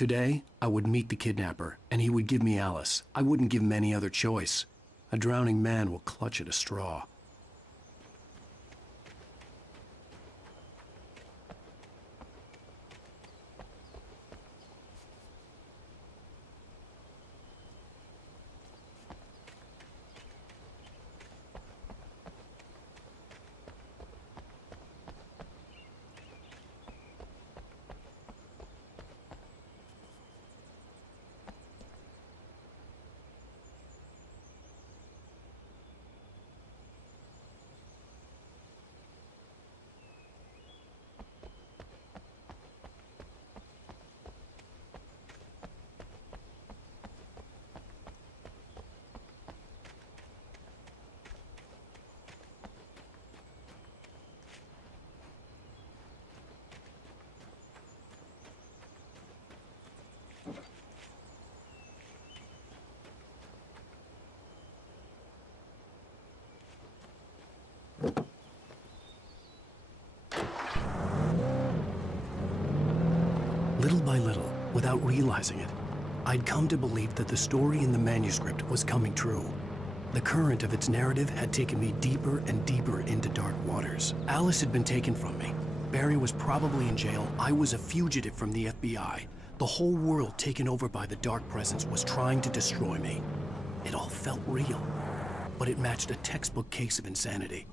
Today, I would meet the kidnapper, and he would give me Alice. I wouldn't give him any other choice. A drowning man will clutch at a straw. Little by little, without realizing it, I'd come to believe that the story in the manuscript was coming true. The current of its narrative had taken me deeper and deeper into dark waters. Alice had been taken from me. Barry was probably in jail. I was a fugitive from the FBI. The whole world taken over by the Dark Presence was trying to destroy me. It all felt real, but it matched a textbook case of insanity.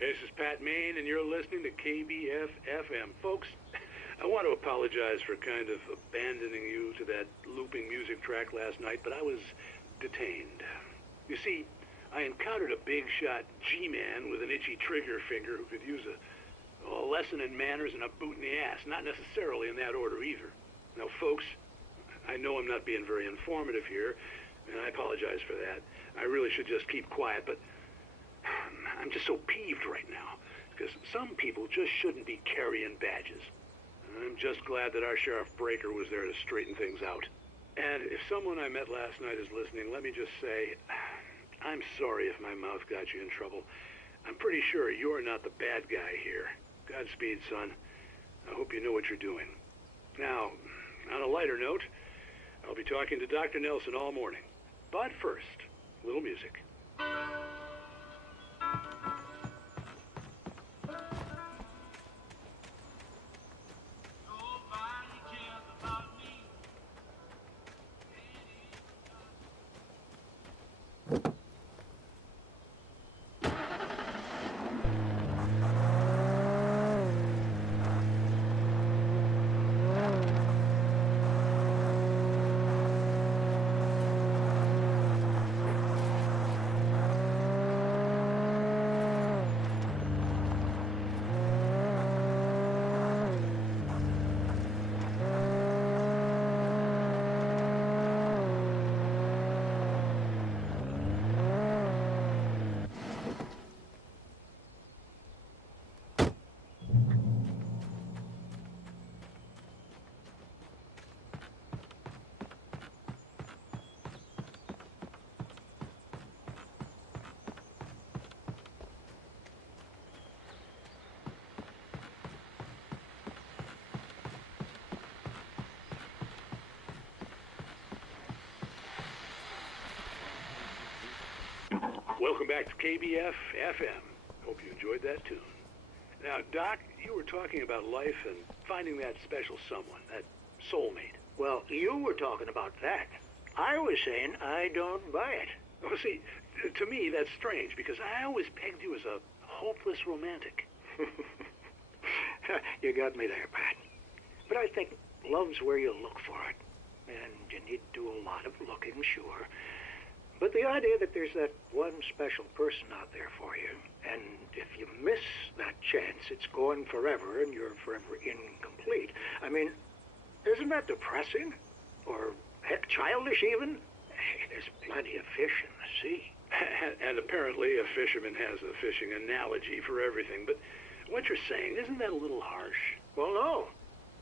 This is Pat Main, and you're listening to KBF-FM. Folks, I want to apologize for kind of abandoning you to that looping music track last night, but I was detained. You see, I encountered a big-shot G-man with an itchy trigger finger who could use a lesson in manners and a boot in the ass, not necessarily in that order either. Now, folks, I know I'm not being very informative here, and I apologize for that. I really should just keep quiet, but I'm just so peeved right now. Because some people just shouldn't be carrying badges. I'm just glad that our Sheriff Breaker was there to straighten things out. And if someone I met last night is listening, let me just say, I'm sorry if my mouth got you in trouble. I'm pretty sure you're not the bad guy here. Godspeed, son. I hope you know what you're doing. Now, on a lighter note, I'll be talking to Dr. Nelson all morning. But first, a little music. Welcome back to KBF FM. Hope you enjoyed that tune. Now, Doc, you were talking about life and finding that special someone, that soulmate. Well, you were talking about that. I was saying I don't buy it. Oh, see, to me, that's strange, because I always pegged you as a hopeless romantic. You got me there, Pat. But I think love's where you look for it. And you need to do a lot of looking, sure. But the idea that there's that one special person out there for you, and if you miss that chance, it's gone forever and you're forever incomplete. I mean, isn't that depressing? Or, heck, childish even? Hey, there's plenty of fish in the sea. And apparently a fisherman has a fishing analogy for everything. But what you're saying, isn't that a little harsh? Well, no.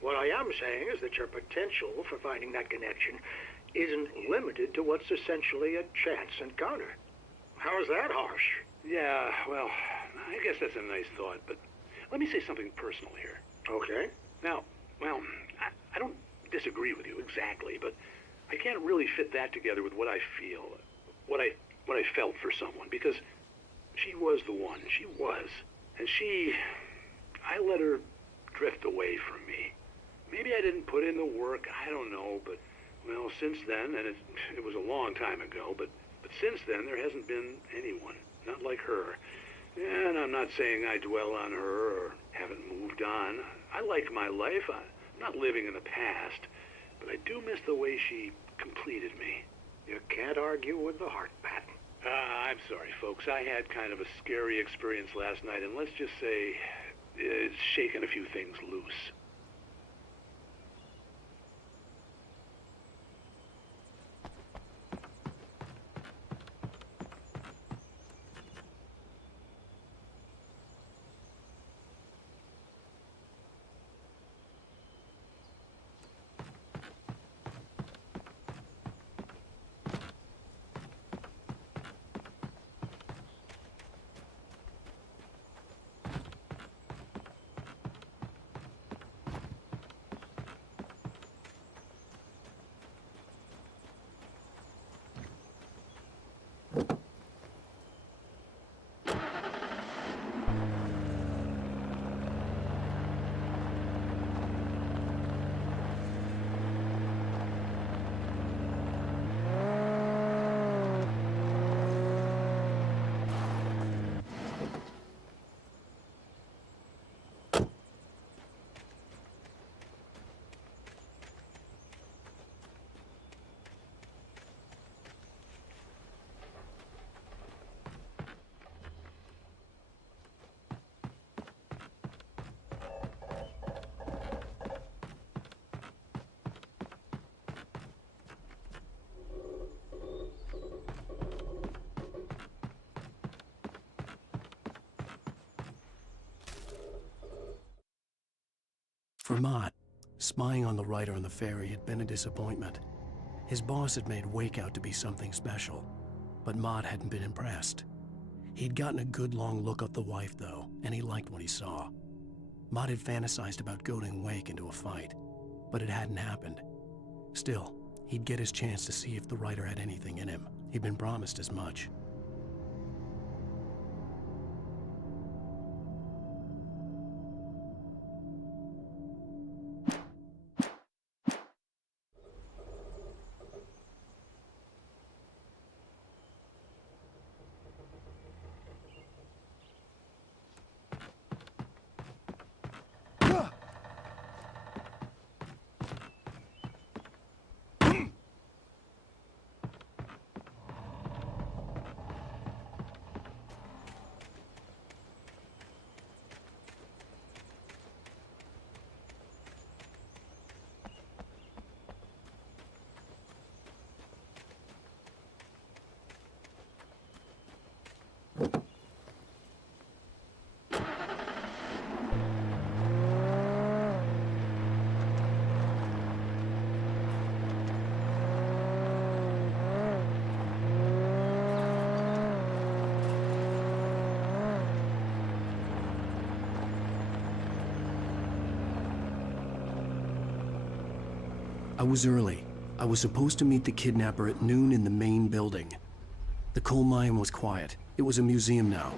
What I am saying is that your potential for finding that connection isn't limited to what's essentially a chance encounter. How is that harsh? Yeah, well, I guess that's a nice thought, but let me say something personal here. Okay. Now, well, I don't disagree with you exactly, but I can't really fit that together with what I feel, what I felt for someone, because she was the one. She was. And I let her drift away from me. Maybe I didn't put in the work, I don't know, but, well, since then, and it was a long time ago, but since then there hasn't been anyone, not like her. And I'm not saying I dwell on her or haven't moved on. I like my life. I'm not living in the past, but I do miss the way she completed me. You can't argue with the heart, Pat. I'm sorry, folks. I had kind of a scary experience last night, and let's just say it's shaken a few things loose. For Mott, spying on the writer on the ferry had been a disappointment. His boss had made Wake out to be something special, but Mott hadn't been impressed. He'd gotten a good long look at the wife, though, and he liked what he saw. Mott had fantasized about goading Wake into a fight, but it hadn't happened. Still, he'd get his chance to see if the writer had anything in him. He'd been promised as much. I was early. I was supposed to meet the kidnapper at noon in the main building. The coal mine was quiet. It was a museum now.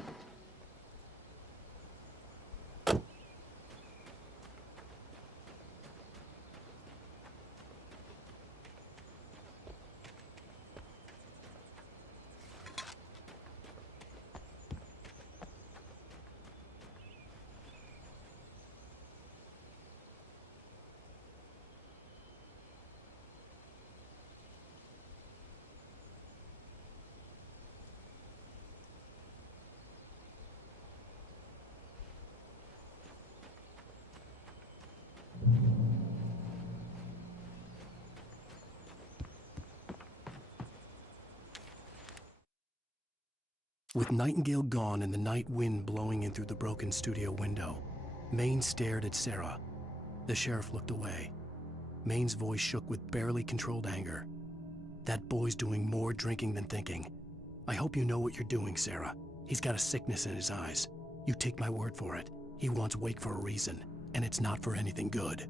With Nightingale gone and the night wind blowing in through the broken studio window, Maine stared at Sarah. The sheriff looked away. Maine's voice shook with barely controlled anger. That boy's doing more drinking than thinking. I hope you know what you're doing, Sarah. He's got a sickness in his eyes. You take my word for it. He wants Wake for a reason, and it's not for anything good.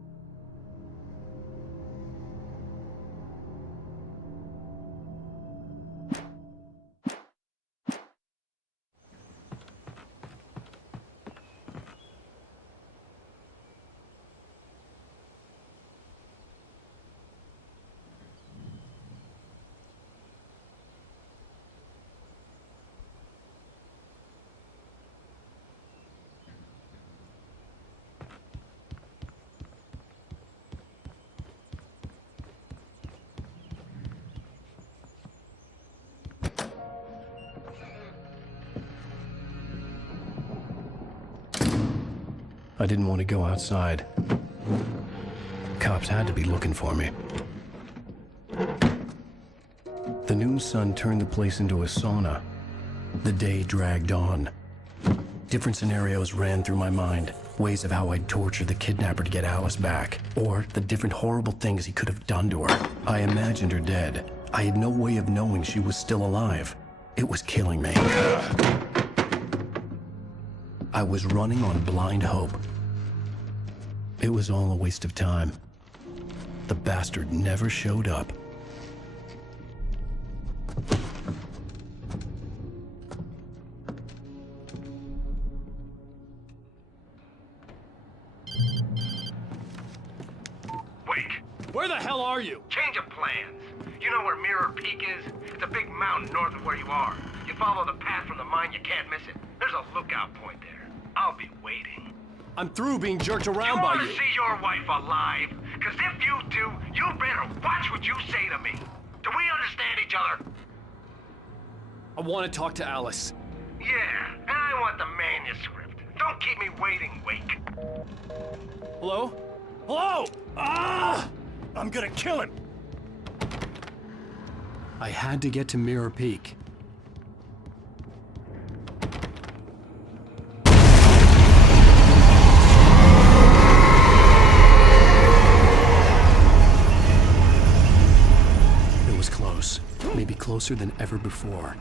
I didn't want to go outside. Cops had to be looking for me. The noon sun turned the place into a sauna. The day dragged on. Different scenarios ran through my mind. Ways of how I'd torture the kidnapper to get Alice back. Or the different horrible things he could have done to her. I imagined her dead. I had no way of knowing she was still alive. It was killing me. I was running on blind hope. It was all a waste of time. The bastard never showed up. Wake! Where the hell are you? Change of plans. You know where Mirror Peak is? It's a big mountain north of where you are. You follow the path from the mine, you can't miss it. There's a lookout point there. I'll be waiting. I'm through being jerked around by You you. want to see your wife alive? Because if you do, you better watch what you say to me. Do we understand each other? I want to talk to Alice. Yeah, and I want the manuscript. Don't keep me waiting, Wake. Hello? Hello? Ah! I'm gonna kill him. I had to get to Mirror Peak. closer than ever before.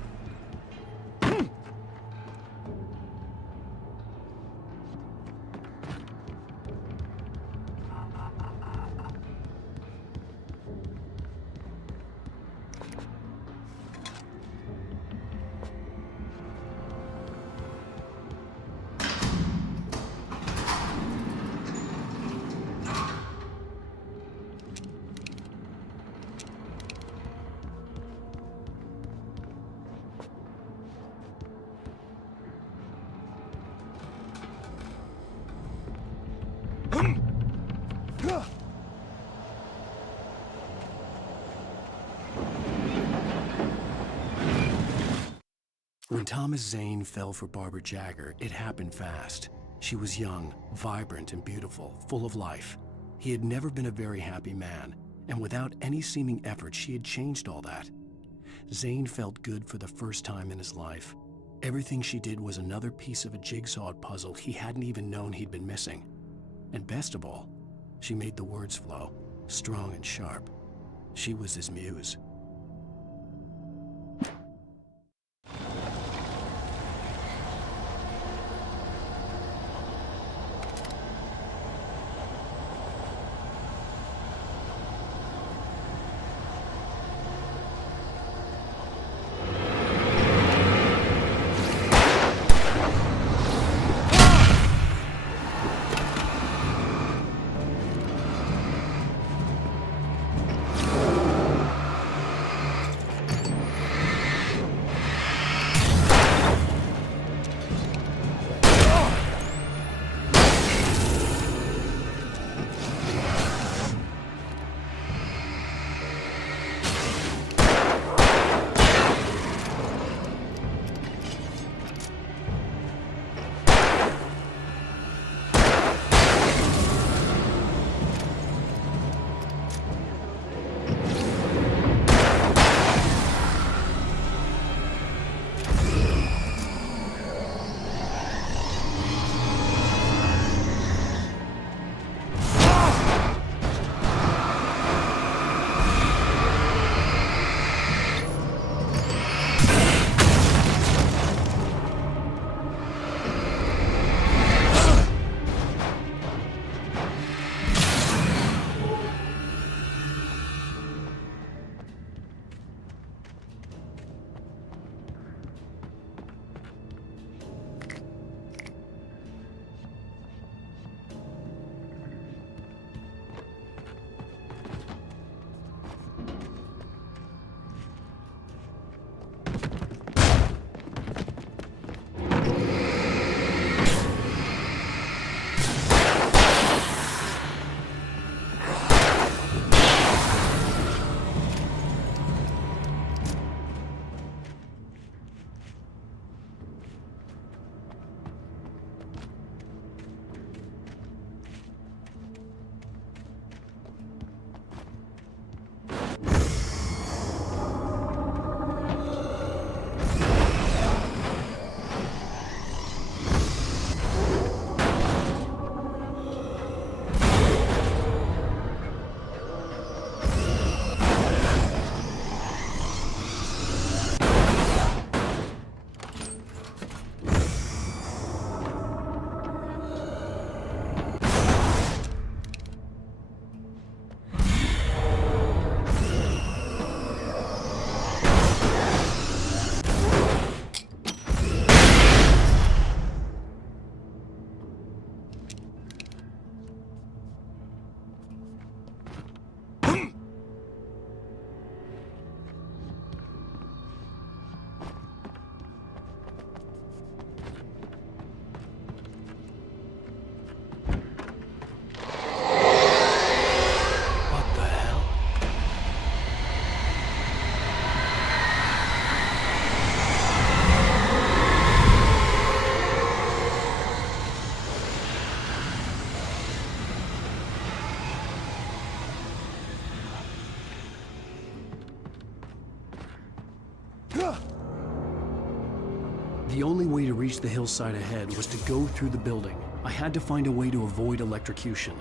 When Thomas Zane fell for Barbara Jagger, it happened fast. She was young, vibrant, and beautiful, full of life. He had never been a very happy man, and without any seeming effort, she had changed all that. Zane felt good for the first time in his life. Everything she did was another piece of a jigsaw puzzle he hadn't even known he'd been missing. And best of all, she made the words flow, strong and sharp. She was his muse. The only way to reach the hillside ahead was to go through the building. I had to find a way to avoid electrocution.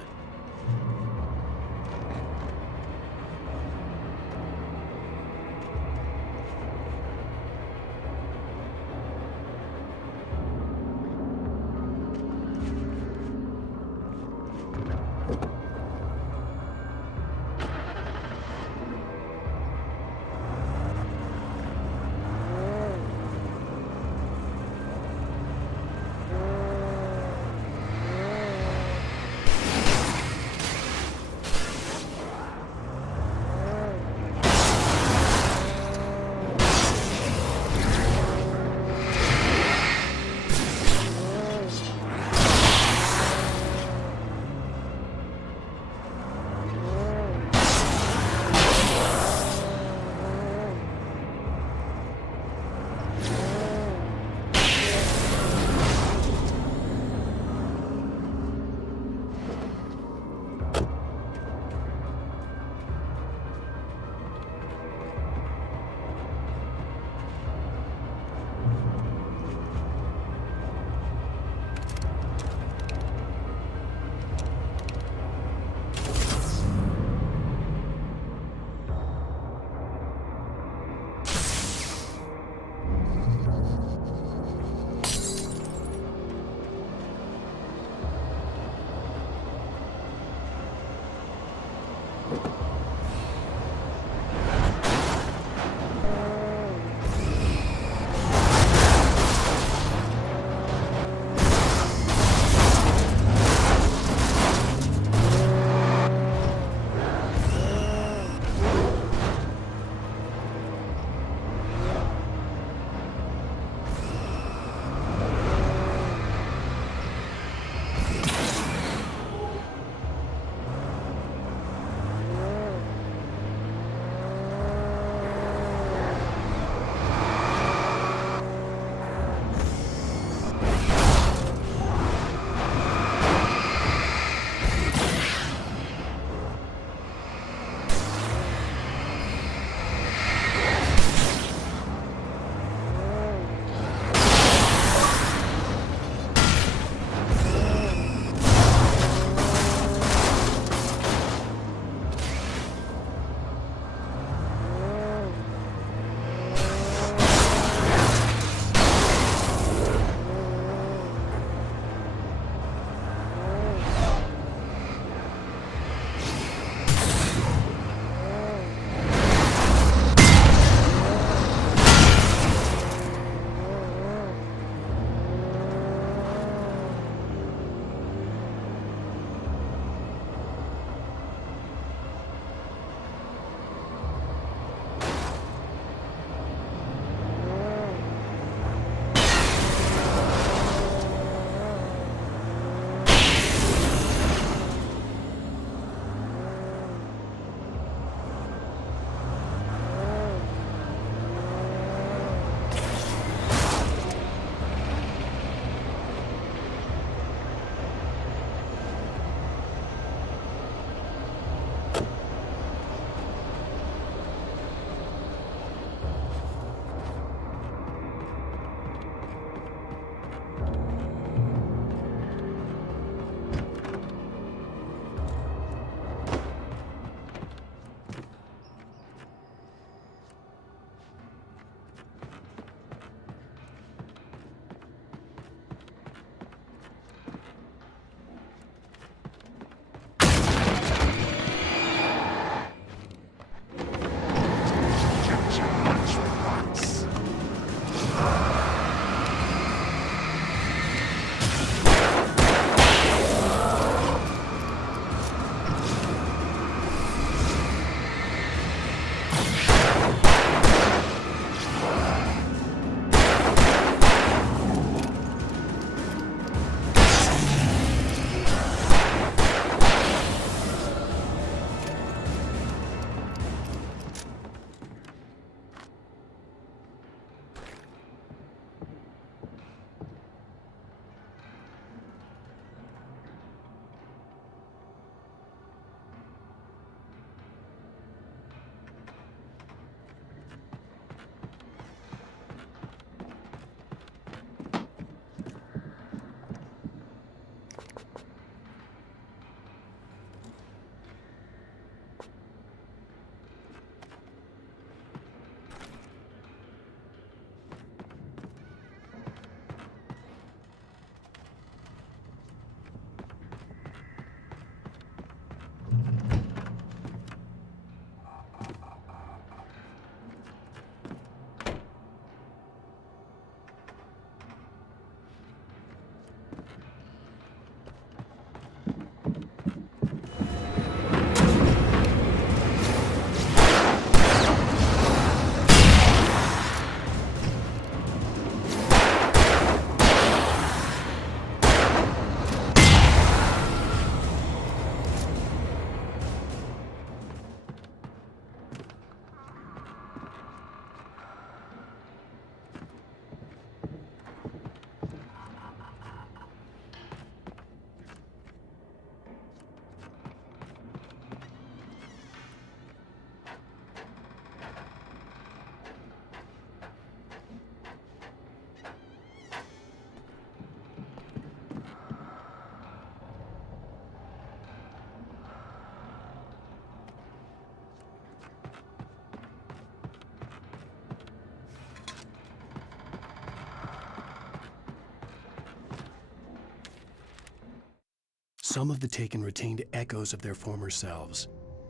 Some of the Taken retained echoes of their former selves,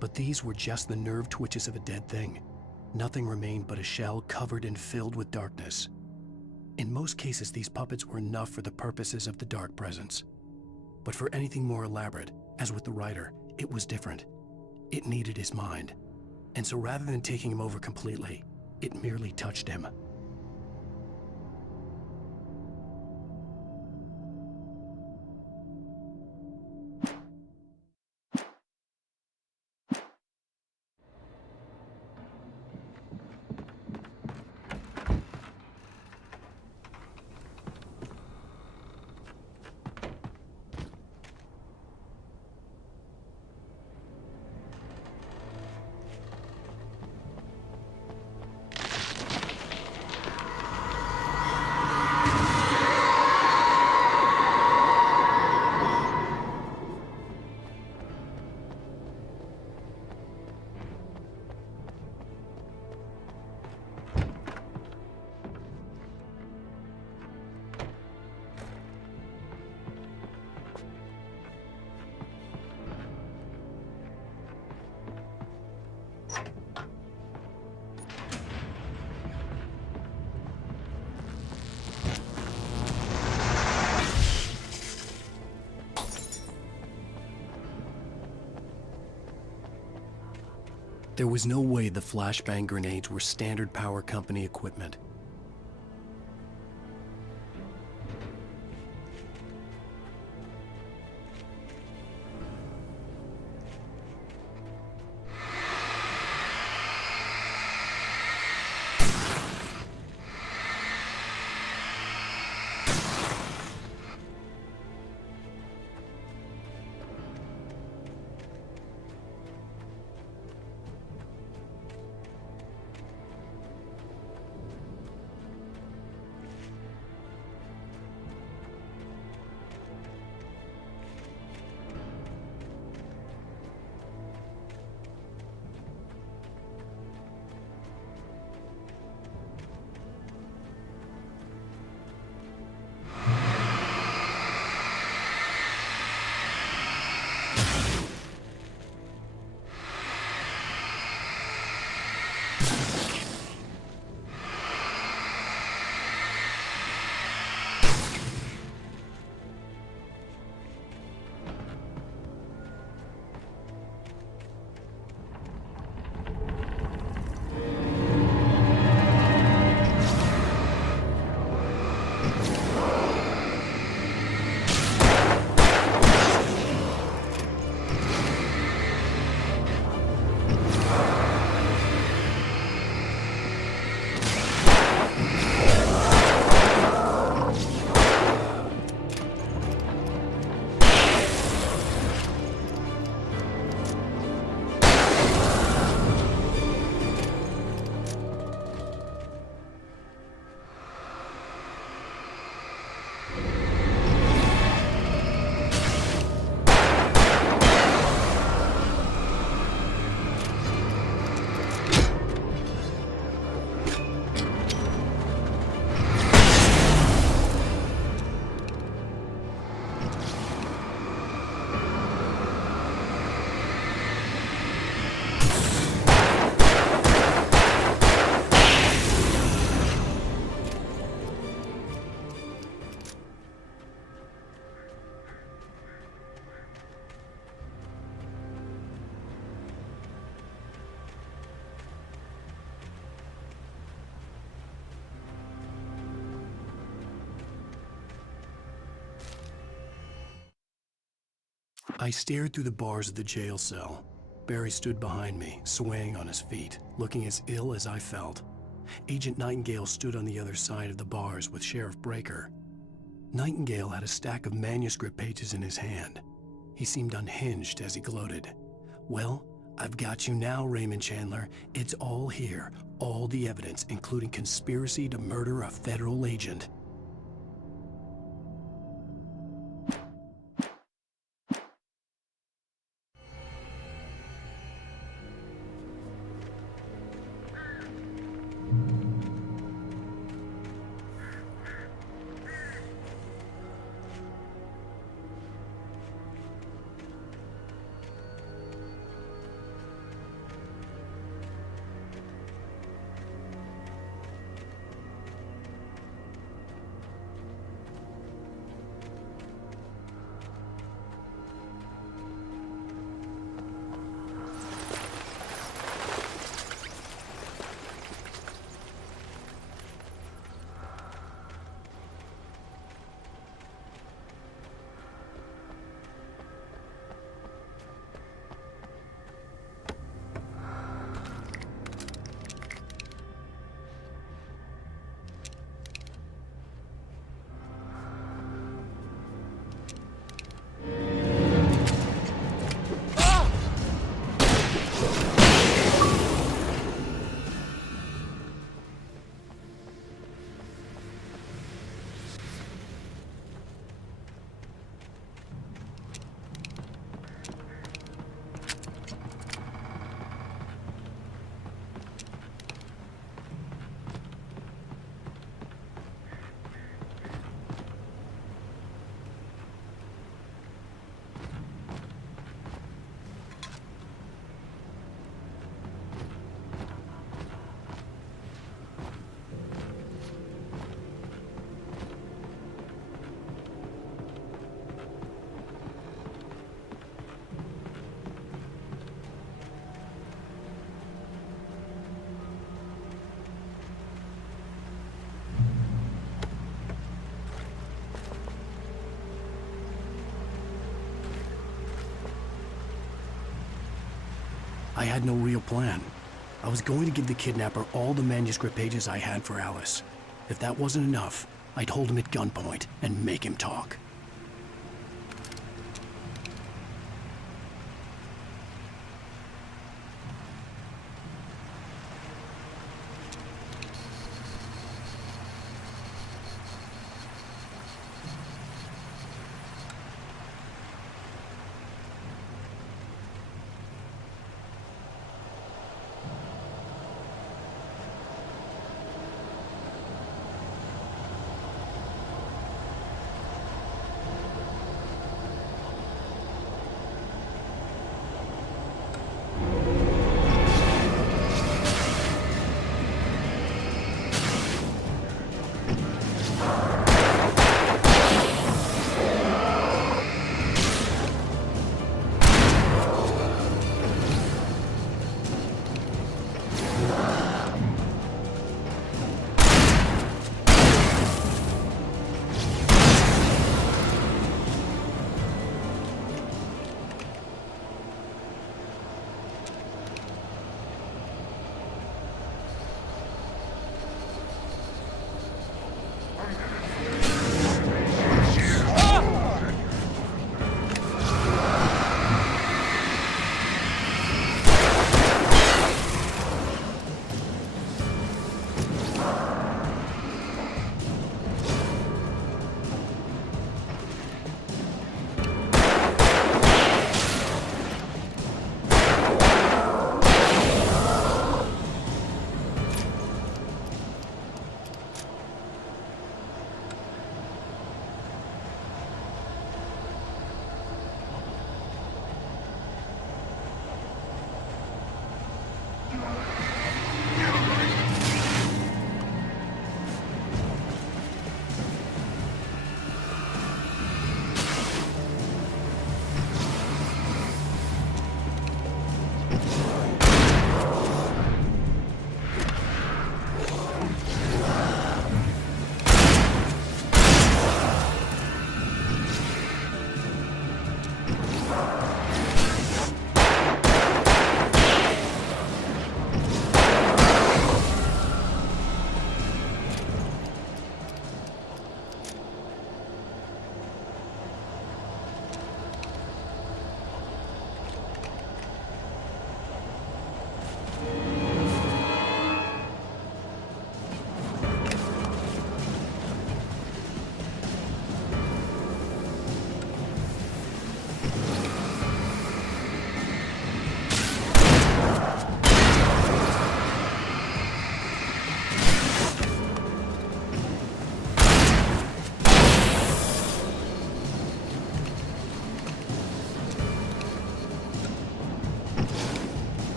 but these were just the nerve twitches of a dead thing. Nothing remained but a shell covered and filled with darkness. In most cases, these puppets were enough for the purposes of the Dark Presence. But for anything more elaborate, as with the writer, it was different. It needed his mind. And so rather than taking him over completely, it merely touched him. There was no way the flashbang grenades were standard power company equipment. I stared through the bars of the jail cell. Barry stood behind me, swaying on his feet, looking as ill as I felt. Agent Nightingale stood on the other side of the bars with Sheriff Breaker. Nightingale had a stack of manuscript pages in his hand. He seemed unhinged as he gloated. "Well, I've got you now, Raymond Chandler. It's all here. All the evidence, including conspiracy to murder a federal agent." I had no real plan. I was going to give the kidnapper all the manuscript pages I had for Alice. If that wasn't enough, I'd hold him at gunpoint and make him talk.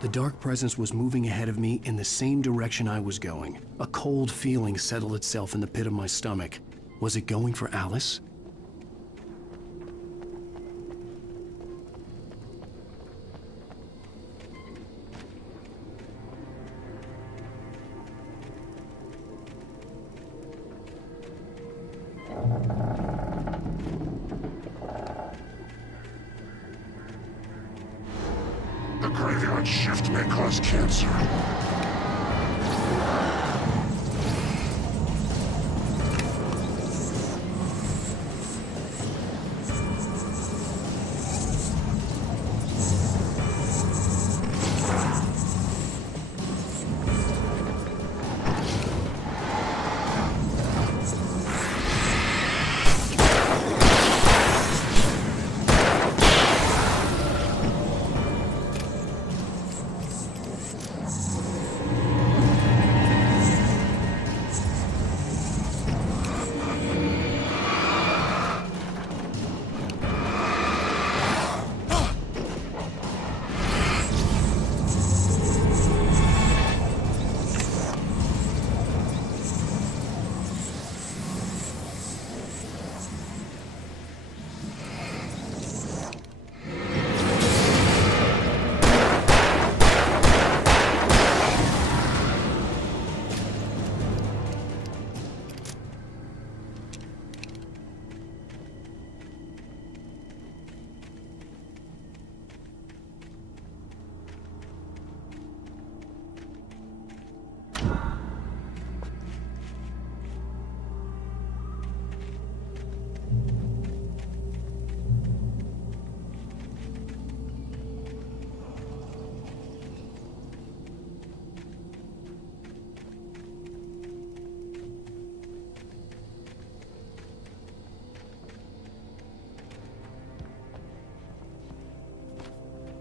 The dark presence was moving ahead of me in the same direction I was going. A cold feeling settled itself in the pit of my stomach. Was it going for Alice? The graveyard shift may cause cancer.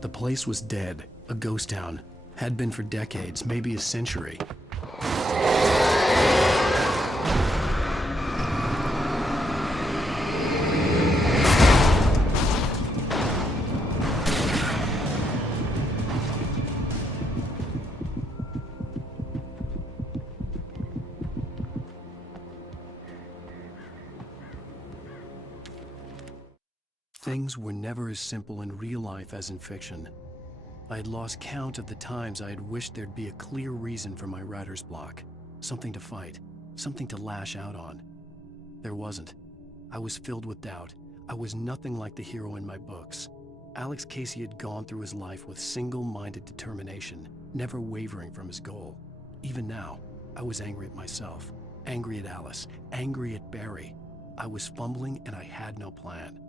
The place was dead, a ghost town. Had been for decades, maybe a century. Things were never as simple in real life as in fiction. I had lost count of the times I had wished there'd be a clear reason for my writer's block. Something to fight, something to lash out on. There wasn't. I was filled with doubt. I was nothing like the hero in my books. Alex Casey had gone through his life with single-minded determination, never wavering from his goal. Even now, I was angry at myself, angry at Alice, angry at Barry. I was fumbling and I had no plan.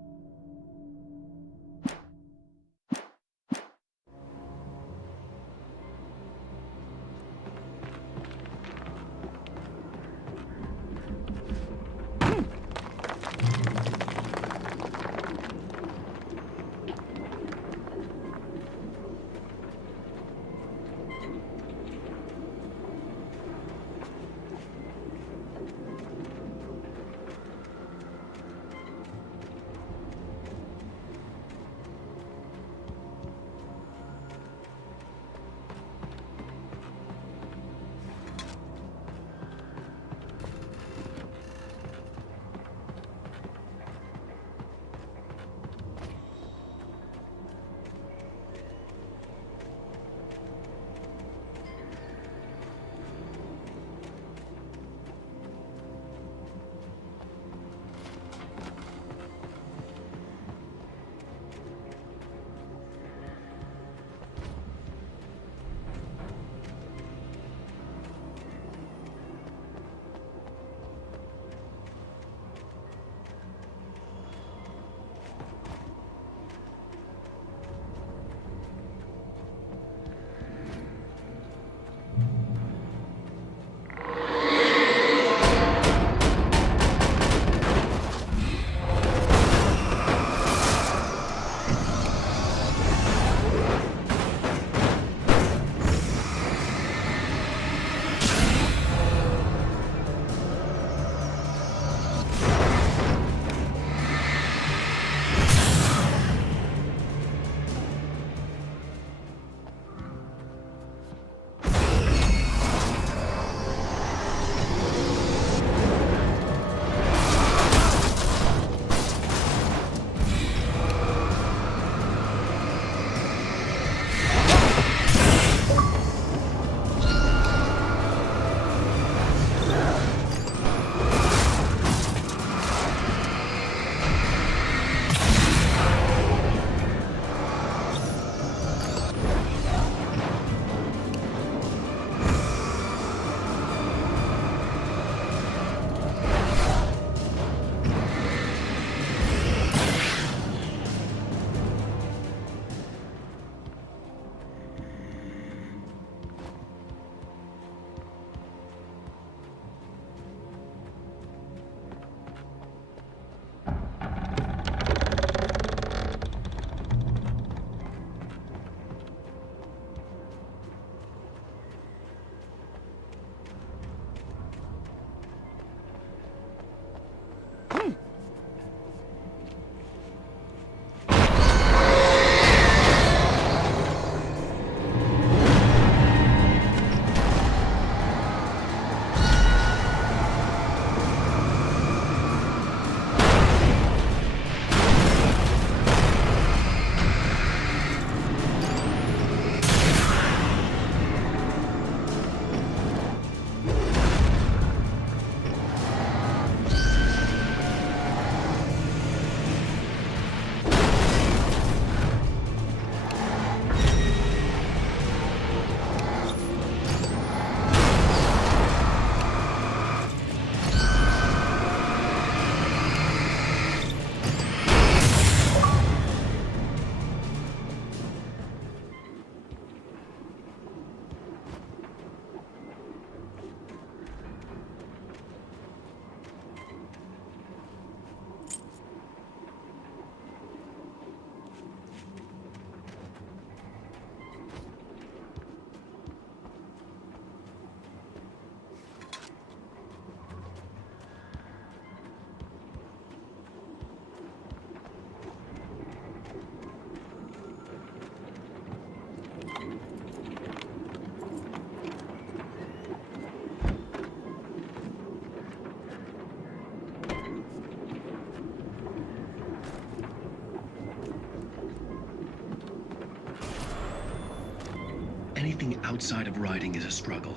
Anything outside of writing is a struggle.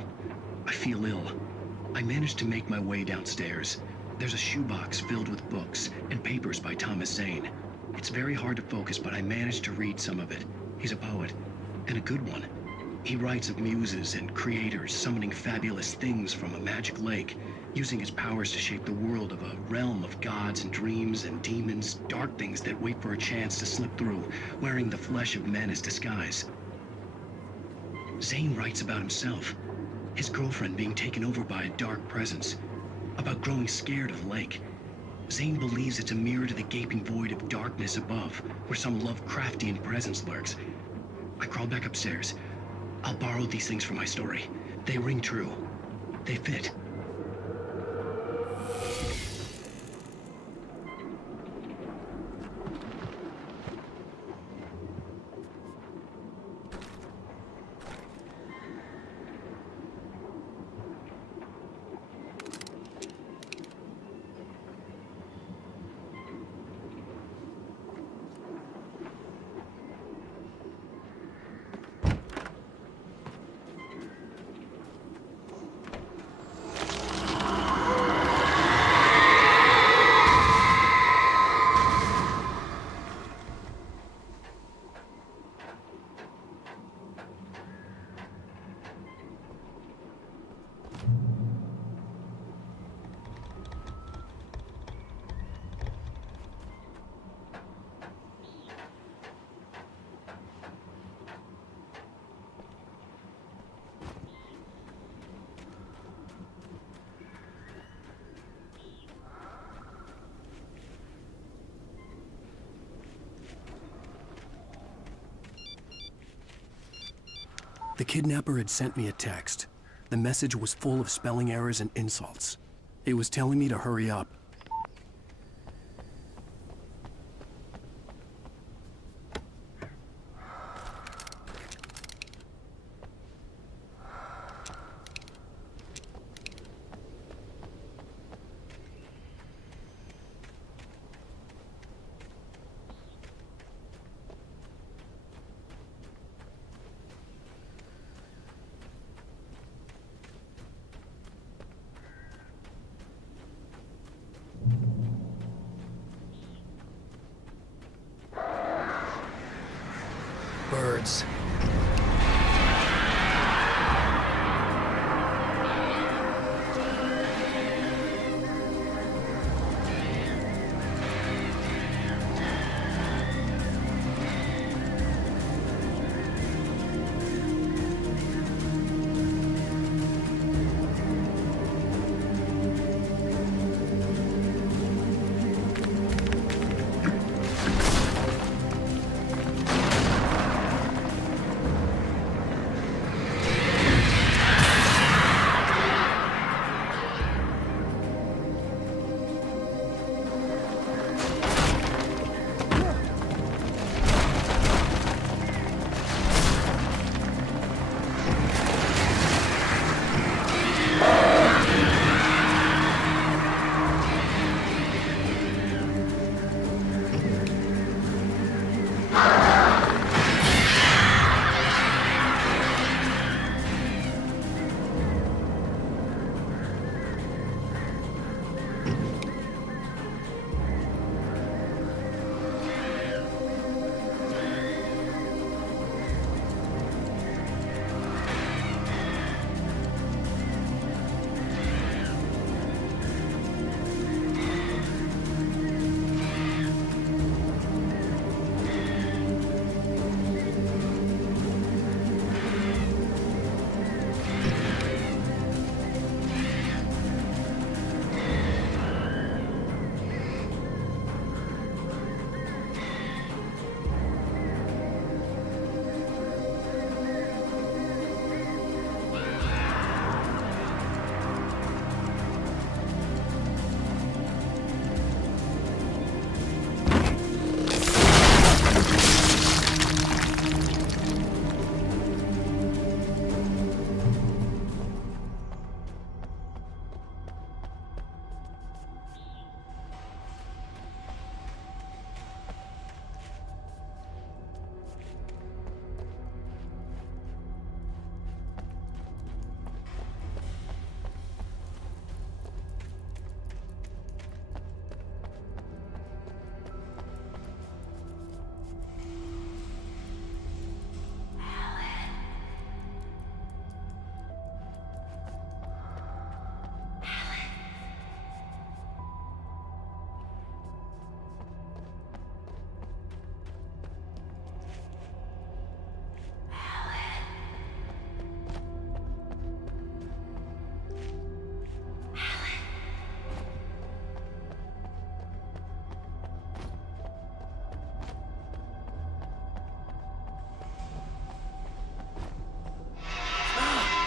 I feel ill. I managed to make my way downstairs. There's a shoebox filled with books and papers by Thomas Zane. It's very hard to focus, but I managed to read some of it. He's a poet, and a good one. He writes of muses and creators summoning fabulous things from a magic lake, using his powers to shape the world of a realm of gods and dreams and demons, dark things that wait for a chance to slip through, wearing the flesh of men as disguise. Zane writes about himself, his girlfriend being taken over by a dark presence, about growing scared of the lake. Zane believes it's a mirror to the gaping void of darkness above, where some Lovecraftian presence lurks. I crawl back upstairs. I'll borrow these things for my story. They ring true. They fit. The kidnapper had sent me a text. The message was full of spelling errors and insults. It was telling me to hurry up. Birds.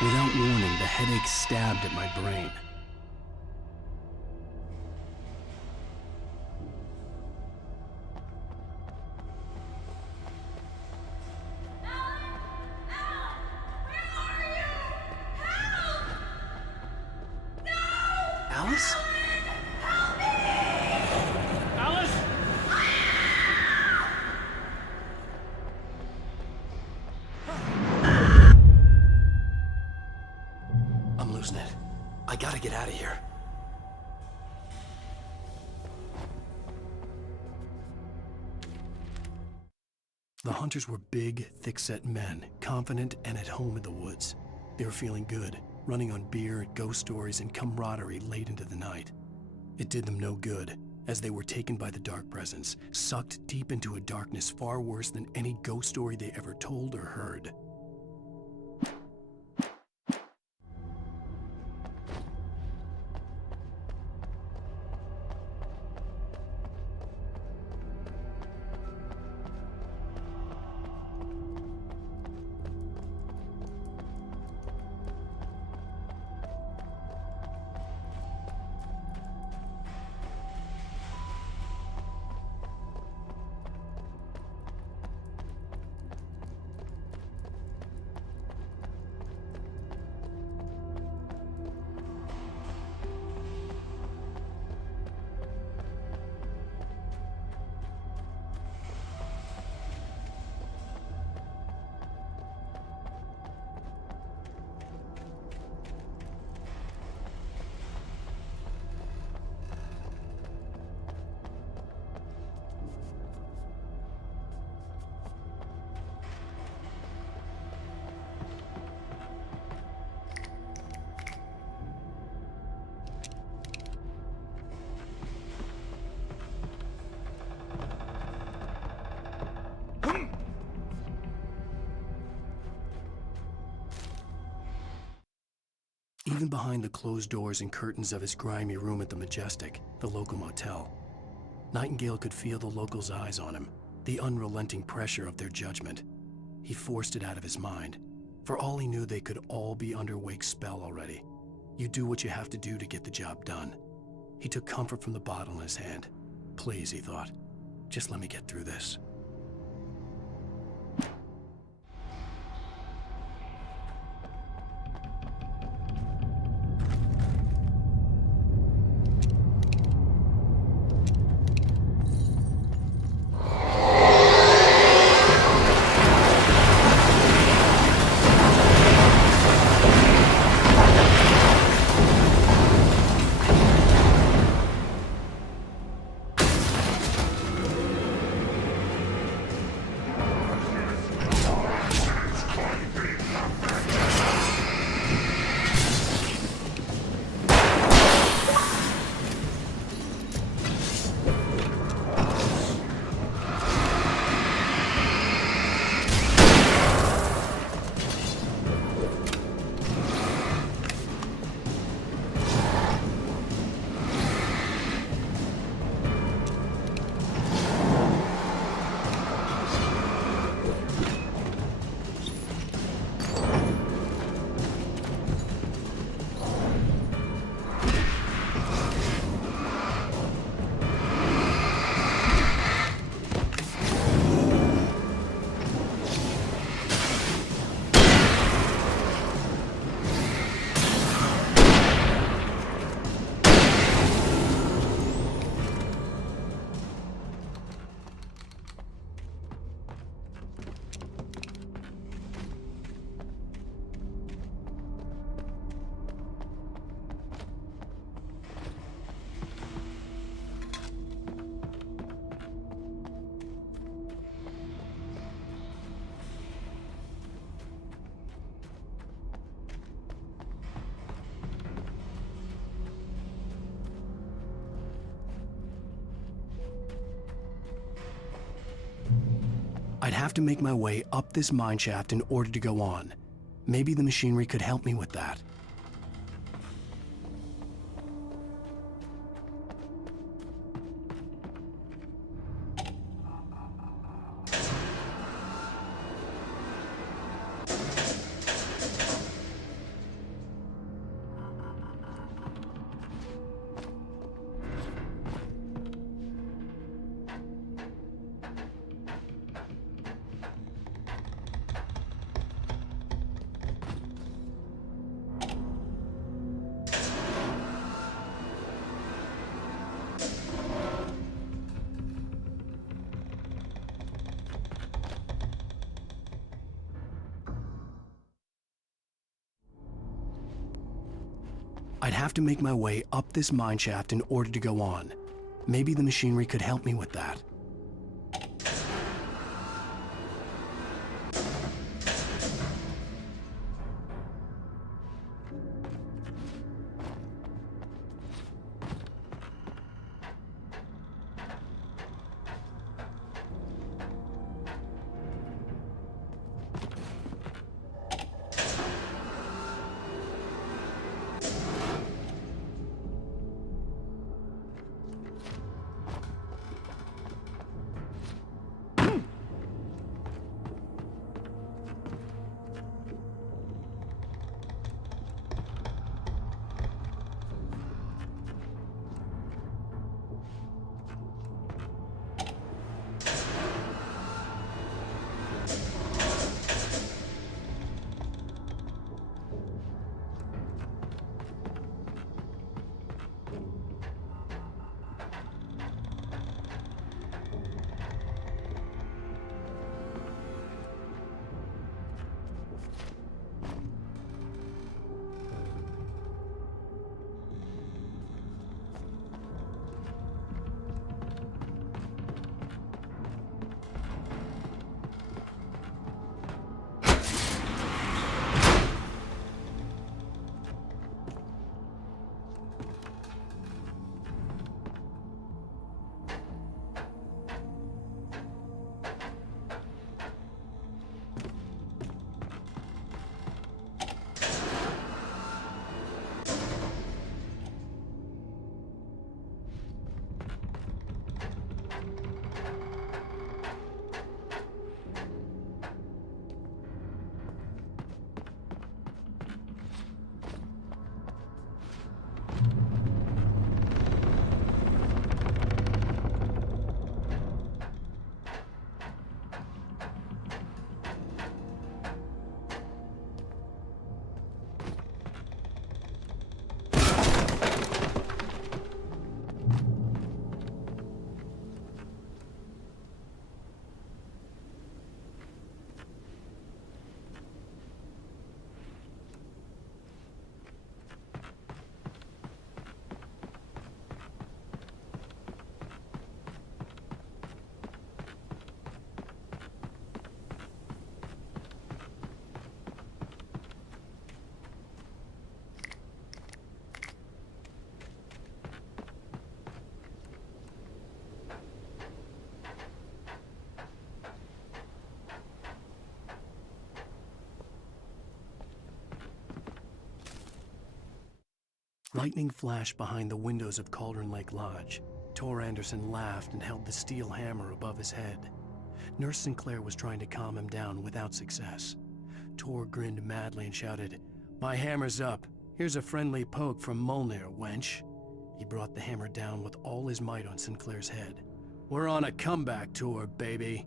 Without warning, the headache stabbed at my brain. Alice? Alice? I'm losing it. I gotta get out of here. The hunters were big, thick-set men, confident and at home in the woods. They were feeling good, running on beer, ghost stories, and camaraderie late into the night. It did them no good, as they were taken by the dark presence, sucked deep into a darkness far worse than any ghost story they ever told or heard. Even behind the closed doors and curtains of his grimy room at the Majestic, the local motel, Nightingale could feel the locals' eyes on him, the unrelenting pressure of their judgment. He forced it out of his mind. For all he knew, they could all be under Wake's spell already. You do what you have to do to get the job done. He took comfort from the bottle in his hand. Please, he thought, just let me get through this. I'd have to make my way up this mine shaft in order to go on. Maybe the machinery could help me with that. I'd have to make my way up this mine shaft in order to go on. Maybe the machinery could help me with that. Lightning flashed behind the windows of Cauldron Lake Lodge. Tor Anderson laughed and held the steel hammer above his head. Nurse Sinclair was trying to calm him down without success. Tor grinned madly and shouted, "My hammer's up. Here's a friendly poke from Molnir, wench." He brought the hammer down with all his might on Sinclair's head. "We're on a comeback tour, baby."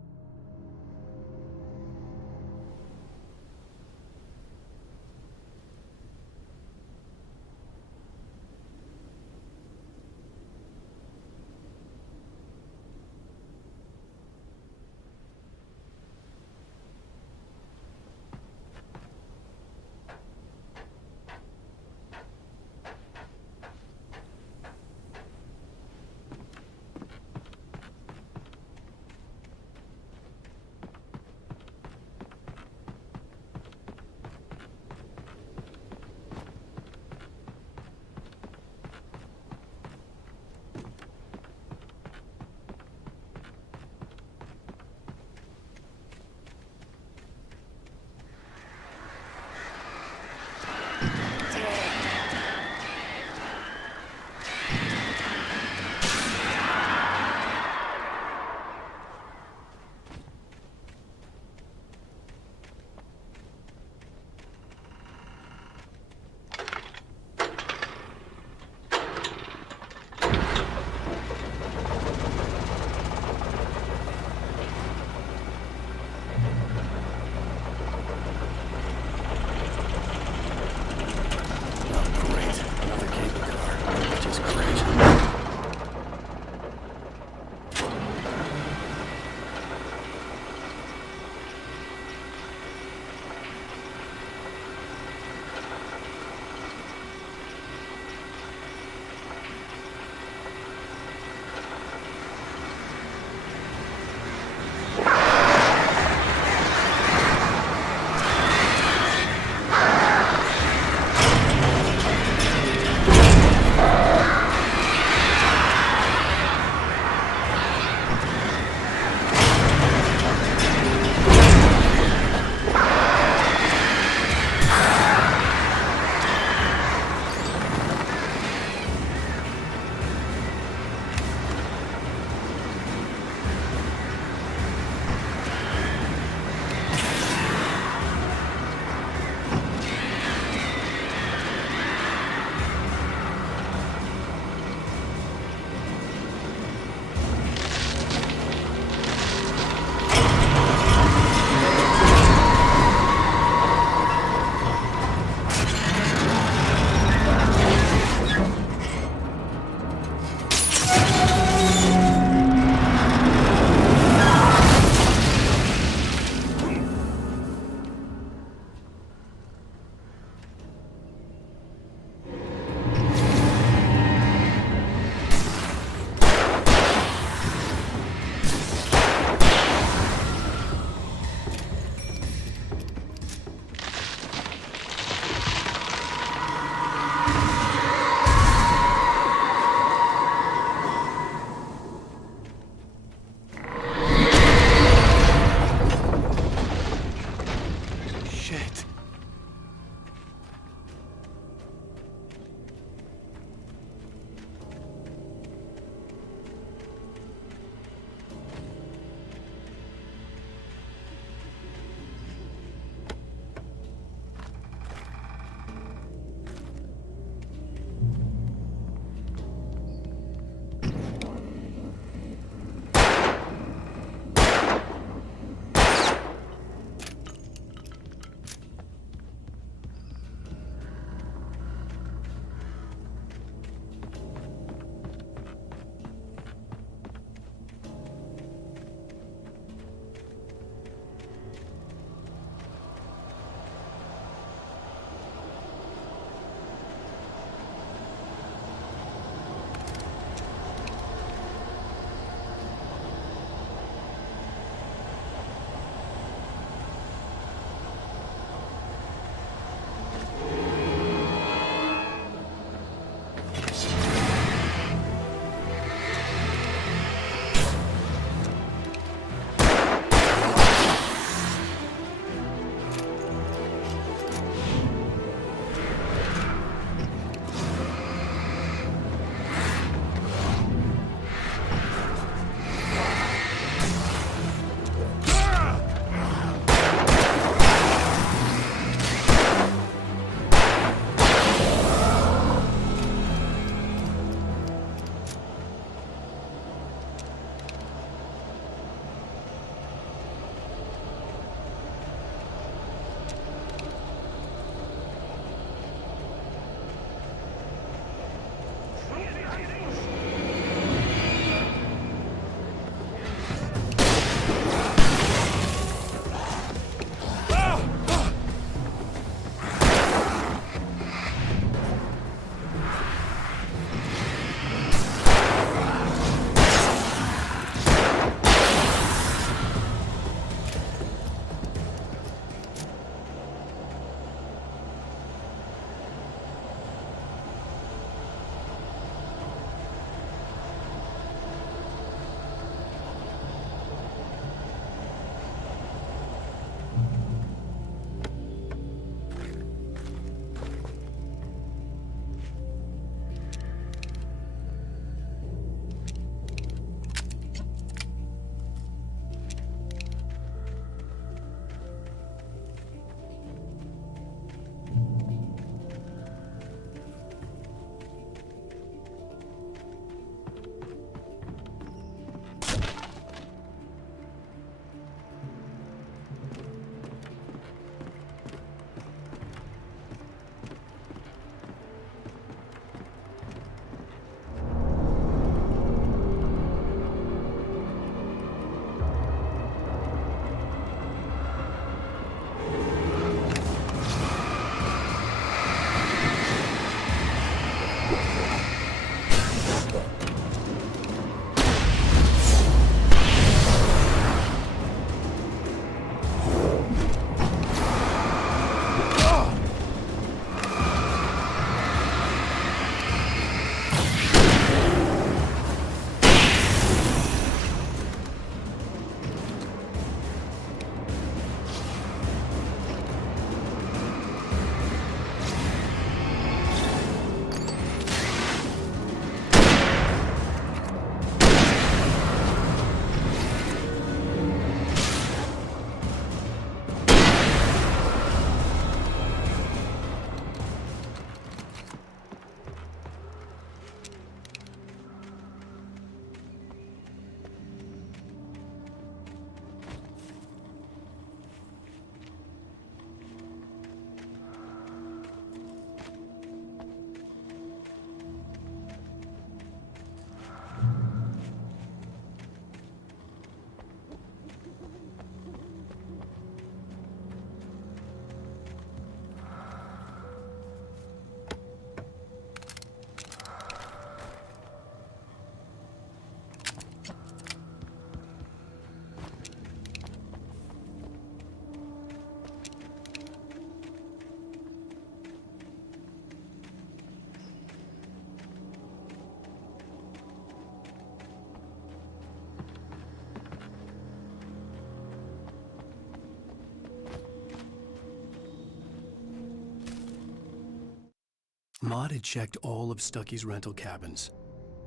Maud had checked all of Stucky's rental cabins.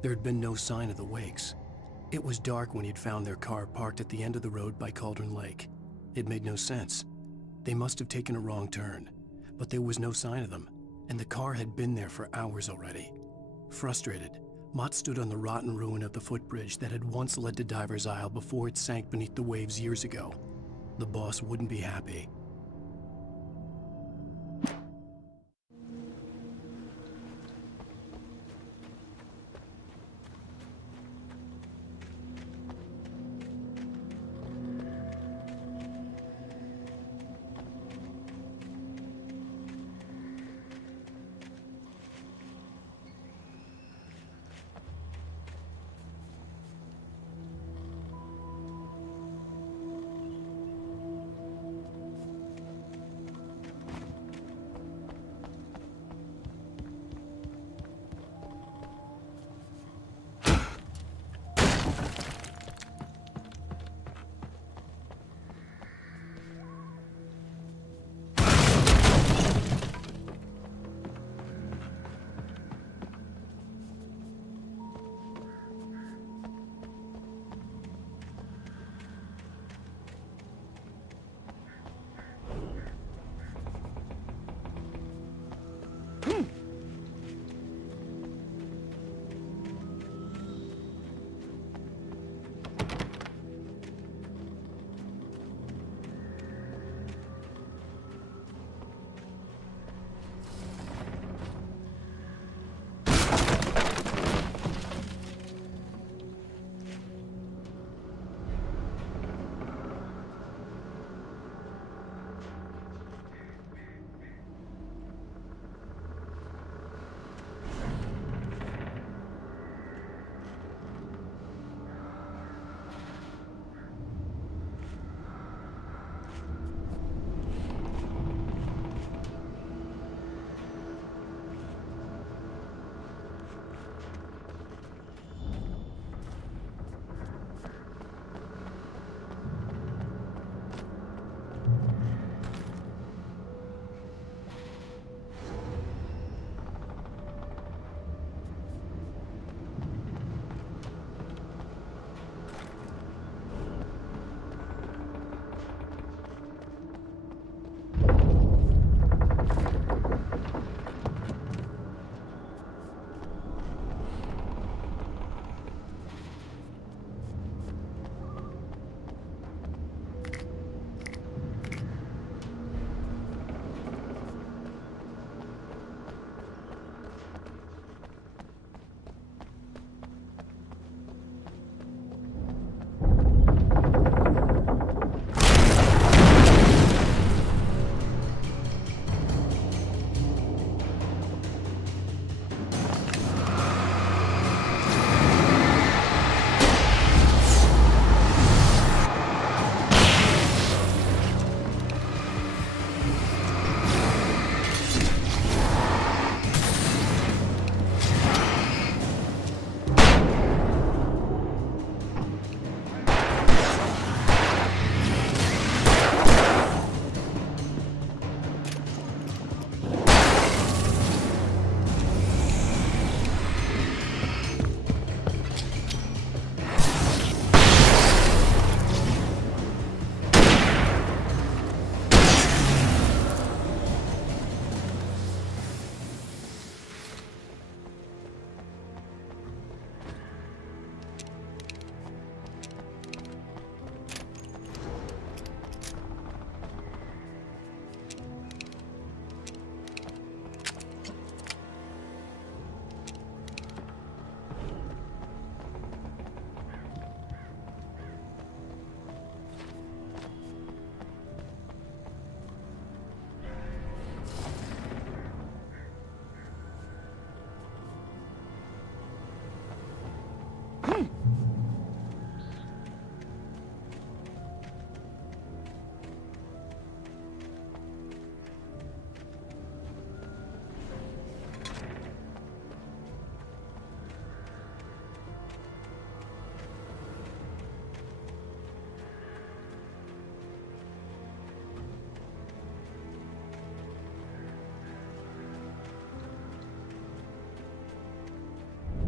There had been no sign of the Wakes. It was dark when he'd found their car parked at the end of the road by Cauldron Lake. It made no sense. They must have taken a wrong turn, but there was no sign of them, and the car had been there for hours already. Frustrated, Mott stood on the rotten ruin of the footbridge that had once led to Diver's Isle before it sank beneath the waves years ago. The boss wouldn't be happy.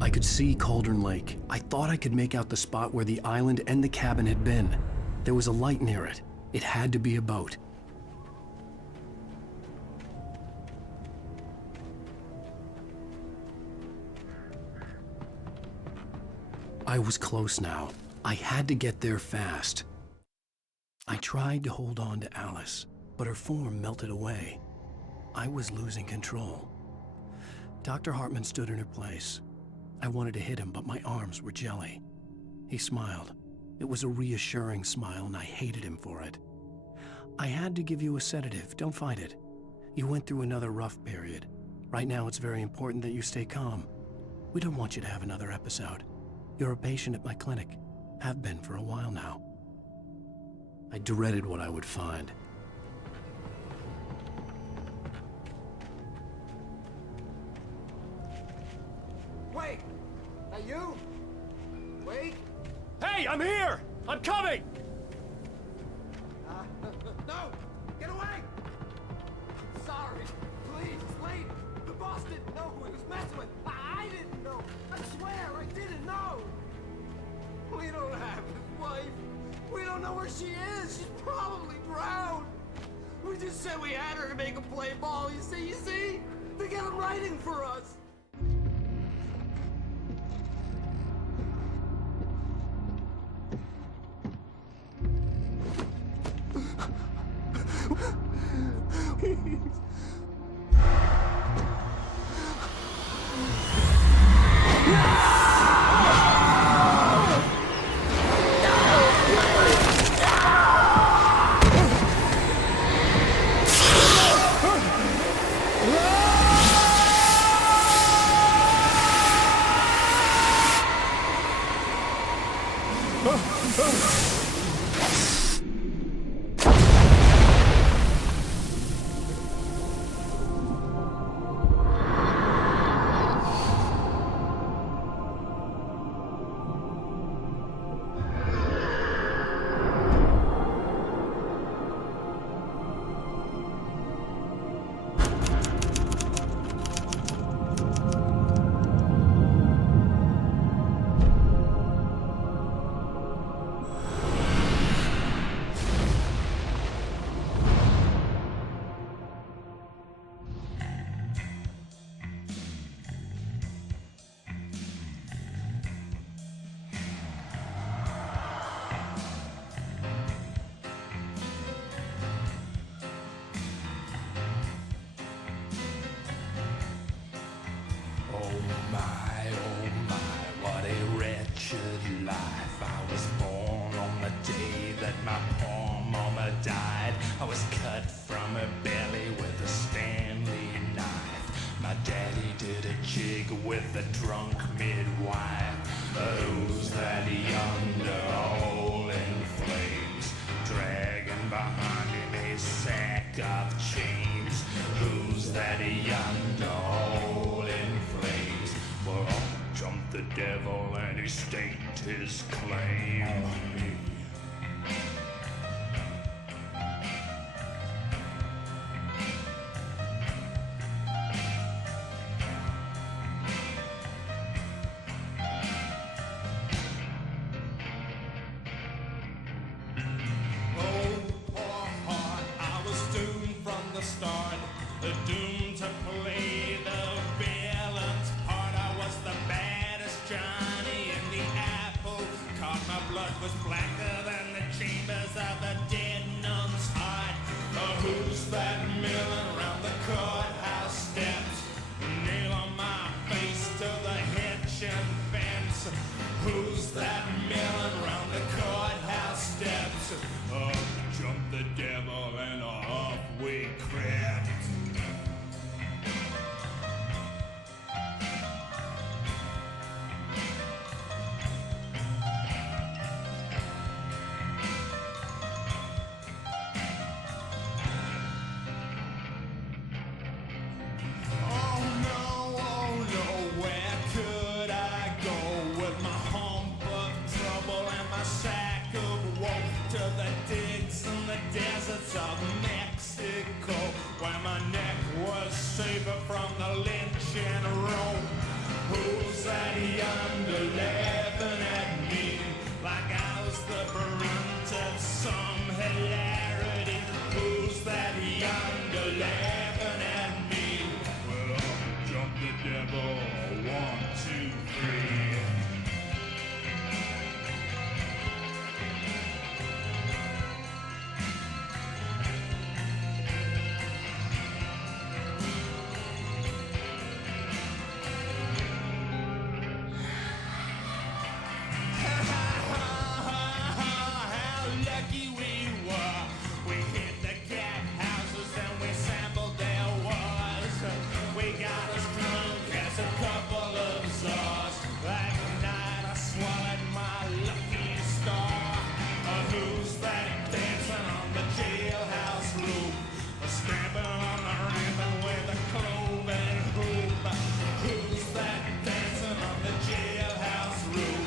I could see Cauldron Lake. I thought I could make out the spot where the island and the cabin had been. There was a light near it. It had to be a boat. I was close now. I had to get there fast. I tried to hold on to Alice, but her form melted away. I was losing control. Dr. Hartman stood in her place. I wanted to hit him, but my arms were jelly. He smiled. It was a reassuring smile, and I hated him for it. I had to give you a sedative. Don't fight it. You went through another rough period. Right now, it's very important that you stay calm. We don't want you to have another episode. You're a patient at my clinic. Have been for a while now. I dreaded what I would find. Wait! Are you? Wait! Hey, I'm here! I'm coming! No! Get away! Sorry. Please, wait! The boss didn't know who he was messing with. I didn't know. I swear, I didn't know. We don't have his wife. We don't know where she is. She's probably drowned. We just said we had her to make a play ball. You see? To get him writing for us. Oh my, what a wretched life. I was born on the day that my poor mama died. I was cut from her belly with a Stanley knife. My daddy did a jig with a drunk midwife. Who's that yonder all in flames, dragging behind him a sack of chains? Who's that yonder all in flames? Well, up jumped the devil and he staked his claim on me. Start, doomed to play the villain's part. I was the baddest Johnny in the apple cart. My blood was blacker than the chambers of a dead nun's heart. Who's that milling around the courthouse steps? Nail on my face to the hitching fence. Who's that milling around the courthouse steps? Up jumped the devil and off we crept. Oh no, where could I go with my hump of trouble and my sack of woe? To the digs and the deserts of Mexico, where my neck was safer from the lynching rope. Who's that yonder laughing at me like I was the brunt of some hilarity? Who's that yonder laughing at me? Well, up jump the devil, 1, 2, 3. How lucky we were. We hit the cat houses and we sampled their wars. We got as drunk as a couple of czars. That night I swallowed my lucky star. Who's that dancing on the jailhouse roof? Stamping on the ramping with a cloven hoof. Who's that dancing on the jailhouse roof?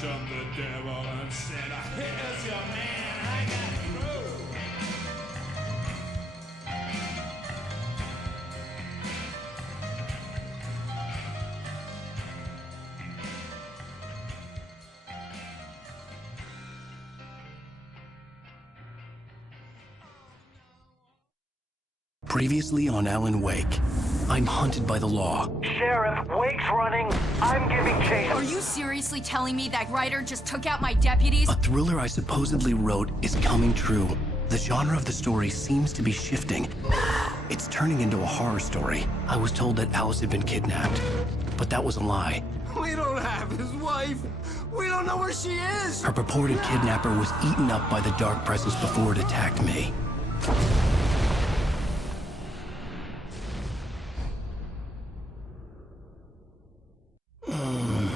Jumped the devil and said, here's your man, I got through. Previously on Alan Wake, I'm hunted by the law. Sheriff, Wake's running. I'm giving chase. Are you seriously telling me that writer just took out my deputies? A thriller I supposedly wrote is coming true. The genre of the story seems to be shifting. It's turning into a horror story. I was told that Alice had been kidnapped, but that was a lie. We don't have his wife. We don't know where she is. Her purported kidnapper was eaten up by the dark presence before it attacked me.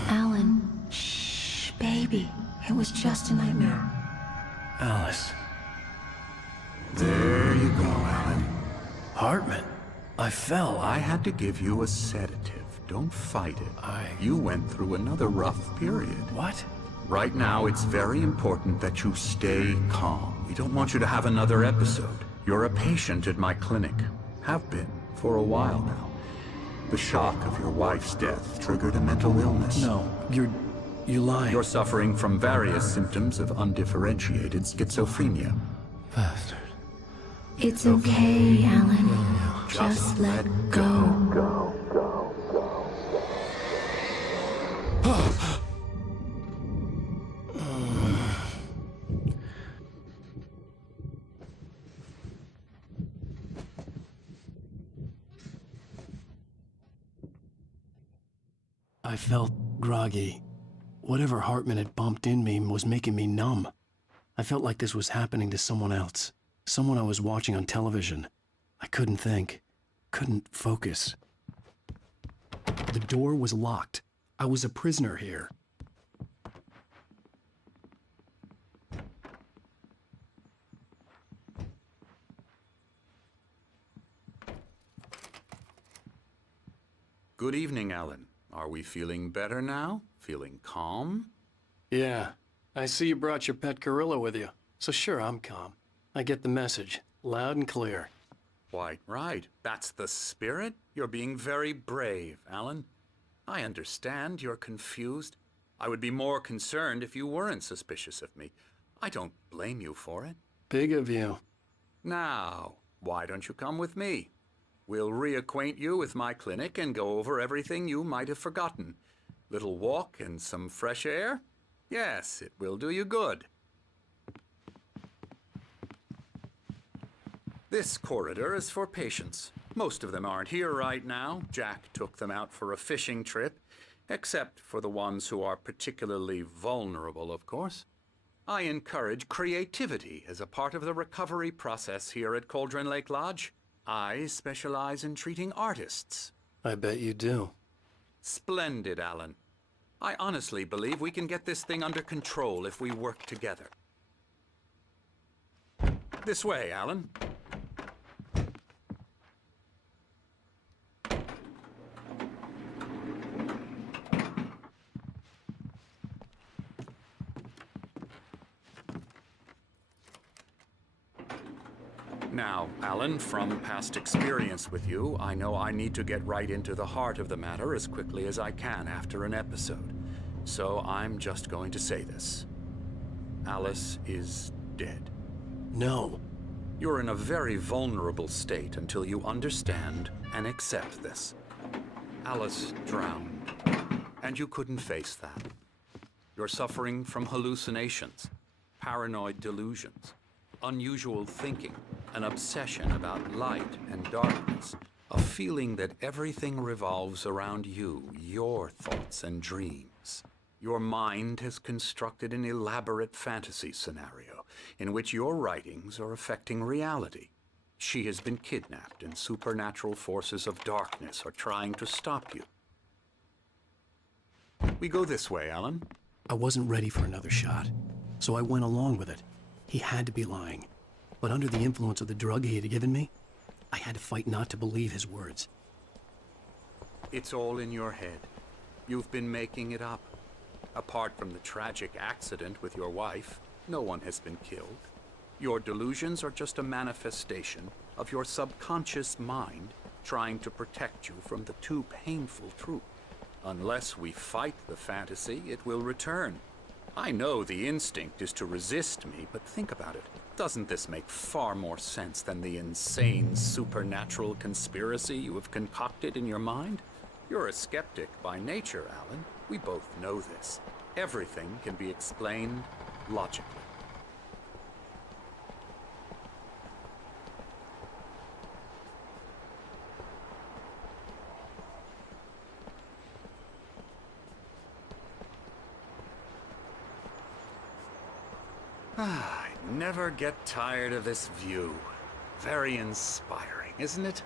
Alan, shh, baby. It was just a nightmare. Alice. There you go, Alan. Hartman. I fell. I had to give you a sedative. Don't fight it. You went through another rough period. What? Right now, it's very important that you stay calm. We don't want you to have another episode. You're a patient at my clinic. Have been for a while now. The shock of your wife's death triggered a mental illness. No, you lied. You're suffering from various symptoms of undifferentiated schizophrenia. Bastard. It's okay, Alan. Just let go. I felt groggy. Whatever Hartman had bumped in me was making me numb. I felt like this was happening to someone else. Someone I was watching on television. I couldn't think. Couldn't focus. The door was locked. I was a prisoner here. Good evening, Alan. Are we feeling better now? Feeling calm? Yeah. I see you brought your pet gorilla with you. So sure, I'm calm. I get the message. Loud and clear. Quite right. That's the spirit. You're being very brave, Alan. I understand you're confused. I would be more concerned if you weren't suspicious of me. I don't blame you for it. Big of you. Now, why don't you come with me? We'll reacquaint you with my clinic and go over everything you might have forgotten. Little walk and some fresh air? Yes, it will do you good. This corridor is for patients. Most of them aren't here right now. Jack took them out for a fishing trip, except for the ones who are particularly vulnerable, of course. I encourage creativity as a part of the recovery process here at Cauldron Lake Lodge. I specialize in treating artists. I bet you do. Splendid, Alan. I honestly believe we can get this thing under control if we work together. This way, Alan. Now, Alan, from past experience with you, I know I need to get right into the heart of the matter as quickly as I can after an episode. So I'm just going to say this. Alice is dead. No. You're in a very vulnerable state until you understand and accept this. Alice drowned, and you couldn't face that. You're suffering from hallucinations, paranoid delusions, unusual thinking, an obsession about light and darkness, a feeling that everything revolves around you, your thoughts and dreams. Your mind has constructed an elaborate fantasy scenario in which your writings are affecting reality. She has been kidnapped, and supernatural forces of darkness are trying to stop you. We go this way, Alan. I wasn't ready for another shot, so I went along with it. He had to be lying. But under the influence of the drug he had given me, I had to fight not to believe his words. It's all in your head. You've been making it up. Apart from the tragic accident with your wife, no one has been killed. Your delusions are just a manifestation of your subconscious mind trying to protect you from the too painful truth. Unless we fight the fantasy, it will return. I know the instinct is to resist me, but think about it. Doesn't this make far more sense than the insane supernatural conspiracy you have concocted in your mind? You're a skeptic by nature, Alan. We both know this. Everything can be explained logically. I never get tired of this view. Very inspiring, isn't it?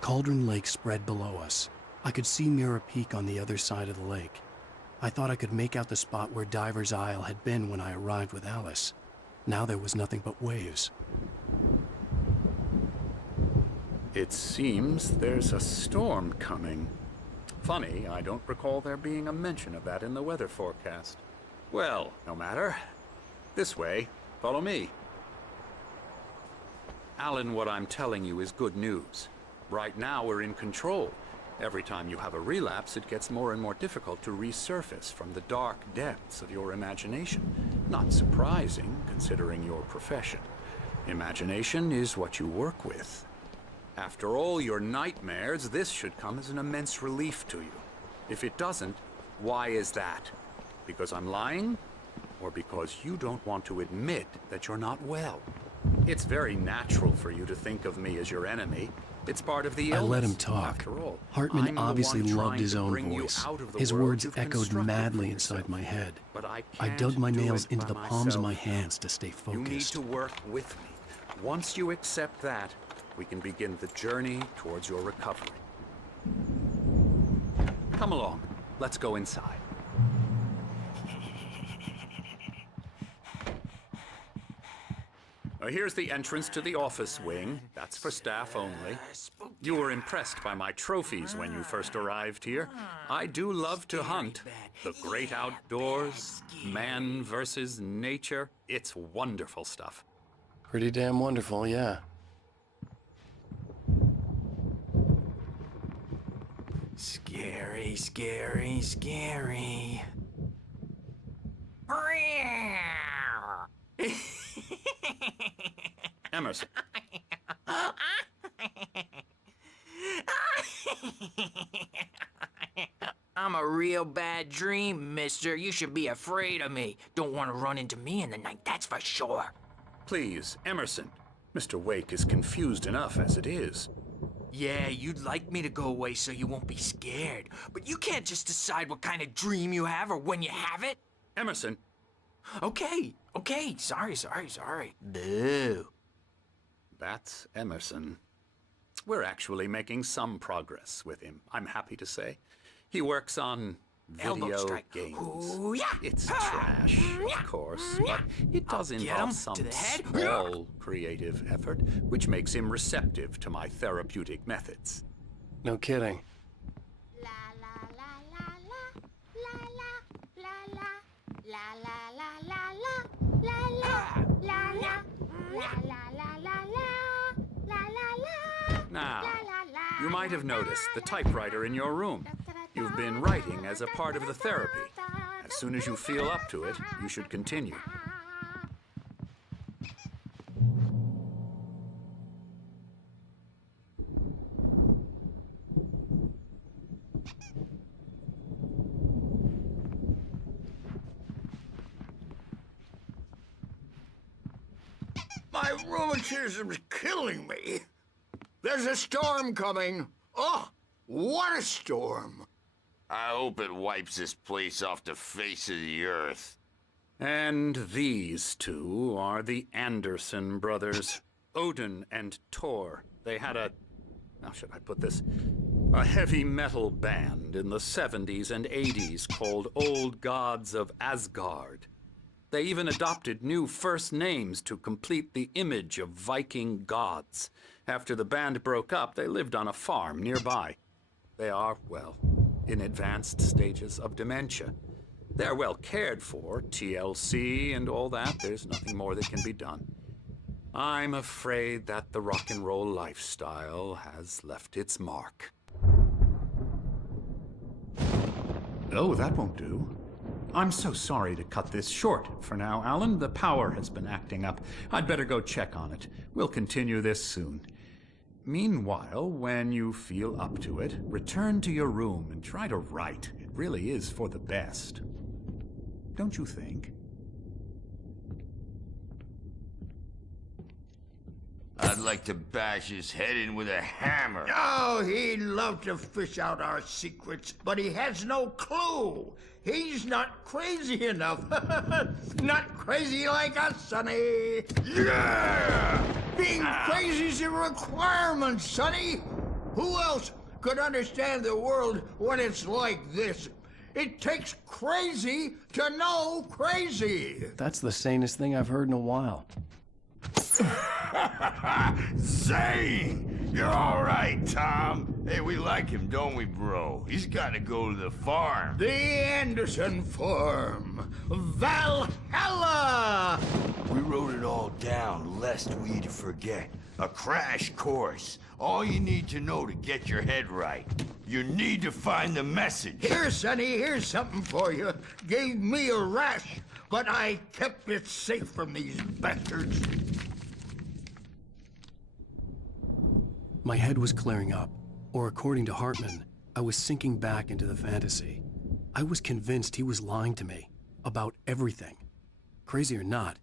Cauldron Lake spread below us. I could see Mirror Peak on the other side of the lake. I thought I could make out the spot where Diver's Isle had been when I arrived with Alice. Now there was nothing but waves. It seems there's a storm coming. Funny, I don't recall there being a mention of that in the weather forecast. Well, no matter. This way. Follow me. Alan, what I'm telling you is good news. Right now, we're in control. Every time you have a relapse, it gets more and more difficult to resurface from the dark depths of your imagination. Not surprising, considering your profession. Imagination is what you work with. After all your nightmares, this should come as an immense relief to you. If it doesn't, why is that? Because I'm lying? Or because you don't want to admit that you're not well? It's very natural for you to think of me as your enemy. It's part of the illness. I let him talk. After all, Hartman obviously loved his own bring you voice. out of the His world words you've echoed constructed madly for inside yourself. my head. But I I can't dug my do nails it into by the palms of my myself. hands to stay You need focused. to work with me. Once you accept that, we can begin the journey towards your recovery. Come along. Let's go inside. Here's the entrance to the office wing. That's for staff only. You were impressed by my trophies when you first arrived here. I do love to hunt. The great outdoors, man versus nature. It's wonderful stuff. Pretty damn wonderful, yeah. Scary, scary, scary. Emerson. I'm a real bad dream, mister. You should be afraid of me. Don't want to run into me in the night, that's for sure. Please, Emerson. Mr. Wake is confused enough as it is. Yeah, you'd like me to go away so you won't be scared. But you can't just decide what kind of dream you have or when you have it. Emerson. Okay. Sorry. Boo. That's Emerson. We're actually making some progress with him, I'm happy to say. He works on Elbow video strike. games. Ooh, yeah. It's trash, of course, but it does Get involve him some to the head. small creative effort, which makes him receptive to my therapeutic methods. No kidding. La la la la la la la la la la la la la la la la la la la la You might have noticed the typewriter in your room. You've been writing as a part of the therapy. As soon as you feel up to it, you should continue. My rheumatism's killing me. There's a storm coming. Oh, what a storm. I hope it wipes this place off the face of the earth. And these two are the Anderson brothers, Odin and Tor. They had how should I put this? A heavy metal band in the 70s and 80s called Old Gods of Asgard. They even adopted new first names to complete the image of Viking gods. After the band broke up, they lived on a farm nearby. They are, well, in advanced stages of dementia. They're well cared for, TLC and all that. There's nothing more that can be done. I'm afraid that the rock and roll lifestyle has left its mark. Oh, that won't do. I'm so sorry to cut this short for now, Alan. The power has been acting up. I'd better go check on it. We'll continue this soon. Meanwhile, when you feel up to it, return to your room and try to write. It really is for the best. Don't you think? I'd like to bash his head in with a hammer. Oh, he'd love to fish out our secrets, but he has no clue. He's not crazy enough. Not crazy like us, Sonny. Yeah! Being crazy's a requirement, Sonny. Who else could understand the world when it's like this? It takes crazy to know crazy. That's the sanest thing I've heard in a while. Zane! You're all right, Tom. Hey, we like him, don't we, bro? He's got to go to the farm. The Anderson farm. Valhalla! We wrote it all down, lest we'd forget. A crash course. All you need to know to get your head right. You need to find the message. Here, Sonny, here's something for you. Gave me a rash, but I kept it safe from these bastards. My head was clearing up, or according to Hartman, I was sinking back into the fantasy. I was convinced he was lying to me about everything. Crazy or not,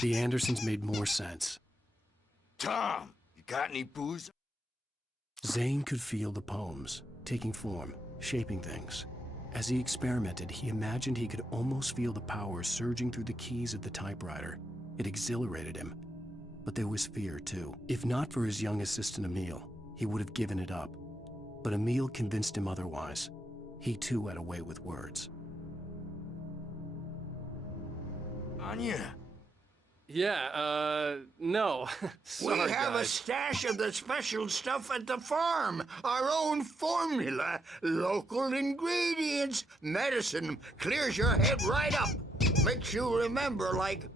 the Andersons made more sense. Tom, you got any booze? Zane could feel the poems, taking form, shaping things. As he experimented, he imagined he could almost feel the power surging through the keys of the typewriter. It exhilarated him. But there was fear, too. If not for his young assistant, Emil, he would have given it up. But Emil convinced him otherwise. He, too, had a way with words. Anya? Yeah, no. Sorry, we have guys. a stash of the special stuff at the farm. Our own formula. Local ingredients. Medicine clears your head right up. Makes you remember like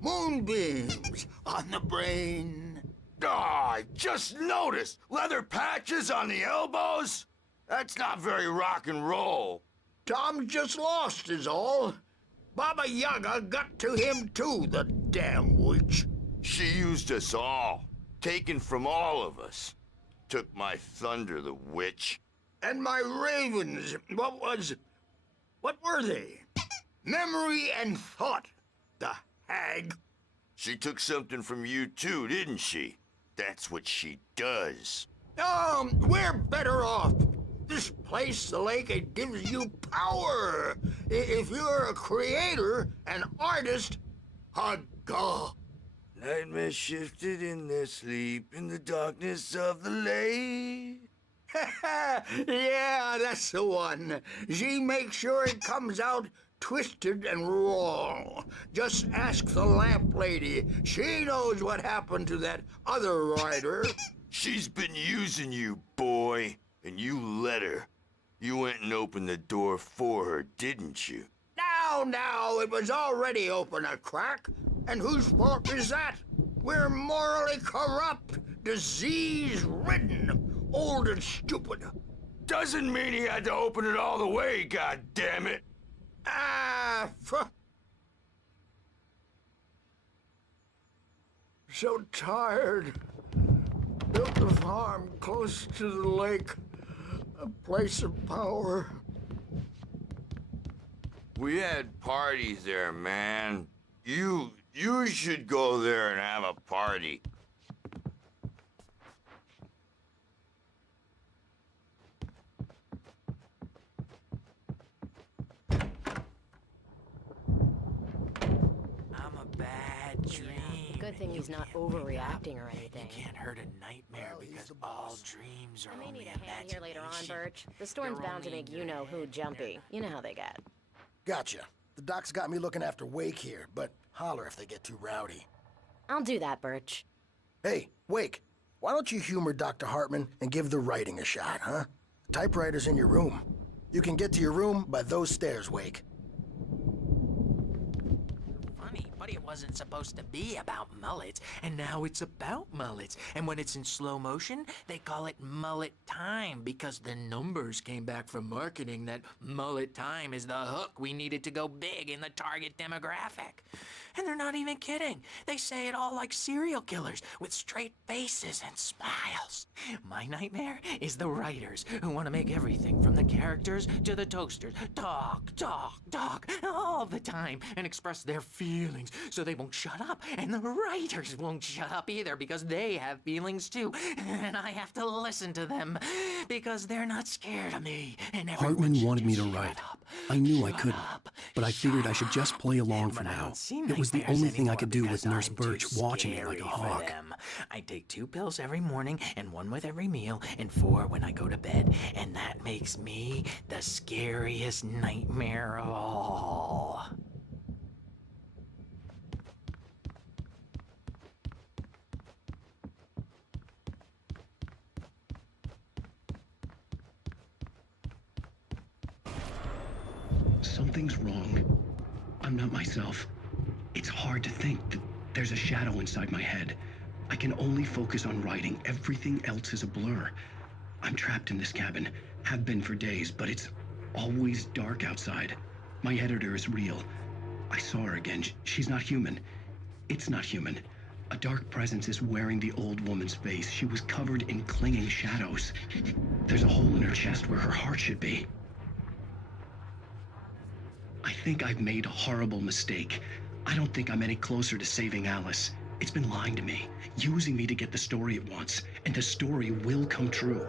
moonbeams on the brain. Oh, I just noticed. Leather patches on the elbows? That's not very rock and roll. Tom just lost is all. Baba Yaga got to him too, the damn witch. She used us all. Taken from all of us. Took my thunder, the witch. And my ravens. What were they? Memory and thought. The hag. She took something from you too, didn't she? That's what she does. We're better off. This place, the lake, it gives you power. If you're a creator, an artist, a god. Nightmare shifted in their sleep in the darkness of the lake. Yeah, that's the one. She makes sure it comes out twisted and raw. Just ask the lamp lady. She knows what happened to that other writer. She's been using you, boy. And you let her. You went and opened the door for her, didn't you? Now, it was already open a crack. And whose fault is that? We're morally corrupt, disease-ridden. old and stupid. Doesn't mean he had to open it all the way, god damn it. So tired. Built the farm close to the lake. A place of power. We had parties there, man. You should go there and have a party. I'm a bad dream. Good thing he's not overreacting or anything. You can't hurt a nightmare because all dreams are I may only need a hand here later on, imagination. Birch. The storm's They're bound to only make you-know-who jumpy. You know how they get. Gotcha. The doc's got me looking after Wake here, but holler if they get too rowdy. I'll do that, Birch. Hey, Wake, why don't you humor Dr. Hartman and give the writing a shot, huh? The typewriter's in your room. You can get to your room by those stairs, Wake. Funny, but it wasn't supposed to be about mullets, and now it's about mullets. And when it's in slow motion, they call it mullet time because the numbers came back from marketing that mullet time is the hook we needed to go big in the target demographic. And they're not even kidding. They say it all like serial killers with straight faces and smiles. My nightmare is the writers who want to make everything from the characters to the toasters talk all the time and express their feelings so they won't shut up. And the writers won't shut up either because they have feelings too. And I have to listen to them because they're not scared of me. And Hartman wanted me to write. I knew I couldn't, but I figured I should just play along for now. It was the only thing I could do with Nurse Birch watching me like a hawk. I take 2 pills every morning and 1 with every meal and 4 when I go to bed. And that makes me the scariest nightmare of all. Something's wrong. I'm not myself. It's hard to think that there's a shadow inside my head. I can only focus on writing. Everything else is a blur. I'm trapped in this cabin. Have been for days, but it's always dark outside. My editor is real. I saw her again. She's not human. It's not human. A dark presence is wearing the old woman's face. She was covered in clinging shadows. There's a hole in her chest where her heart should be. I think I've made a horrible mistake. I don't think I'm any closer to saving Alice. It's been lying to me, using me to get the story it wants, and the story will come true.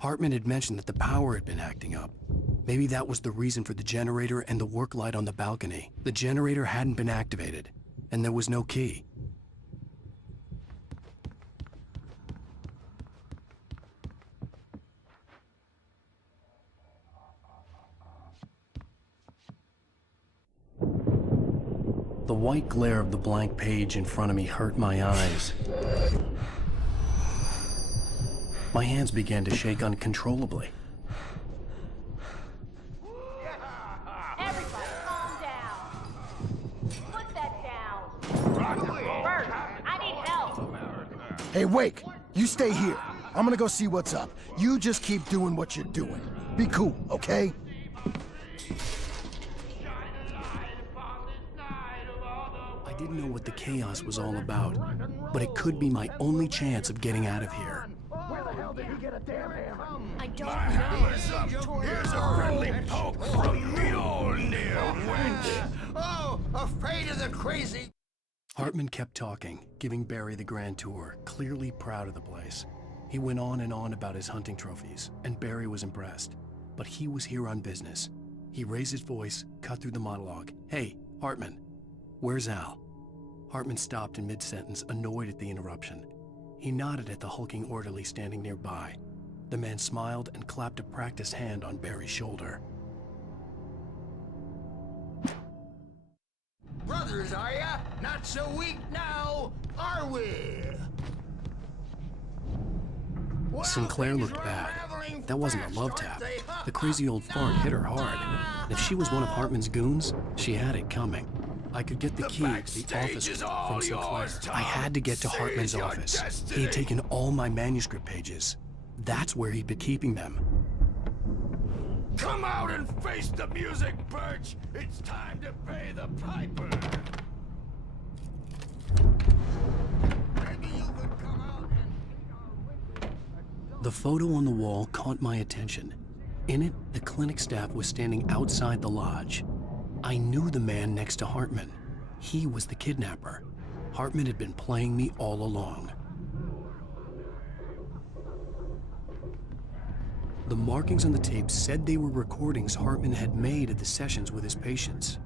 Hartman had mentioned that the power had been acting up. Maybe that was the reason for the generator and the work light on the balcony. The generator hadn't been activated, and there was no key. The white glare of the blank page in front of me hurt my eyes. My hands began to shake uncontrollably. Everybody, calm down. Put that down. Bert, I need help. Hey, Wake, you stay here. I'm gonna go see what's up. You just keep doing what you're doing. Be cool, okay? I didn't know what the chaos was all about, but it could be my only chance of getting out of here. Where the hell did he get a damn hammer? I don't My hammer's up. Here's a friendly poke from the old near wench. Oh, afraid of the crazy. Hartman kept talking, giving Barry the grand tour, clearly proud of the place. He went on and on about his hunting trophies, and Barry was impressed. But he was here on business. He raised his voice, cut through the monologue. Hey, Hartman, where's Al? Hartman stopped in mid-sentence, annoyed at the interruption. He nodded at the hulking orderly standing nearby. The man smiled and clapped a practiced hand on Barry's shoulder. Brothers, are ya? Not so weak now, are we? Well, Sinclair looked bad. That wasn't a love tap. The crazy old fart hit her hard. And if she was one of Hartman's goons, she had it coming. I could get the key to the office from Sinclair. I had to get to Hartman's office. He had taken all my manuscript pages. That's where he'd been keeping them. Come out and face the music, Birch! It's time to pay the piper! Maybe you could come out and... The photo on the wall caught my attention. In it, the clinic staff was standing outside the lodge. I knew the man next to Hartman. He was the kidnapper. Hartman had been playing me all along. The markings on the tape said they were recordings Hartman had made at the sessions with his patients.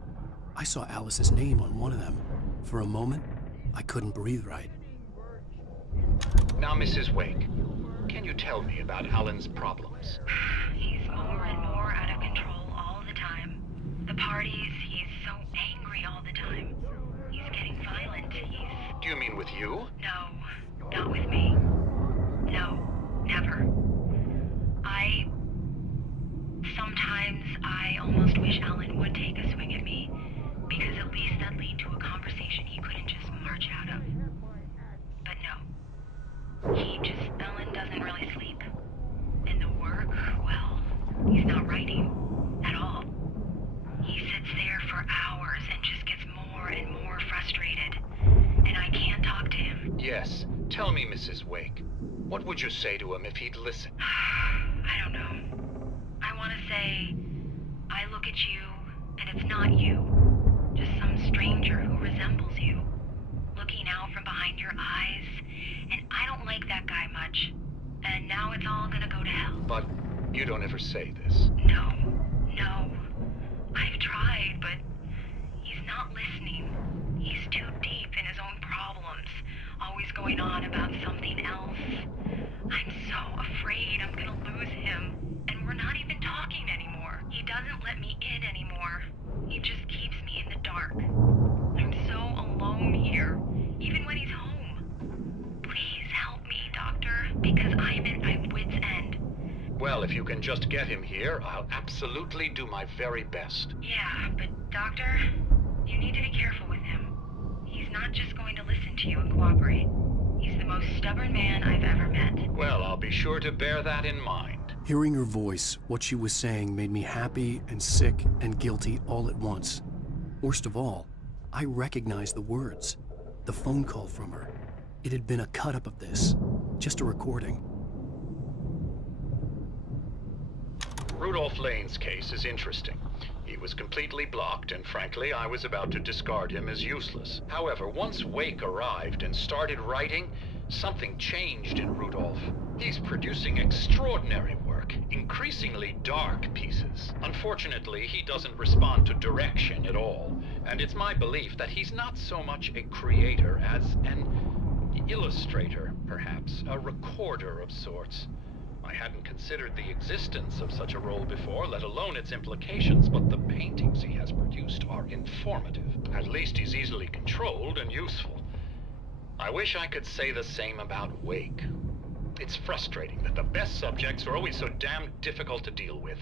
I saw Alice's name on one of them. For a moment, I couldn't breathe right. Now, Mrs. Wake, can you tell me about Alan's problems? He's more and more out of control all the time. The parties, he's so angry all the time. He's getting violent. Do you mean with you? No, not with me. No, never. Sometimes I almost wish Alan would take a swing at me, because at least that'd lead to a conversation he couldn't just march out of. But no. Alan doesn't really sleep. And the work, well, he's not writing at all. He sits there for hours and just gets more and more frustrated. And I can't talk to him. Yes. Tell me, Mrs. Wake. What would you say to him if he'd listen? I don't know. I want to say, I look at you, and it's not you. Just some stranger who resembles you. Looking out from behind your eyes, and I don't like that guy much. And now it's all gonna go to hell. But you don't ever say this. No. I've tried, but he's not listening. He's too deep in his own problems, always going on about something else. I'm so afraid I'm gonna lose him, and we're not even talking anymore. He doesn't let me in anymore. He just keeps me in the dark. I'm so alone here, even when he's home. Please help me, Doctor, because I'm at my wit's end. Well, if you can just get him here, I'll absolutely do my very best. Yeah, but Doctor, you need to be careful with him. He's not just going to listen to you and cooperate. He's the most stubborn man I've ever met. Well, I'll be sure to bear that in mind. Hearing her voice, what she was saying made me happy and sick and guilty all at once. Worst of all, I recognized the words. The phone call from her. It had been a cut-up of this. Just a recording. Rudolph Lane's case is interesting. He was completely blocked, and frankly, I was about to discard him as useless. However, once Wake arrived and started writing, something changed in Rudolph. He's producing extraordinary work, increasingly dark pieces. Unfortunately, he doesn't respond to direction at all, and it's my belief that he's not so much a creator as an illustrator, perhaps, a recorder of sorts. I hadn't considered the existence of such a role before, let alone its implications, but the paintings he has produced are informative. At least he's easily controlled and useful. I wish I could say the same about Wake. It's frustrating that the best subjects are always so damn difficult to deal with.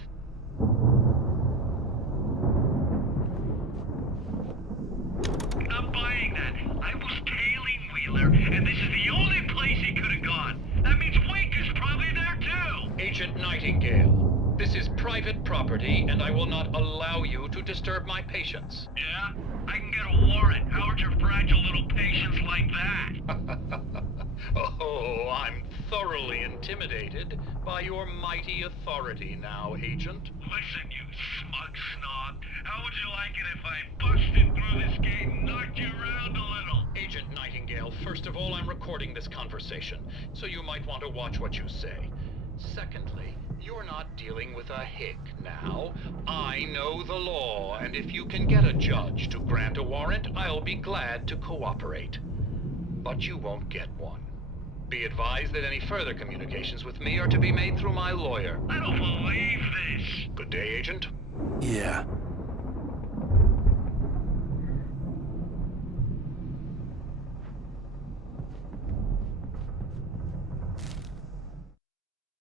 Not buying that. I was tailing Wheeler, and this is the only place he could have gone. That means Wake is probably there too! Agent Nightingale, this is private property, and I will not allow you to disturb my patients. Yeah? I can get a warrant. How'd your fragile little patients like that? Oh, I'm thoroughly intimidated by your mighty authority now, Agent. Listen, you smug snob. How would you like it if I busted through this gate and knocked you around a little? Agent Nightingale, first of all, I'm recording this conversation, so you might want to watch what you say. Secondly, you're not dealing with a hick now. I know the law, and if you can get a judge to grant a warrant, I'll be glad to cooperate. But you won't get one. Be advised that any further communications with me are to be made through my lawyer. I don't believe this. Good day, Agent. Yeah.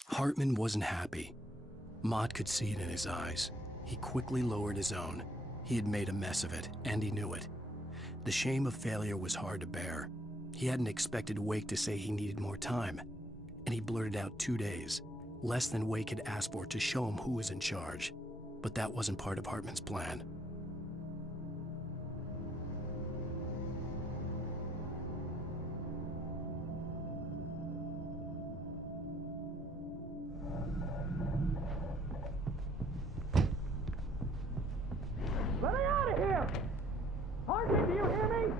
Hartman wasn't happy. Mott could see it in his eyes. He quickly lowered his own. He had made a mess of it, and he knew it. The shame of failure was hard to bear. He hadn't expected Wake to say he needed more time, and he blurted out 2 days, less than Wake had asked for to show him who was in charge. But that wasn't part of Hartman's plan. Let me out of here! Hartman, do you hear me?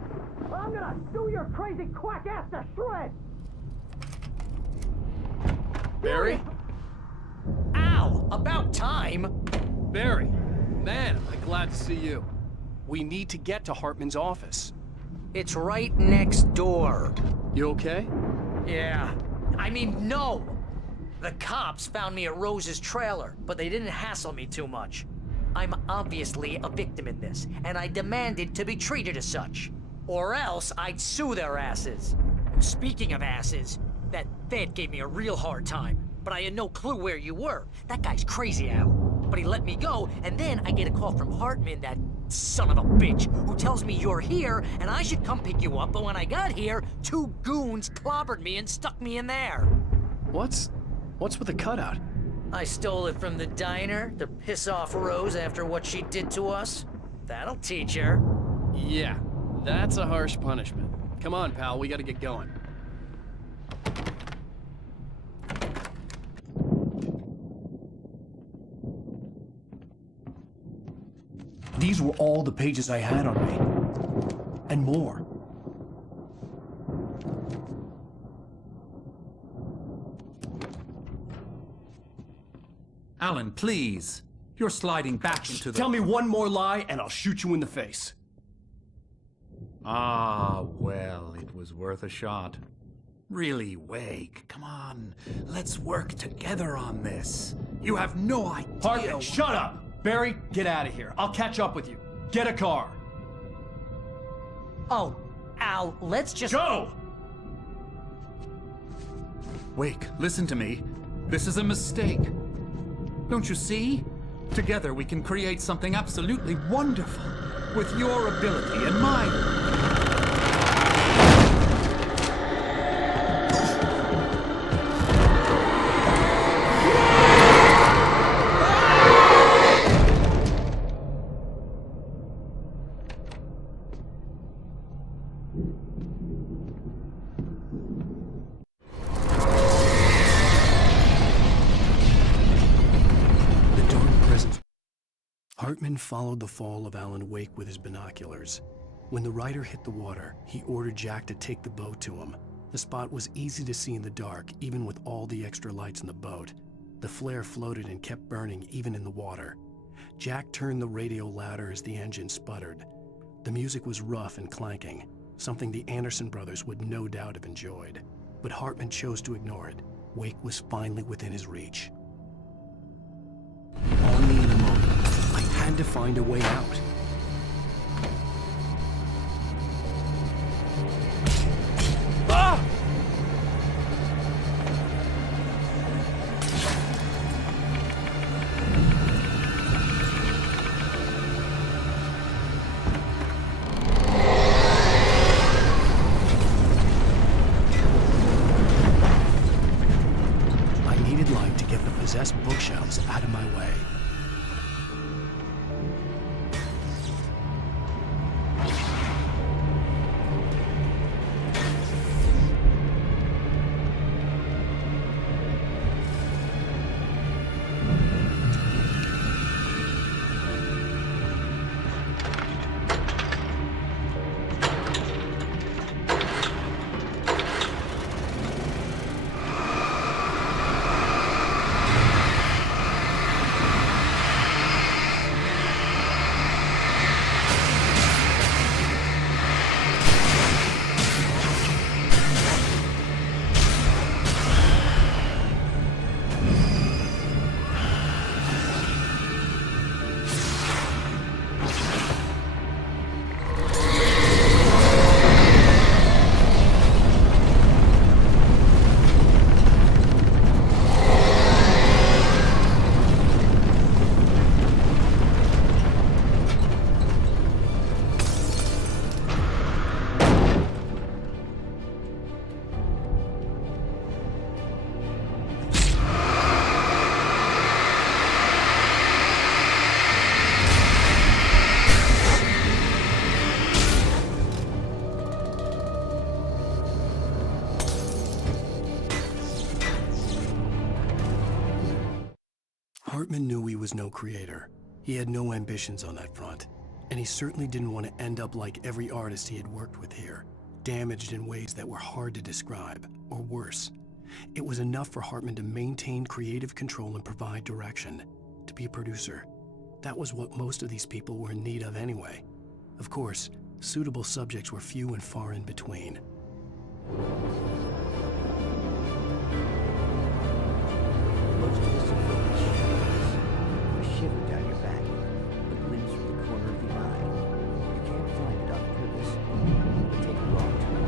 Or I'm gonna sue your crazy quack ass to shreds! Barry? Ow! About time! Barry, man, am I glad to see you. We need to get to Hartman's office. It's right next door. You okay? Yeah. I mean, no! The cops found me at Rose's trailer, but they didn't hassle me too much. I'm obviously a victim in this, and I demanded to be treated as such. Or else I'd sue their asses. Speaking of asses, that Fed gave me a real hard time, but I had no clue where you were. That guy's crazy, Al. But he let me go, and then I get a call from Hartman, that son of a bitch, who tells me you're here, and I should come pick you up, but when I got here, 2 goons clobbered me and stuck me in there. What's with the cutout? I stole it from the diner to piss off Rose after what she did to us. That'll teach her. Yeah, that's a harsh punishment. Come on, pal, we gotta get going. These were all the pages I had on me. And more. Alan, please. You're sliding back into the... Tell me one more lie and I'll shoot you in the face. Ah, well, it was worth a shot. Really, Wake, come on. Let's work together on this. You have no idea... Hartman, shut up! Barry, get out of here. I'll catch up with you. Get a car. Oh, Al, let's just... Go! Wake, listen to me. This is a mistake. Don't you see? Together we can create something absolutely wonderful. With your ability and mine. Hartman followed the fall of Alan Wake with his binoculars. When the rider hit the water, he ordered Jack to take the boat to him. The spot was easy to see in the dark, even with all the extra lights in the boat. The flare floated and kept burning even in the water. Jack turned the radio louder as the engine sputtered. The music was rough and clanking, something the Anderson brothers would no doubt have enjoyed. But Hartman chose to ignore it. Wake was finally within his reach. Only in a moment. I had to find a way out. Ah! I needed light to get the possessed bookshelves out of my way. Hartman knew he was no creator. He had no ambitions on that front. And he certainly didn't want to end up like every artist he had worked with here, damaged in ways that were hard to describe, or worse. It was enough for Hartman to maintain creative control and provide direction, to be a producer. That was what most of these people were in need of anyway. Of course, suitable subjects were few and far in between. Most of us are focused shadows. A shiver down your back, a glimpse from the corner of the eye. You can't find it on purpose, but take a wrong turn,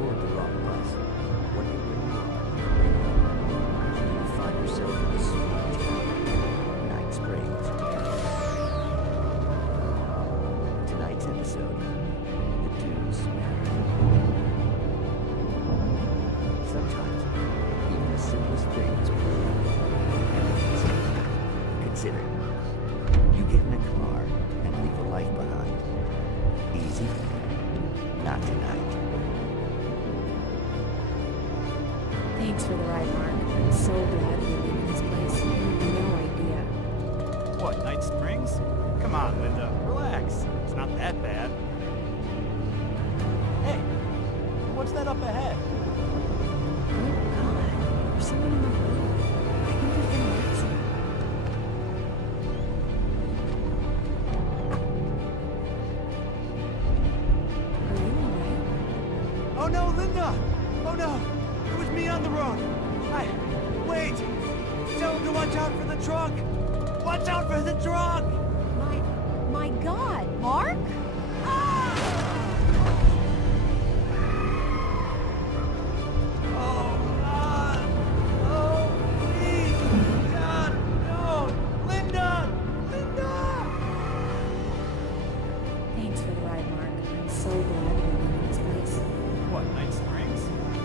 board the wrong bus, wonder where you are. And you find yourself in a small town, Night Springs. Tonight's episode, the dudes matter. Sometimes, even the simplest things prove. Consider, you get in a car and leave a life behind. Easy? Not tonight. Thanks for the ride, Mark. I'm so glad we're leaving this place. You have no idea. What, Night Springs? Come on, Linda, relax. It's not that bad. Hey, what's that up ahead? Oh, God. There's someone in the road. I think there's been an accident. Are you alright? Oh no, Linda! Oh no! It was me on the road! Wait! Tell him to watch out for the truck! Watch out for the truck! My God, Mark? Oh, God! Oh, please! God, no! Linda! Linda! Thanks for the ride, Mark. I'm so glad we're leaving this place. What, Night Springs?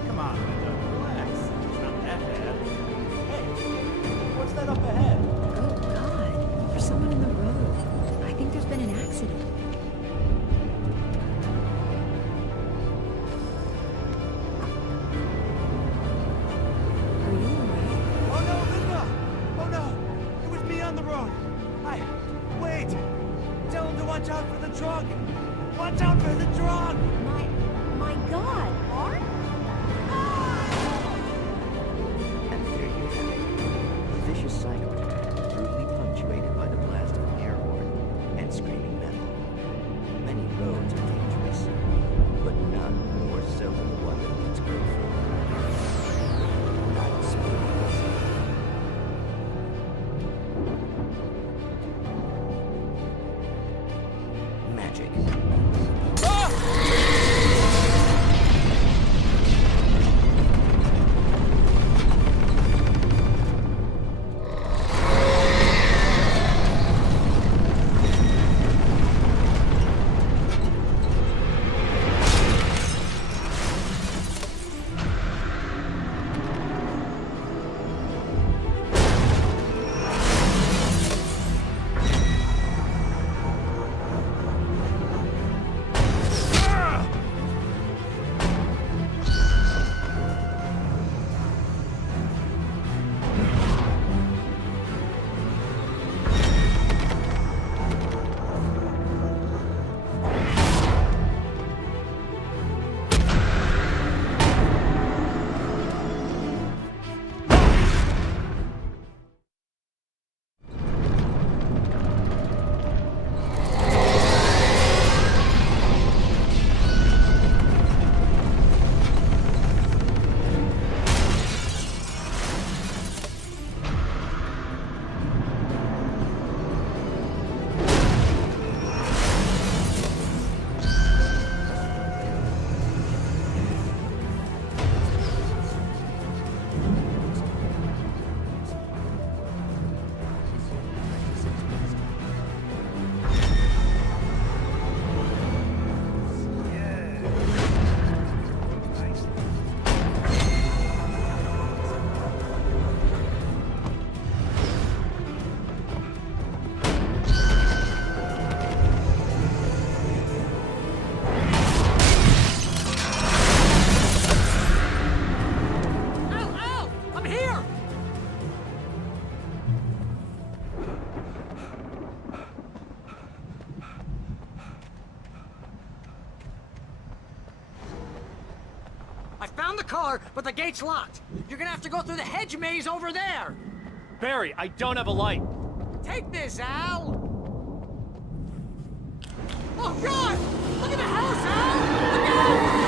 Come on, Linda, relax. It's not that bad. Hey, what's that up ahead? Oh, God. There's someone in the road. I think there's been an accident. Are you alright? Oh no, Linda! Oh no! It was me on the road! Wait! Tell him to watch out for the truck! Watch out for the truck! My God, Mark? And there you have it. A vicious cycle, brutally punctuated by the blast of an air horn and screaming metal. Many roads are dangerous, but none more so than the one that leads Greyford. Night Springs. Magic. the car, but the gate's locked. You're gonna have to go through the hedge maze over there. Barry, I don't have a light. Take this, Al. Oh, God! Look at the house, Al! Look out!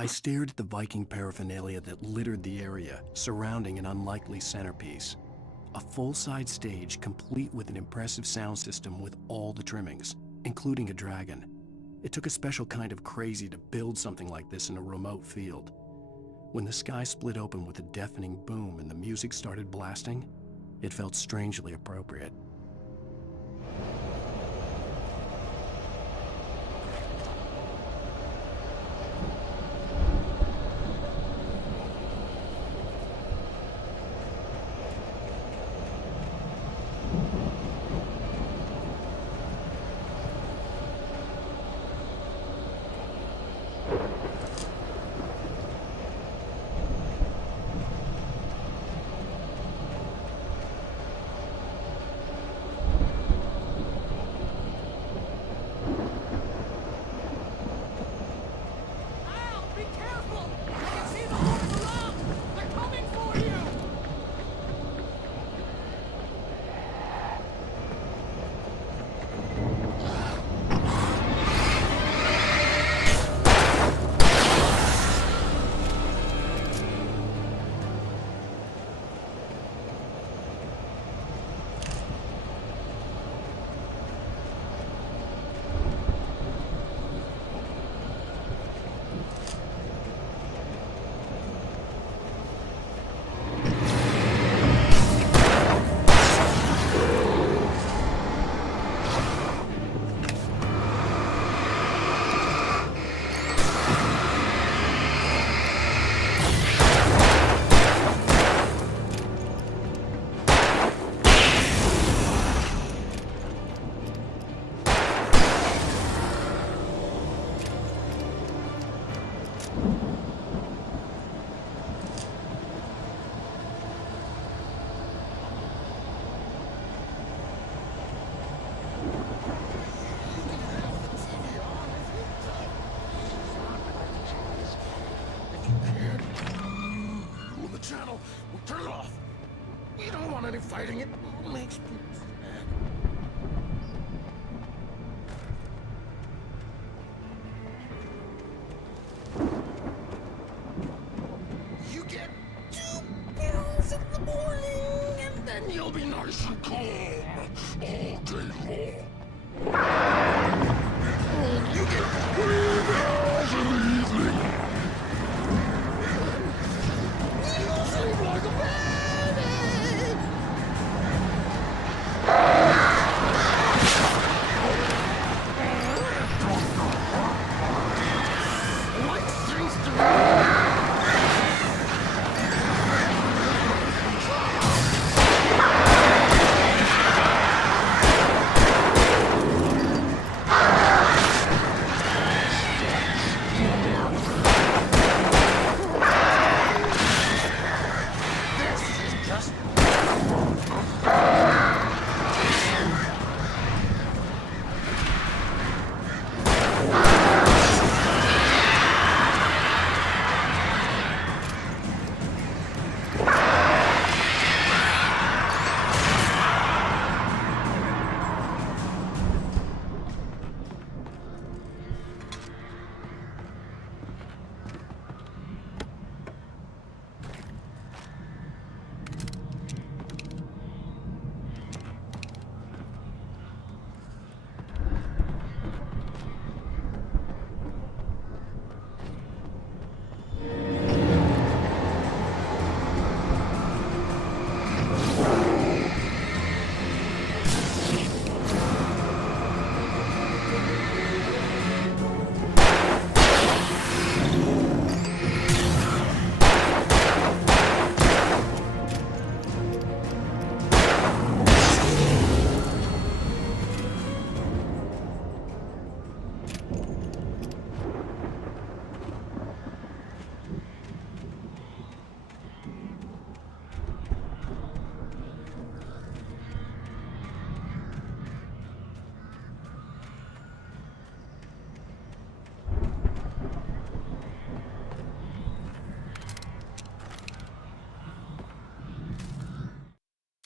I stared at the Viking paraphernalia that littered the area, surrounding an unlikely centerpiece. A full-size stage complete with an impressive sound system with all the trimmings, including a dragon. It took a special kind of crazy to build something like this in a remote field. When the sky split open with a deafening boom and the music started blasting, it felt strangely appropriate. channel. We'll turn it off. We don't want any fighting. It makes people sad. nice and calm all day long. You get free meals in the evening. You sleep like a baby. What seems to be?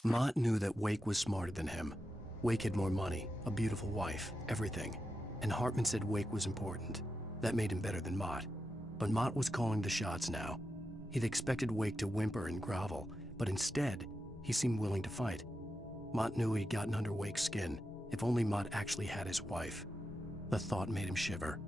Mott knew that Wake was smarter than him. Wake had more money, a beautiful wife, everything. And Hartman said Wake was important. That made him better than Mott. But Mott was calling the shots now. He'd expected Wake to whimper and grovel, but instead, he seemed willing to fight. Mott knew he'd gotten under Wake's skin. If only Mott actually had his wife. The thought made him shiver.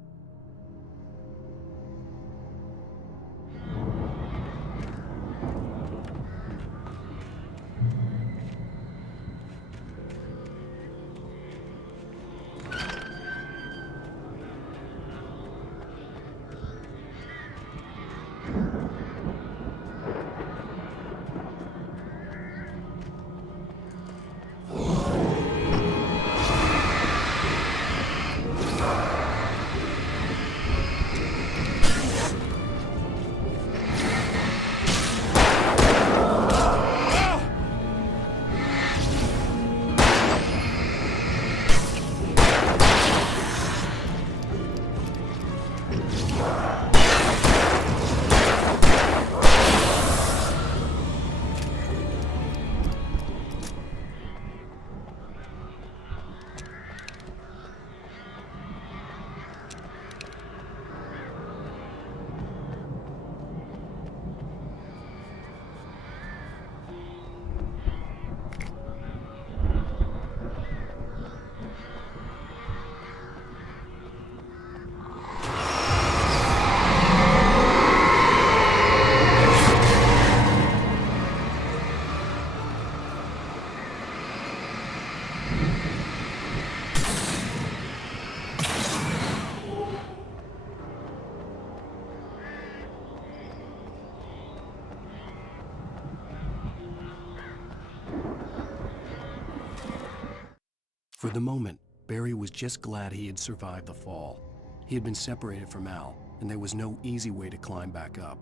For the moment, Barry was just glad he had survived the fall. He had been separated from Al, and there was no easy way to climb back up.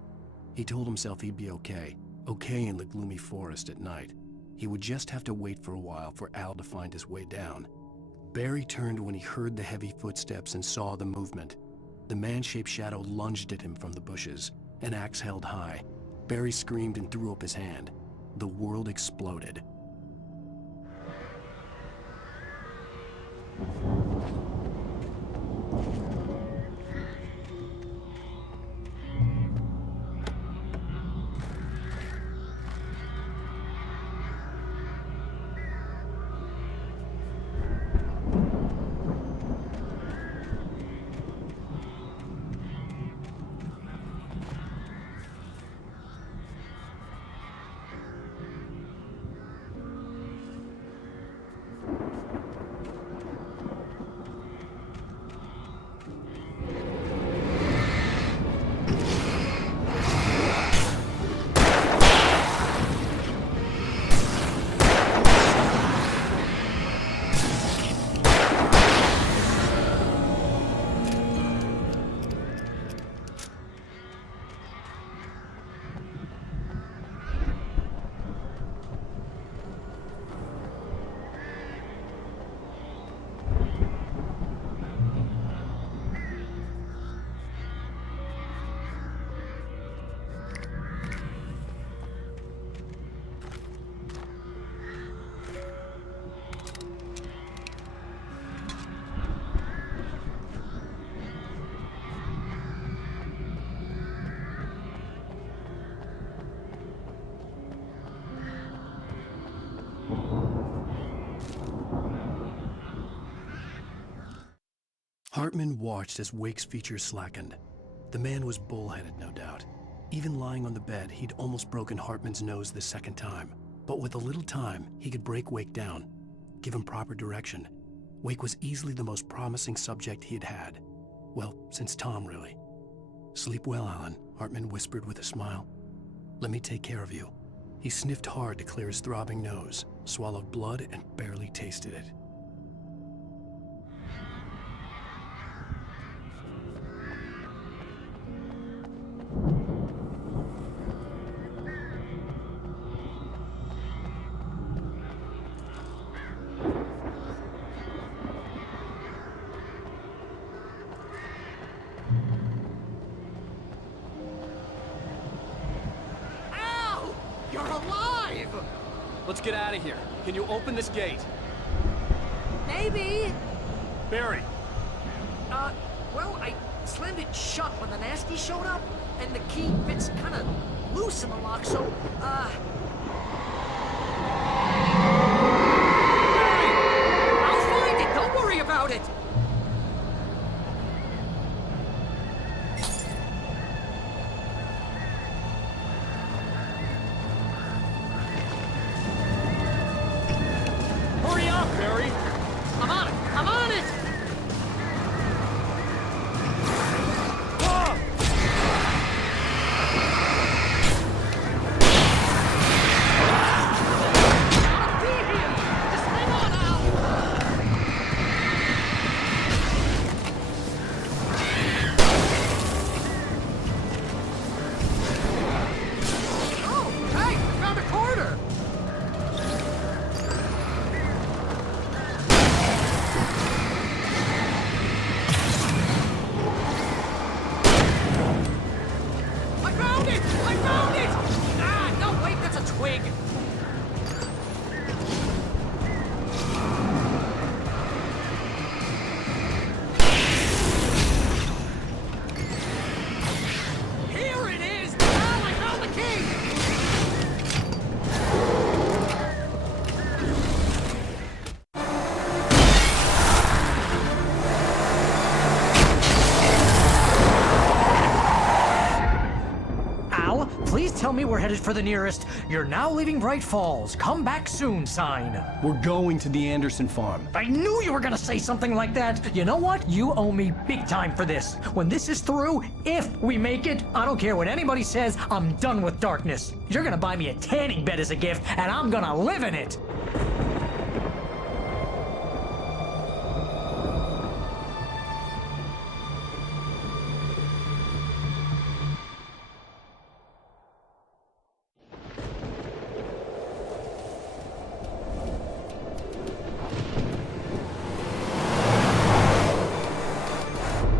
He told himself he'd be okay in the gloomy forest at night. He would just have to wait for a while for Al to find his way down. Barry turned when he heard the heavy footsteps and saw the movement. The man-shaped shadow lunged at him from the bushes, an axe held high. Barry screamed and threw up his hand. The world exploded. Hartman watched as Wake's features slackened. The man was bullheaded, no doubt. Even lying on the bed, he'd almost broken Hartman's nose the second time. But with a little time, he could break Wake down, give him proper direction. Wake was easily the most promising subject he had had. Well, since Tom, really. "Sleep well, Alan," Hartman whispered with a smile. "Let me take care of you." He sniffed hard to clear his throbbing nose, swallowed blood, and barely tasted it. You're alive! Let's get out of here. Can you open this gate? Maybe. Barry! Well, I slammed it shut when the nasty showed up, and the key fits kind of loose in the lock, so, I'll find it! Don't worry about it! Hurry up, Barry! I'm on it! I'm on it! Please tell me we're headed for the nearest "You're now leaving Bright Falls. Come back soon" sign. We're going to the Anderson farm. I knew you were gonna say something like that. You know what? You owe me big time for this. When this is through, if we make it, I don't care what anybody says, I'm done with darkness. You're gonna buy me a tanning bed as a gift, and I'm gonna live in it.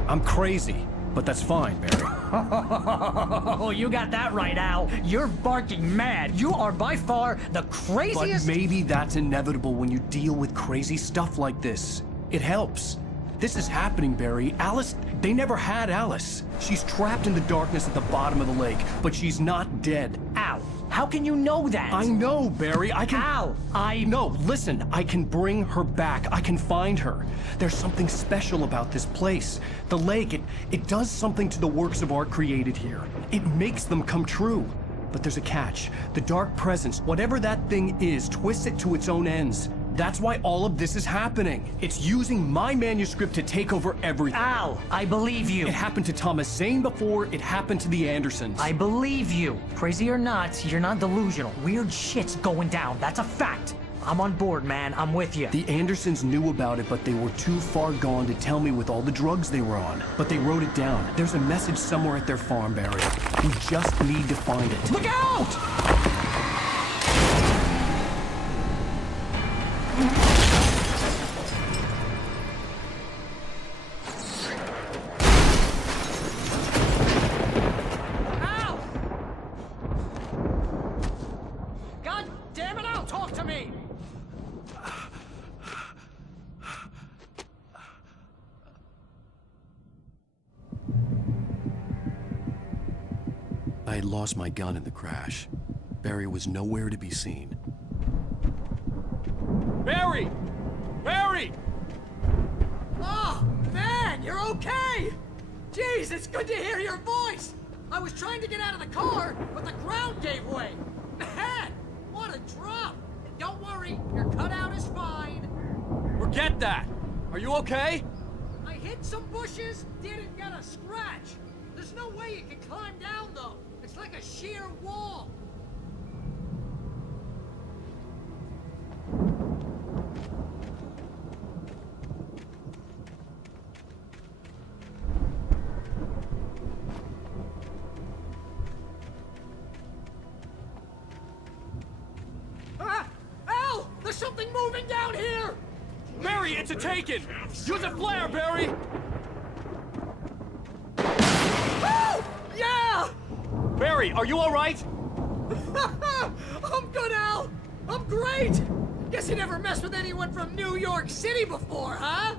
I'm crazy, but that's fine, Barry. Oh, you got that right, Al. You're barking mad. You are by far the craziest— But maybe that's inevitable when you deal with crazy stuff like this. It helps. This is happening, Barry. Alice, they never had Alice. She's trapped in the darkness at the bottom of the lake, but she's not dead. Al, how can you know that? I know, Barry. I can— Al, No, listen. I can bring her back. I can find her. There's something special about this place. The lake, it does something to the works of art created here. It makes them come true. But there's a catch. The dark presence, whatever that thing is, twists it to its own ends. That's why all of this is happening. It's using my manuscript to take over everything. Al, I believe you. It happened to Thomas Zane before, it happened to the Andersons. I believe you. Crazy or not, you're not delusional. Weird shit's going down. That's a fact. I'm on board, man. I'm with you. The Andersons knew about it, but they were too far gone to tell me with all the drugs they were on. But they wrote it down. There's a message somewhere at their farm, Barry. We just need to find it. Look out! God damn it, Al! Talk to me! I had lost my gun in the crash. Barry was nowhere to be seen. Barry! Barry! Oh, man! man, you're okay! Jeez, it's good to hear your voice! I was trying to get out of the car, but the ground gave way. Man, what a drop! And don't worry, your cutout is fine. Forget that! Are you okay? I hit some bushes, didn't get a scratch. There's no way you can climb down, though. It's like a sheer wall. Ah! Al! There's something moving down here! Barry, it's a taken! Use a flare, Barry! Oh! Yeah! Barry, are you alright? I'm good, Al! I'm great! Guess you never messed with anyone from New York City before, huh?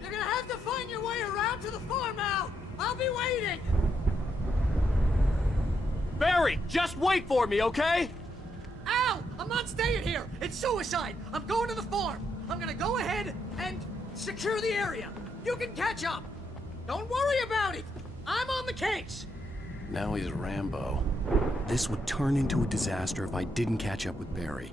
You're gonna have to find your way around to the farm, Al! I'll be waiting! Barry, just wait for me, okay? Al! I'm not staying here! It's suicide! I'm going to the farm! I'm gonna go ahead and secure the area! You can catch up! Don't worry about it! I'm on the case! Now he's Rambo. This would turn into a disaster if I didn't catch up with Barry.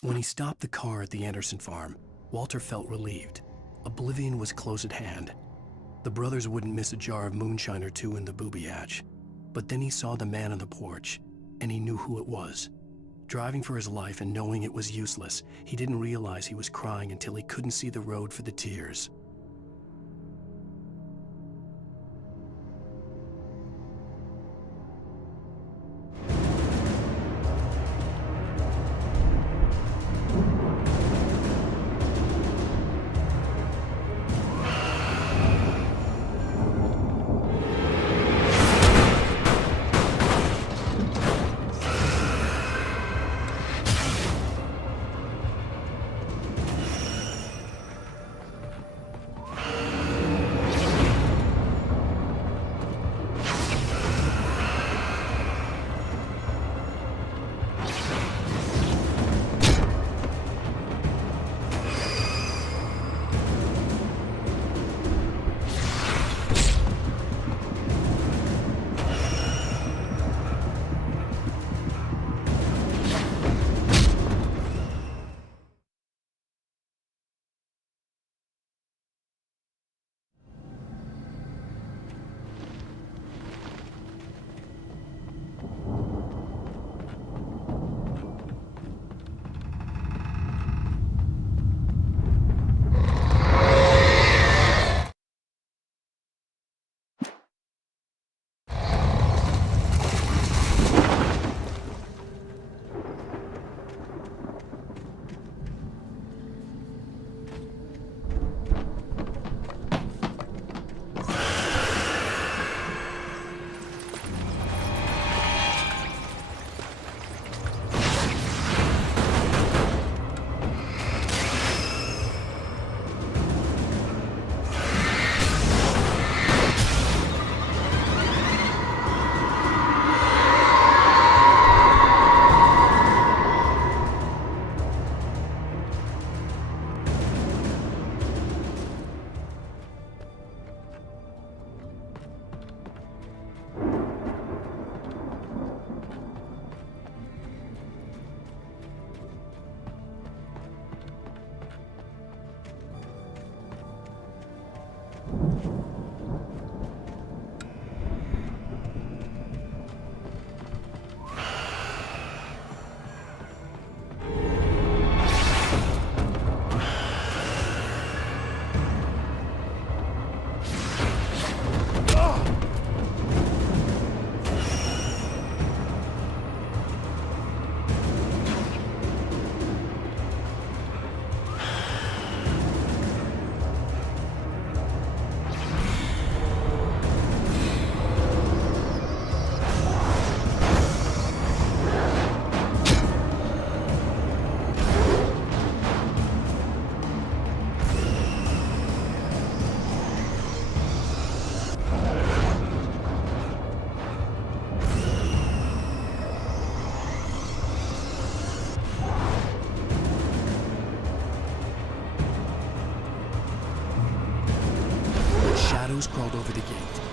When he stopped the car at the Anderson farm, Walter felt relieved. Oblivion was close at hand. The brothers wouldn't miss a jar of moonshine or two in the booby hatch. But then he saw the man on the porch, and he knew who it was. Driving for his life and knowing it was useless, he didn't realize he was crying until he couldn't see the road for the tears.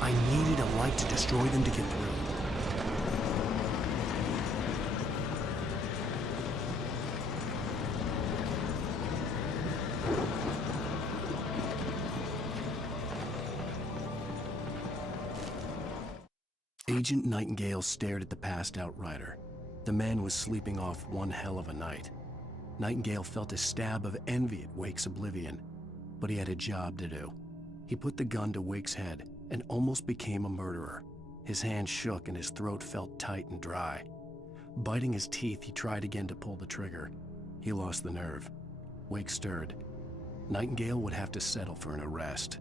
I needed a light to destroy them to get through. Agent Nightingale stared at the passed-out rider. The man was sleeping off one hell of a night. Nightingale felt a stab of envy at Wake's oblivion, but he had a job to do. He put the gun to Wake's head and almost became a murderer. His hand shook and his throat felt tight and dry. Biting his teeth, he tried again to pull the trigger. He lost the nerve. Wake stirred. Nightingale would have to settle for an arrest.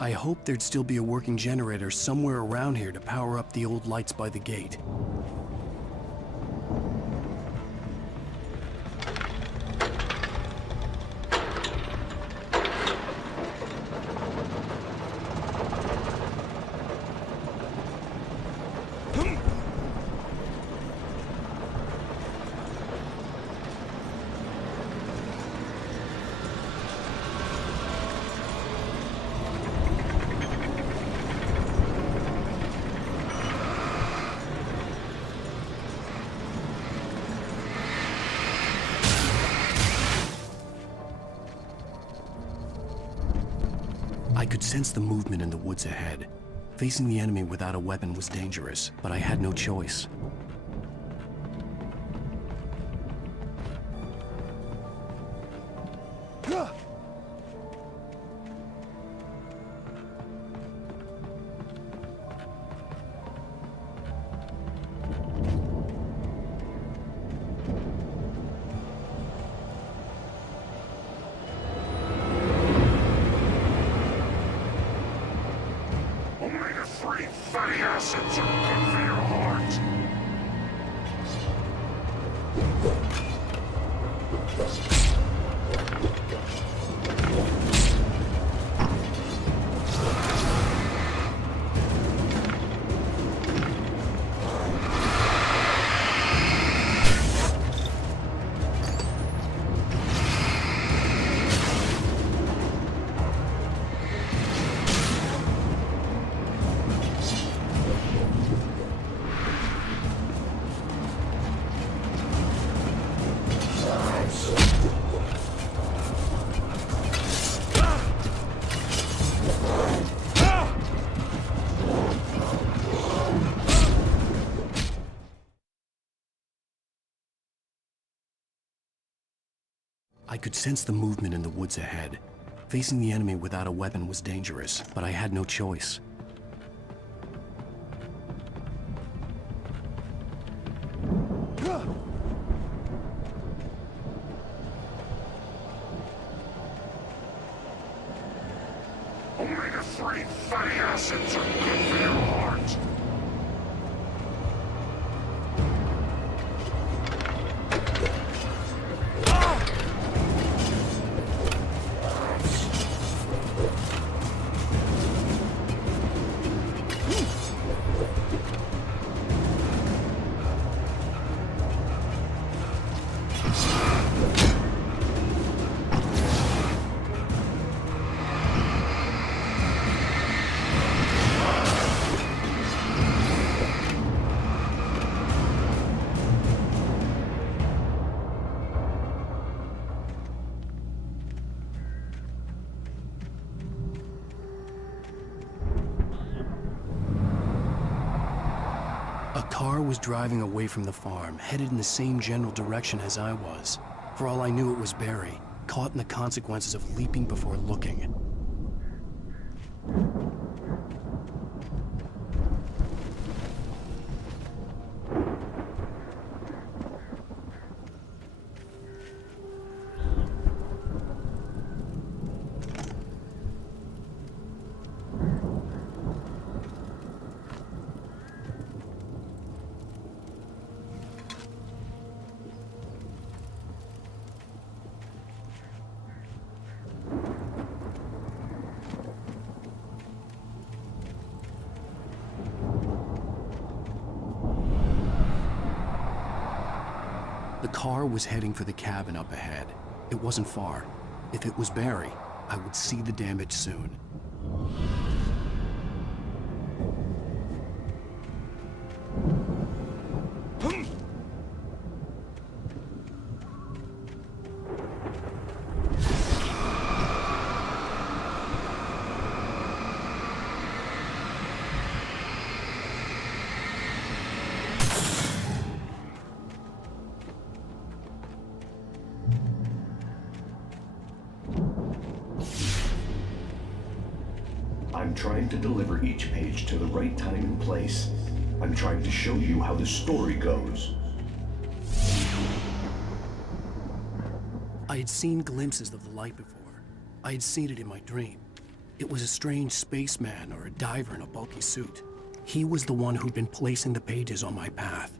I hoped there'd still be a working generator somewhere around here to power up the old lights by the gate. I could sense the movement in the woods ahead. Facing the enemy without a weapon was dangerous, but I had no choice. Omega-3 fatty acids are good for your heart. I could sense the movement in the woods ahead. Facing the enemy without a weapon was dangerous, but I had no choice. Omega-3 fatty acids are good for your heart. A car was driving away from the farm, headed in the same general direction as I was. For all I knew, it was Barry, caught in the consequences of leaping before looking. The car was heading for the cabin up ahead. It wasn't far. If it was Barry, I would see the damage soon. I'm trying to deliver each page to the right time and place. I'm trying to show you how the story goes. I had seen glimpses of the light before. I had seen it in my dream. It was a strange spaceman or a diver in a bulky suit. He was the one who'd been placing the pages on my path.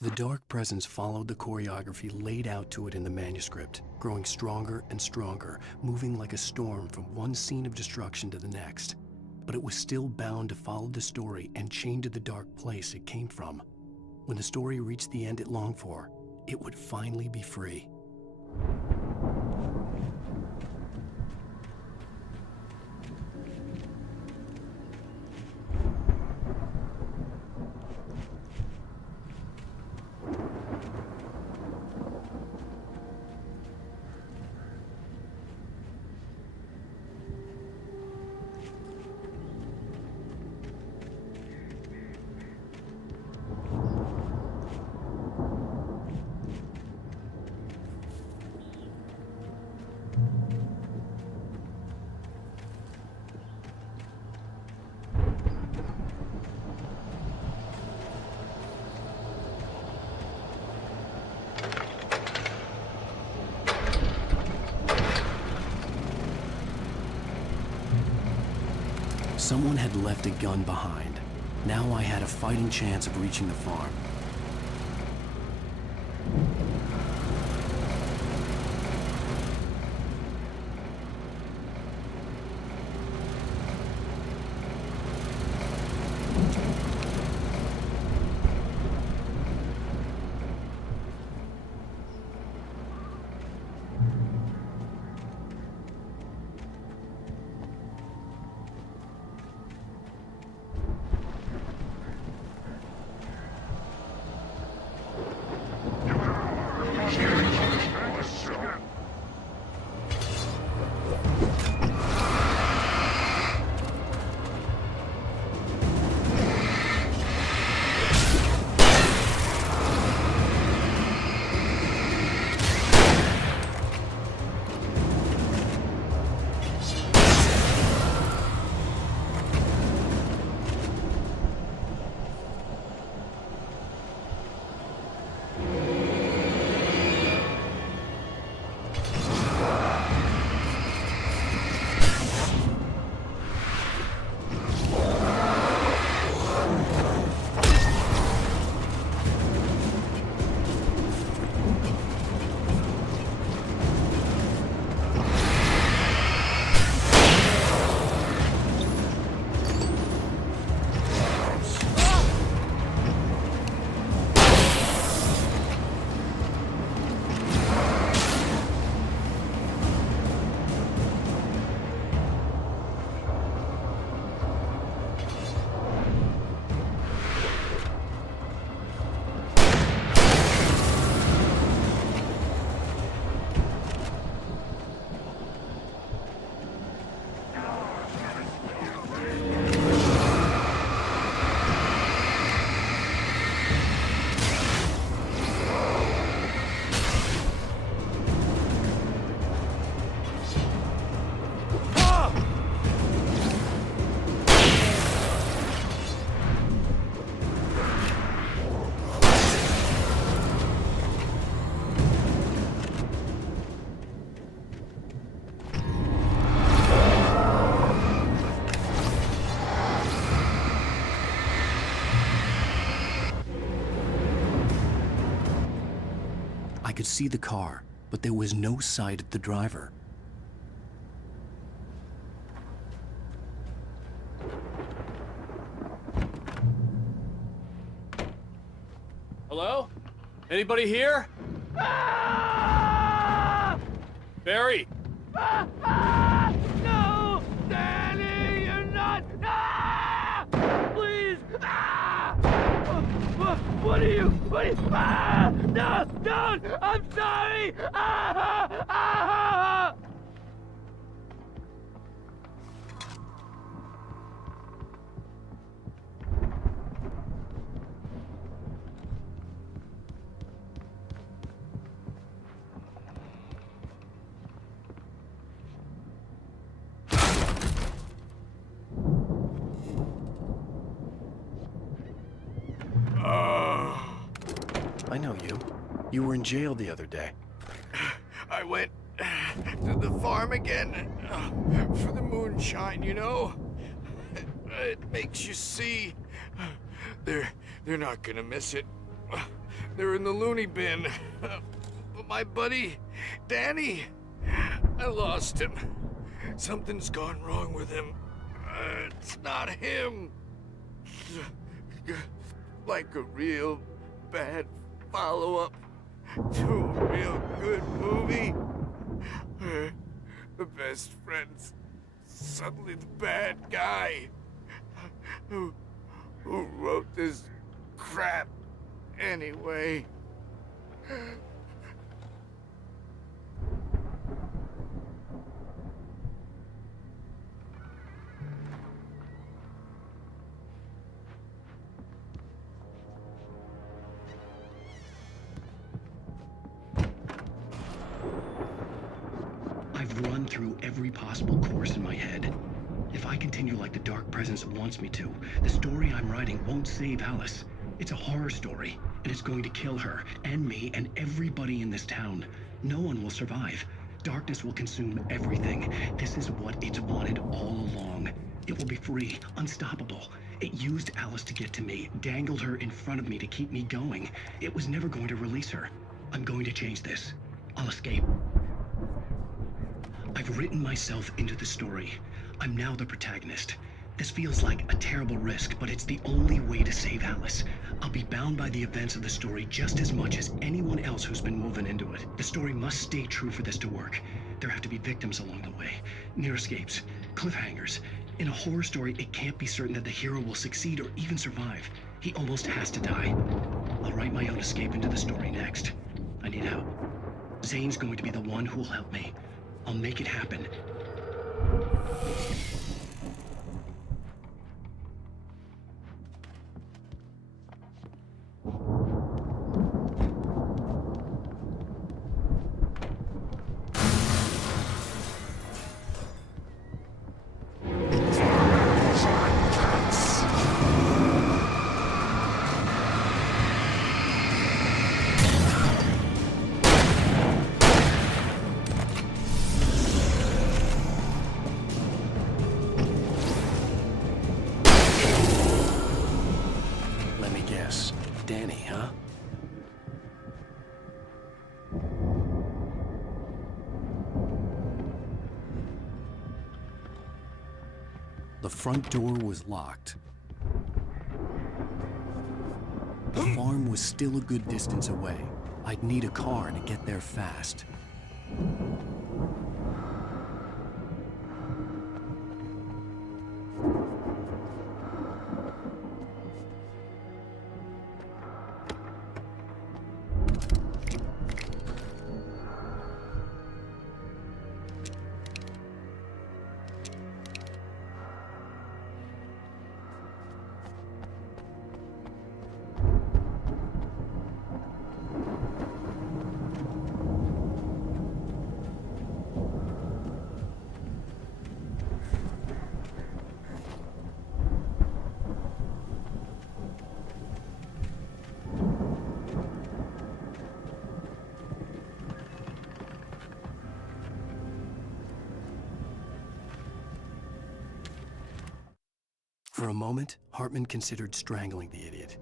The dark presence followed the choreography laid out to it in the manuscript, growing stronger and stronger, moving like a storm from one scene of destruction to the next. But it was still bound to follow the story and chained to the dark place it came from. When the story reached the end it longed for, it would finally be free. Someone had left a gun behind. Now I had a fighting chance of reaching the farm. I could see the car, but there was no sight of the driver. Hello? Anybody here? Barry! No! Danny, you're not! Please! What are you? No! Don't! I'm sorry! I know you. You were in jail the other day. I went to the farm again for the moonshine, you know? It makes you see. They're not gonna miss it. They're in the loony bin. But my buddy, Danny, I lost him. Something's gone wrong with him. It's not him. Like a real bad follow-up to a real good movie. The best friend's suddenly the bad guy. Who wrote this crap anyway? I've run through every possible course in my head. If I continue like the Dark Presence wants me to, the story I'm writing won't save Alice. It's a horror story, and it's going to kill her, and me, and everybody in this town. No one will survive. Darkness will consume everything. This is what it's wanted all along. It will be free, unstoppable. It used Alice to get to me, dangled her in front of me to keep me going. It was never going to release her. I'm going to change this. I'll escape. I've written myself into the story. I'm now the protagonist. This feels like a terrible risk, but it's the only way to save Alice. I'll be bound by the events of the story just as much as anyone else who's been woven into it. The story must stay true for this to work. There have to be victims along the way, near escapes, cliffhangers. In a horror story, it can't be certain that the hero will succeed or even survive. He almost has to die. I'll write my own escape into the story next. I need help. Zane's going to be the one who'll help me. I'll make it happen. Danny, huh? The front door was locked. The farm was still a good distance away. I'd need a car to get there fast. For a moment, Hartman considered strangling the idiot.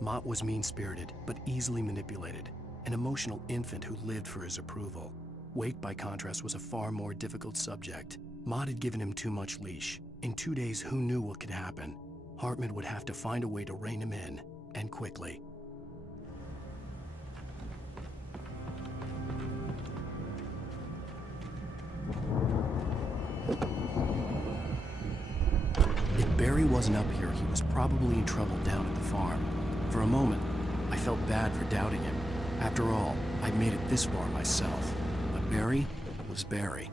Mott was mean-spirited, but easily manipulated, an emotional infant who lived for his approval. Wake, by contrast, was a far more difficult subject. Mott had given him too much leash. In 2 days, who knew what could happen? Hartman would have to find a way to rein him in, and quickly. wasn't up here, he was probably in trouble down at the farm. For a moment, I felt bad for doubting him. After all, I'd made it this far myself. But Barry was Barry.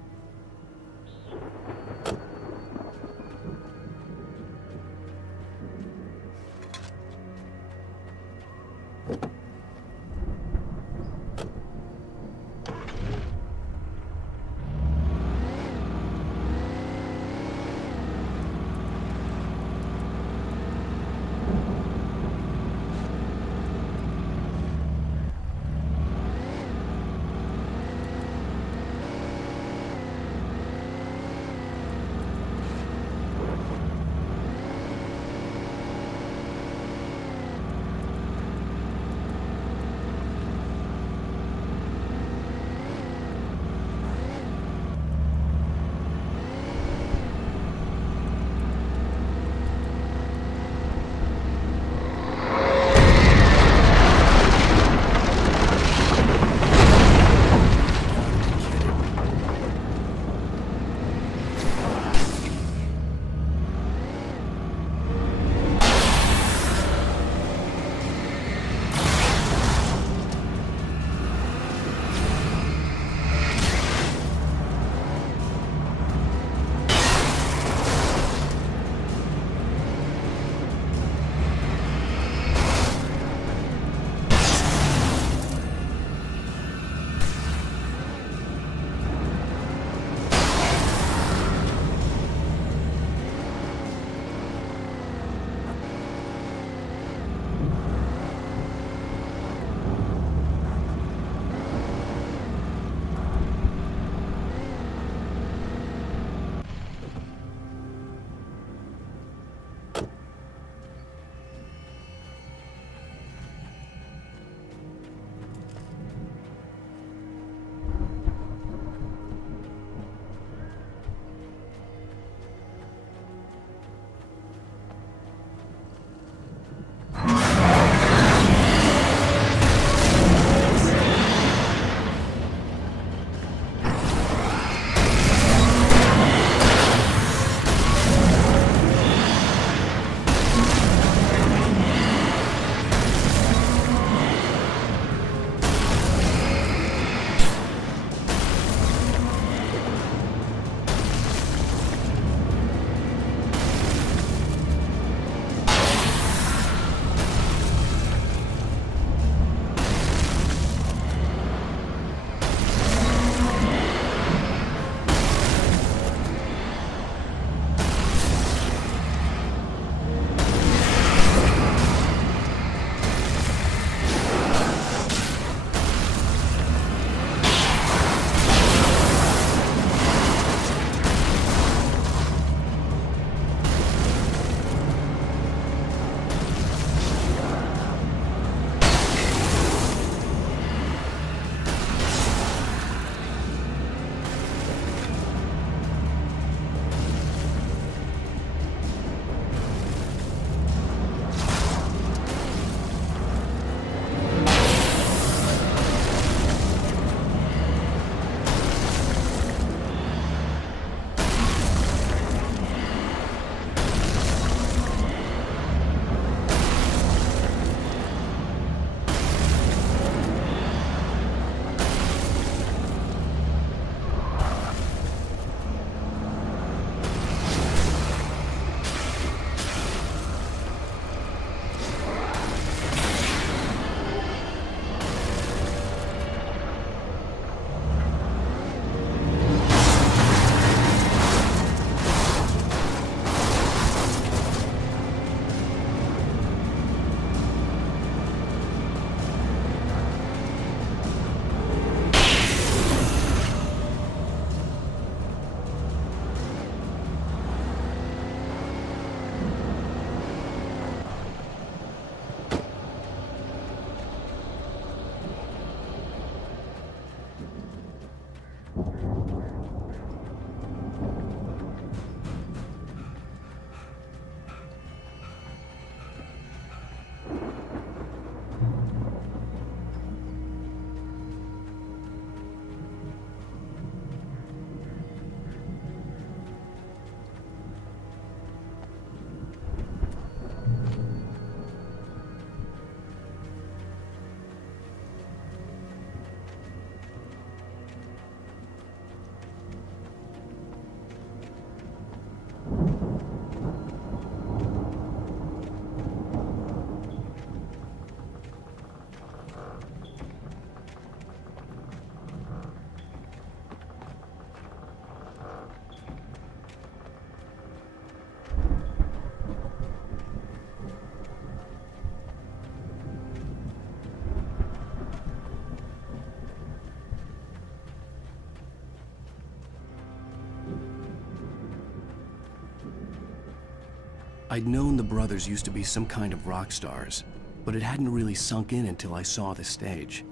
I'd known the brothers used to be some kind of rock stars, but it hadn't really sunk in until I saw the stage.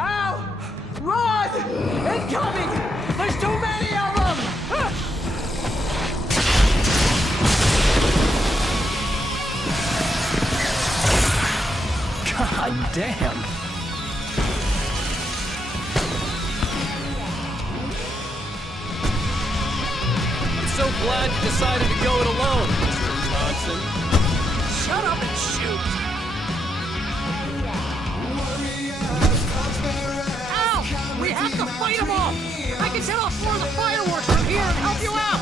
Ow! Run! Incoming! There's too many of them! God damn! I'm so glad you decided to go it alone, Mr. Johnson. Shut up and shoot! Ow! We have to fight them all! I can set off more of the fireworks from here and help you out!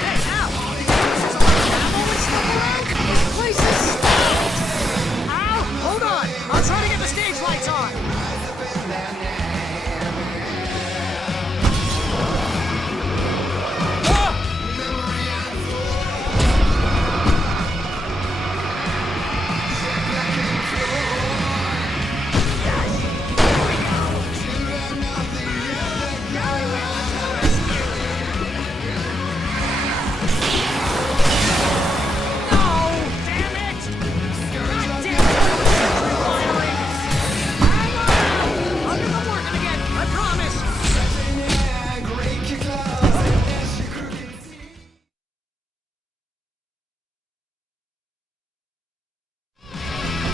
Hey, Al! There's a lot of ammo and stuff around! This place is stopped! Al! Hold on! I'll try to get the stage lights on!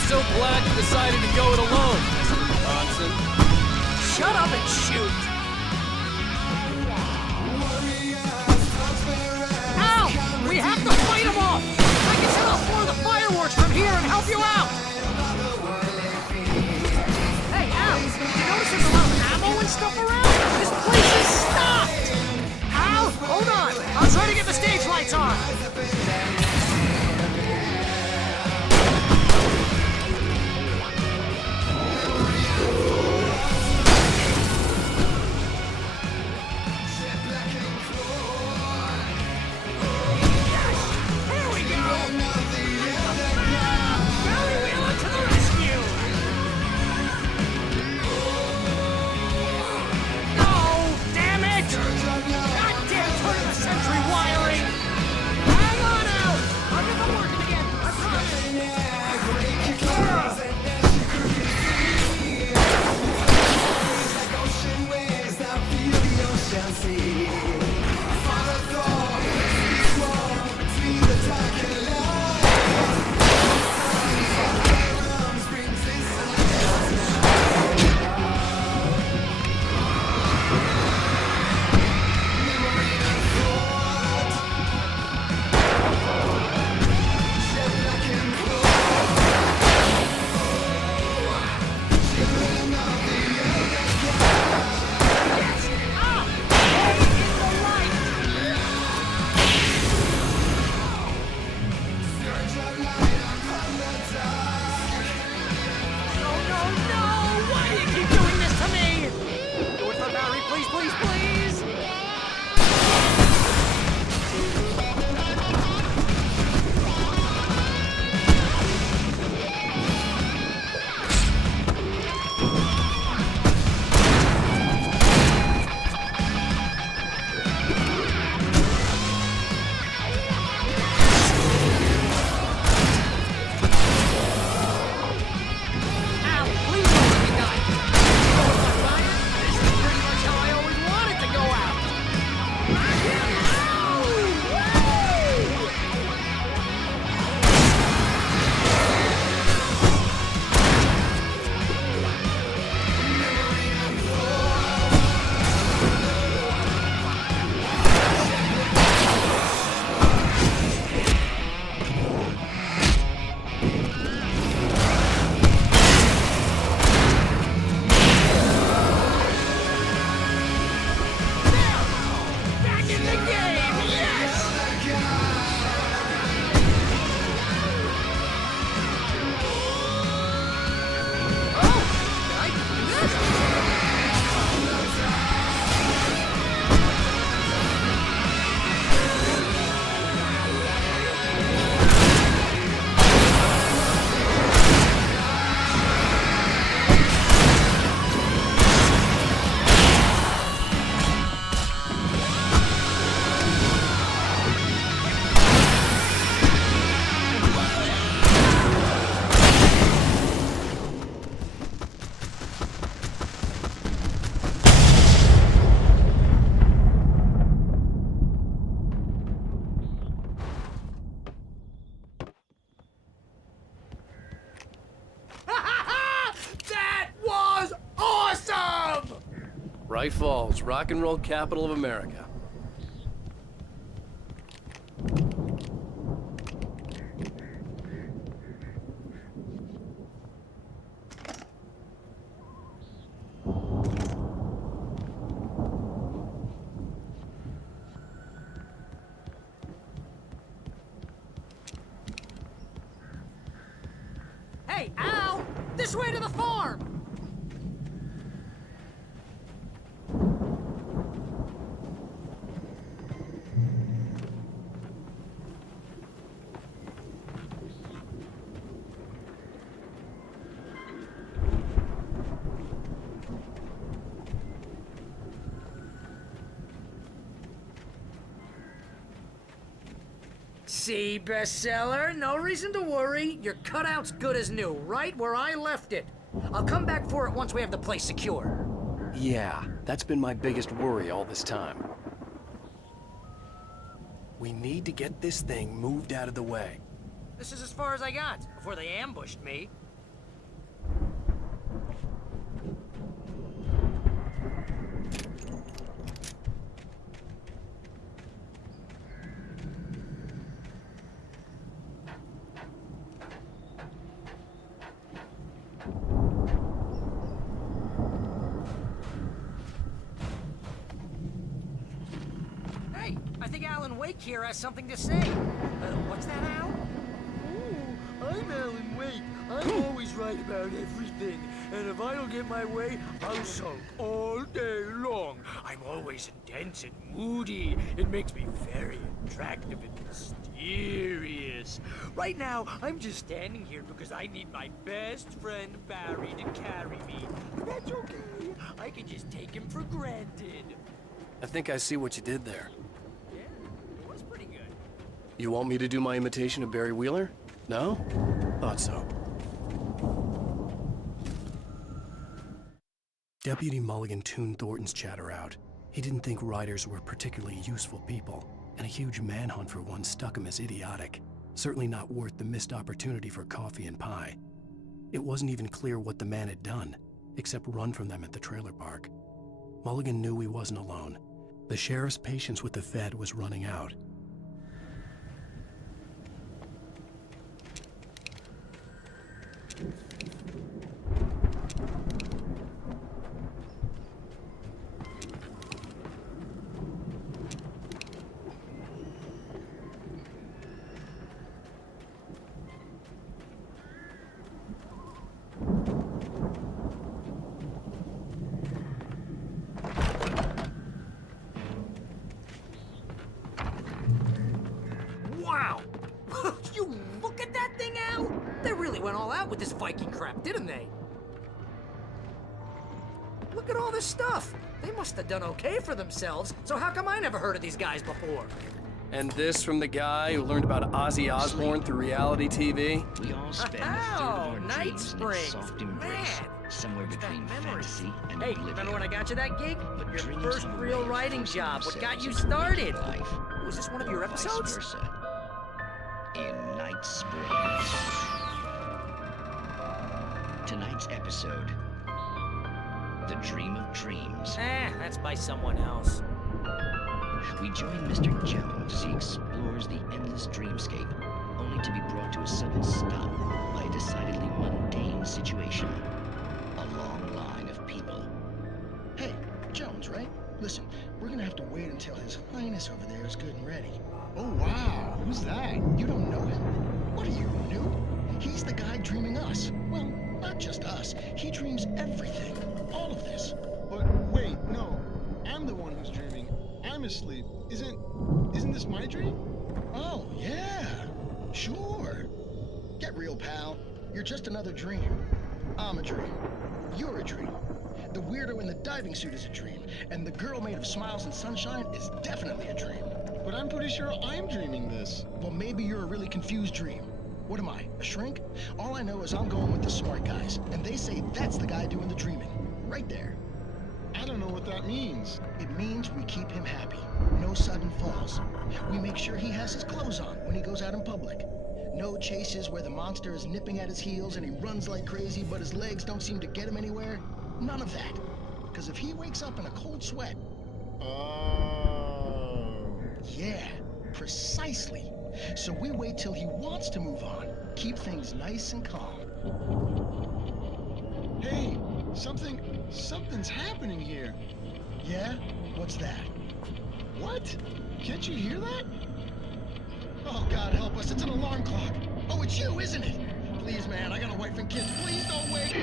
So glad you decided to go it alone, Mr. Johnson. Shut up and shoot! Ow! We have to fight them all! I can set off more of the fireworks from here and help you out! Hey, Al! You notice there's a lot of ammo and stuff around? This place is stopped! Al, hold on! I'll try to get the stage lights on! Here we go! Oh, it's rock and roll capital of America. Hey, Al! This way to the farm! See, bestseller? No reason to worry. Your cutout's good as new, right where I left it. I'll come back for it once we have the place secure. Yeah, that's been my biggest worry all this time. We need to get this thing moved out of the way. This is as far as I got, before they ambushed me. Hey, I think Alan Wake here has something to say. What's that, Al? Oh, I'm Alan Wake. I'm always right about everything. And if I don't get my way, I'll sulk all day long. I'm always intense and moody. It makes me very attractive and mysterious. Right now, I'm just standing here because I need my best friend Barry to carry me. But that's okay. I can just take him for granted. I think I see what you did there. Yeah, it was pretty good. You want me to do my imitation of Barry Wheeler? No? Thought so. Deputy Mulligan tuned Thornton's chatter out. He didn't think riders were particularly useful people, and a huge manhunt for one struck him as idiotic. Certainly not worth the missed opportunity for coffee and pie. It wasn't even clear what the man had done, except run from them at the trailer park. Mulligan knew he wasn't alone. The sheriff's patience with the Fed was running out. Wow! You look at that thing, Al! They really went all out with this Viking crap, didn't they? Look at all this stuff. They must have done okay for themselves, so how come I never heard of these guys before? And this from the guy who learned about Ozzy Osbourne through reality TV? We all spend a third of our Night dreams in a Springs. soft embrace, somewhere between fantasy and Hey, oblivion. remember when I got you that gig? Your dreams first on the real way writing force job. What got you themselves into started? life, Was this one of your or vice episodes? versa. In Night Springs. Tonight's episode, The Dream of Dreams. That's by someone else. We join Mr. Jones as he explores the endless dreamscape, only to be brought to a sudden stop by a decidedly mundane situation. A long line of people. Hey, Jones, right? Listen, we're gonna have to wait until His Highness over there is good and ready. Oh, wow. Who's that? You don't know him? What are you, new? He's the guy dreaming us. Well, not just us. He dreams everything. All of this. But wait, no. I'm the one who's dreaming. I'm asleep. Isn't this my dream? Oh, yeah. Sure. Get real, pal. You're just another dream. I'm a dream. You're a dream. The weirdo in the diving suit is a dream, and the girl made of smiles and sunshine is definitely a dream. But I'm pretty sure I'm dreaming this. Well, maybe you're a really confused dream. What am I, a shrink? All I know is I'm going with the smart guys, and they say that's the guy doing the dreaming. Right there. I don't know what that means. It means we keep him happy. No sudden falls. We make sure he has his clothes on when he goes out in public. No chases where the monster is nipping at his heels and he runs like crazy, but his legs don't seem to get him anywhere. None of that. Because if he wakes up in a cold sweat... Yeah, precisely. So we wait till he wants to move on. Keep things nice and calm. Hey, something's happening here. Yeah? What's that? What? Can't you hear that? Oh, God help us, it's an alarm clock. Oh, it's you, isn't it? Please, man, I got a wife and kids. Please don't wait.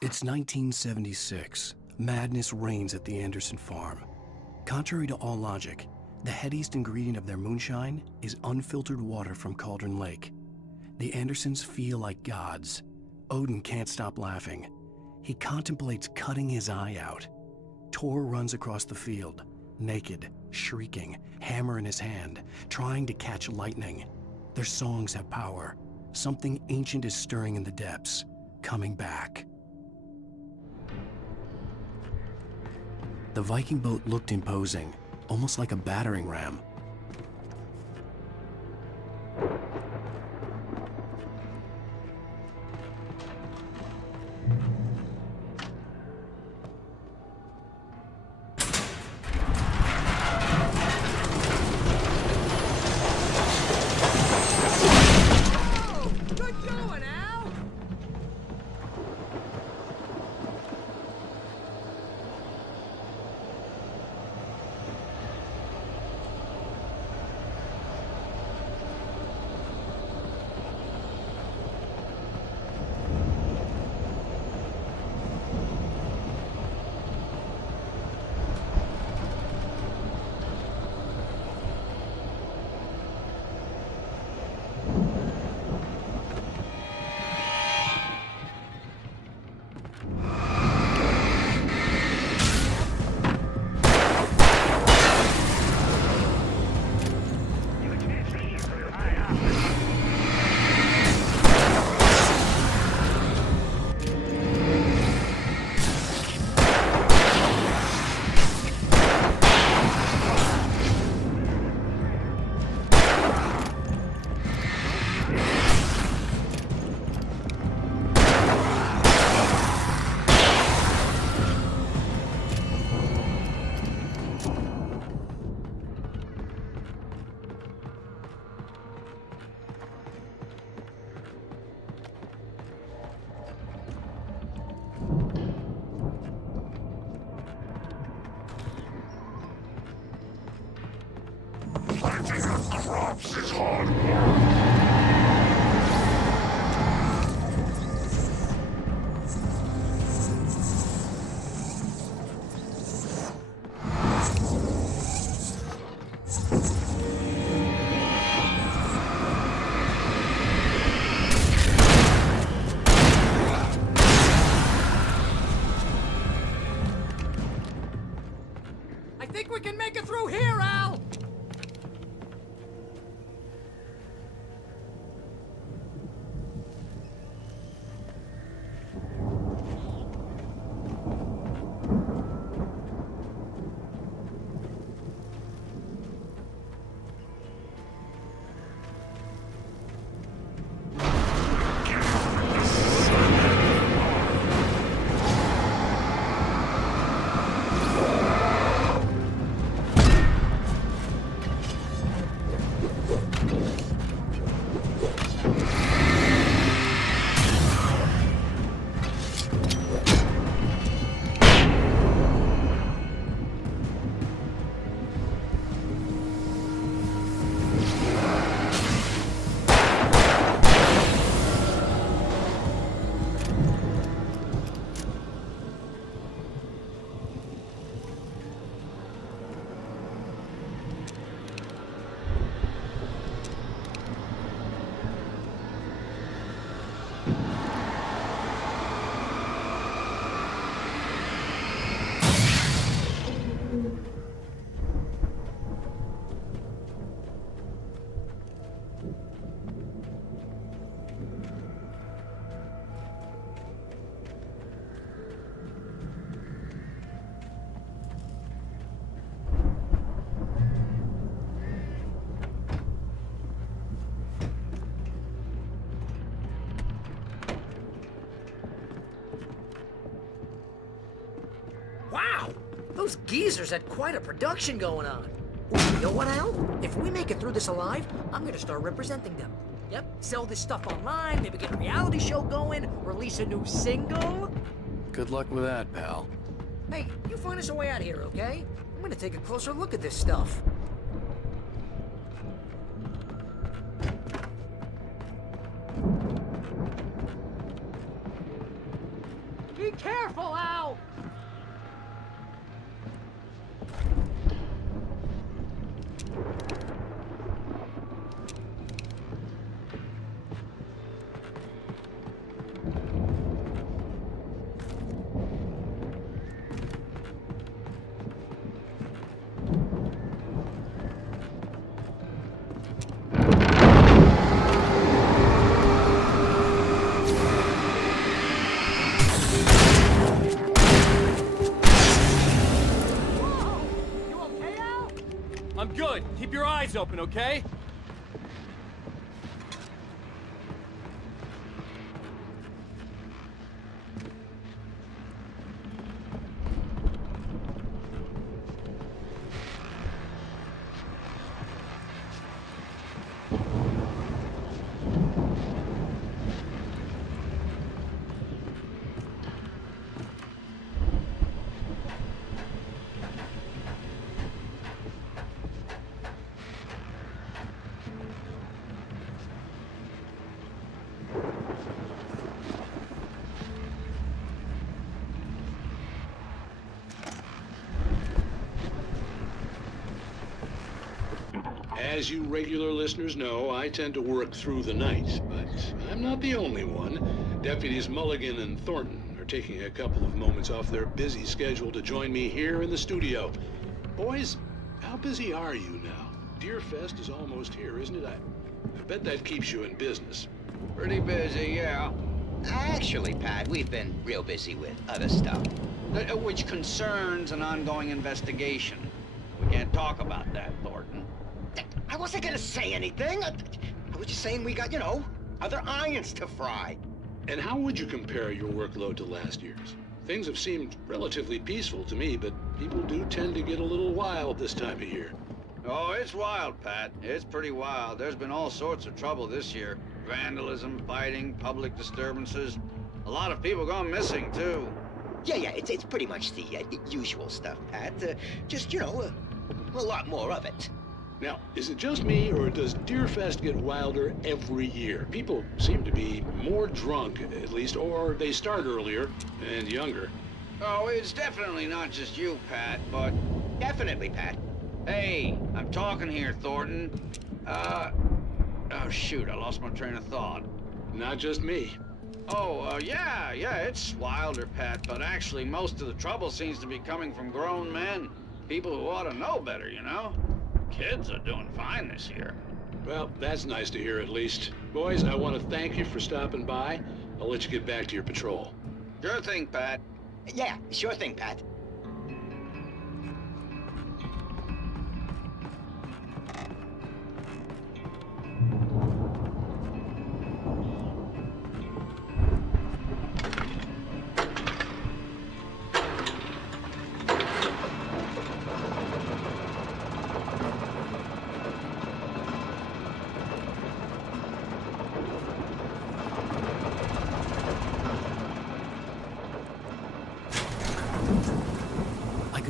It's 1976. Madness reigns at the Anderson farm. Contrary to all logic, the headiest ingredient of their moonshine is unfiltered water from Cauldron Lake. The Andersons feel like gods. Odin can't stop laughing. He contemplates cutting his eye out. Tor runs across the field, naked, shrieking, hammer in his hand, trying to catch lightning. Their songs have power. Something ancient is stirring in the depths, coming back. The Viking boat looked imposing, almost like a battering ram. Good going, Al! Crops is hard work. I think we can make it through here, Al! Wow! Those geezers had quite a production going on. Ooh, you know what, Al? If we make it through this alive, I'm gonna start representing them. Yep, sell this stuff online, maybe get a reality show going, release a new single. Good luck with that, pal. Hey, you find us a way out of here, okay? I'm gonna take a closer look at this stuff. Be careful, Al! I'm good. Keep your eyes open, okay? As you regular listeners know, I tend to work through the night, but I'm not the only one. Deputies Mulligan and Thornton are taking a couple of moments off their busy schedule to join me here in the studio. Boys, how busy are you now? Deerfest is almost here, isn't it? I bet that keeps you in business. Pretty busy, yeah. Actually, Pat, we've been real busy with other stuff, which concerns an ongoing investigation. We can't talk about that, Thornton. I wasn't gonna say anything. I was just saying we got, other irons to fry. And how would you compare your workload to last year's? Things have seemed relatively peaceful to me, but people do tend to get a little wild this time of year. Oh, it's wild, Pat. It's pretty wild. There's been all sorts of trouble this year. Vandalism, fighting, public disturbances. A lot of people gone missing, too. Yeah, it's pretty much the usual stuff, Pat. Just, a lot more of it. Now, is it just me, or does Deerfest get wilder every year? People seem to be more drunk, at least, or they start earlier and younger. Oh, it's definitely not just you, Pat, but... Definitely, Pat. Hey, I'm talking here, Thornton. Oh, shoot, I lost my train of thought. Not just me. Oh, yeah, it's wilder, Pat, but actually most of the trouble seems to be coming from grown men. People who ought to know better, Kids are doing fine this year. Well, that's nice to hear at least. Boys, I want to thank you for stopping by. I'll let you get back to your patrol. Sure thing, Pat. Yeah, sure thing, Pat.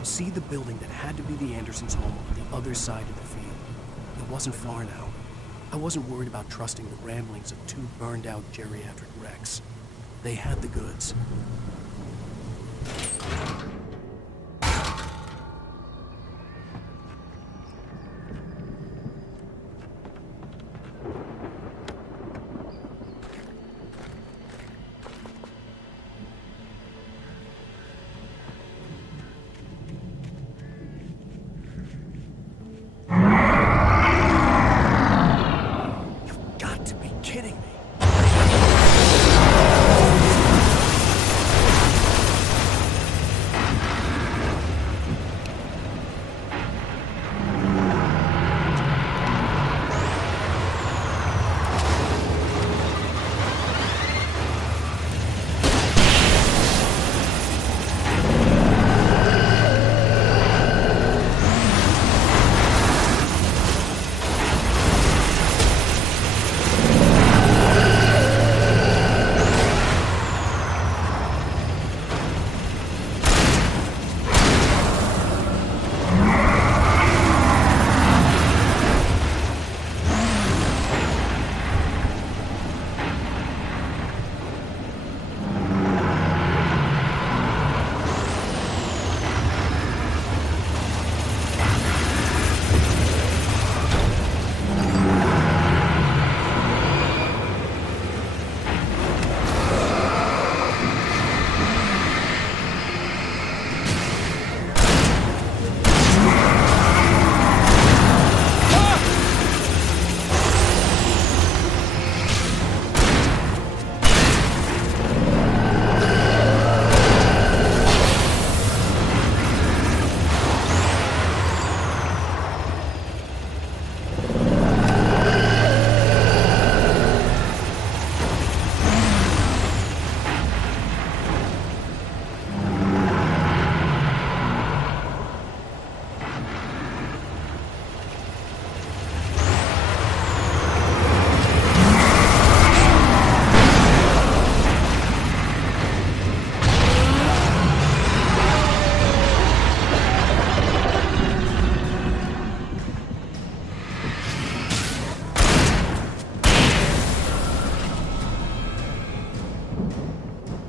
See the building that had to be the Andersons' home on the other side of the field. It wasn't far now. I wasn't worried about trusting the ramblings of two burned-out geriatric wrecks. They had the goods.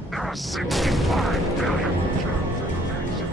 There are 65 billion cats in the nation.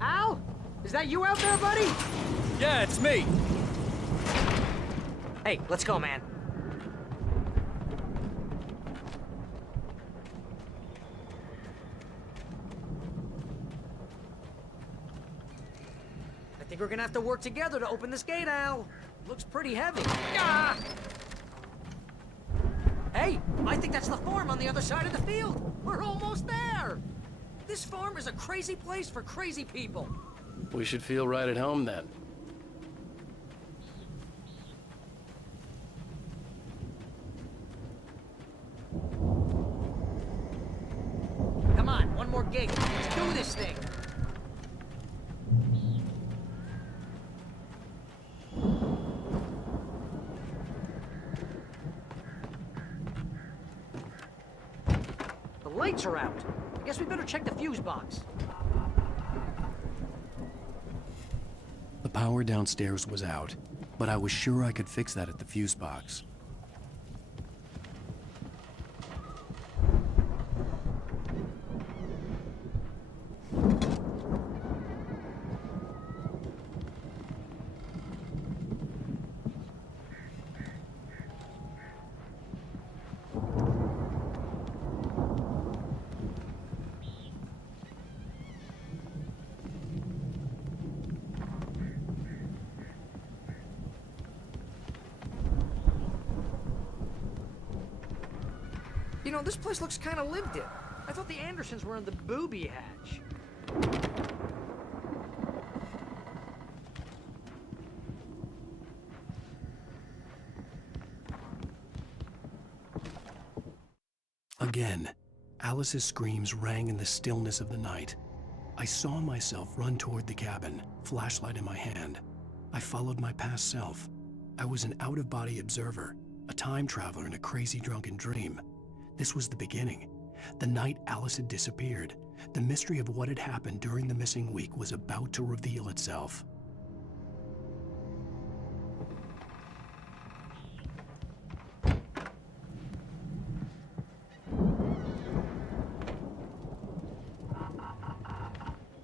Al? Is that you out there, buddy? Yeah, it's me. Hey, let's go, man. I think we're gonna have to work together to open this gate, Al. Looks pretty heavy. Ah! Hey, I think that's the farm on the other side of the field. We're almost there. This farm is a crazy place for crazy people. We should feel right at home then. Come on, one more gig. Let's do this thing. The lights are out. I guess we better check the fuse box. The power downstairs was out, but I was sure I could fix that at the fuse box. You know, this place looks kind of lived in. I thought the Andersons were in the booby hatch. Again, Alice's screams rang in the stillness of the night. I saw myself run toward the cabin, flashlight in my hand. I followed my past self. I was an out-of-body observer, a time traveler in a crazy drunken dream. This was the beginning. The night Alice had disappeared. The mystery of what had happened during the missing week was about to reveal itself.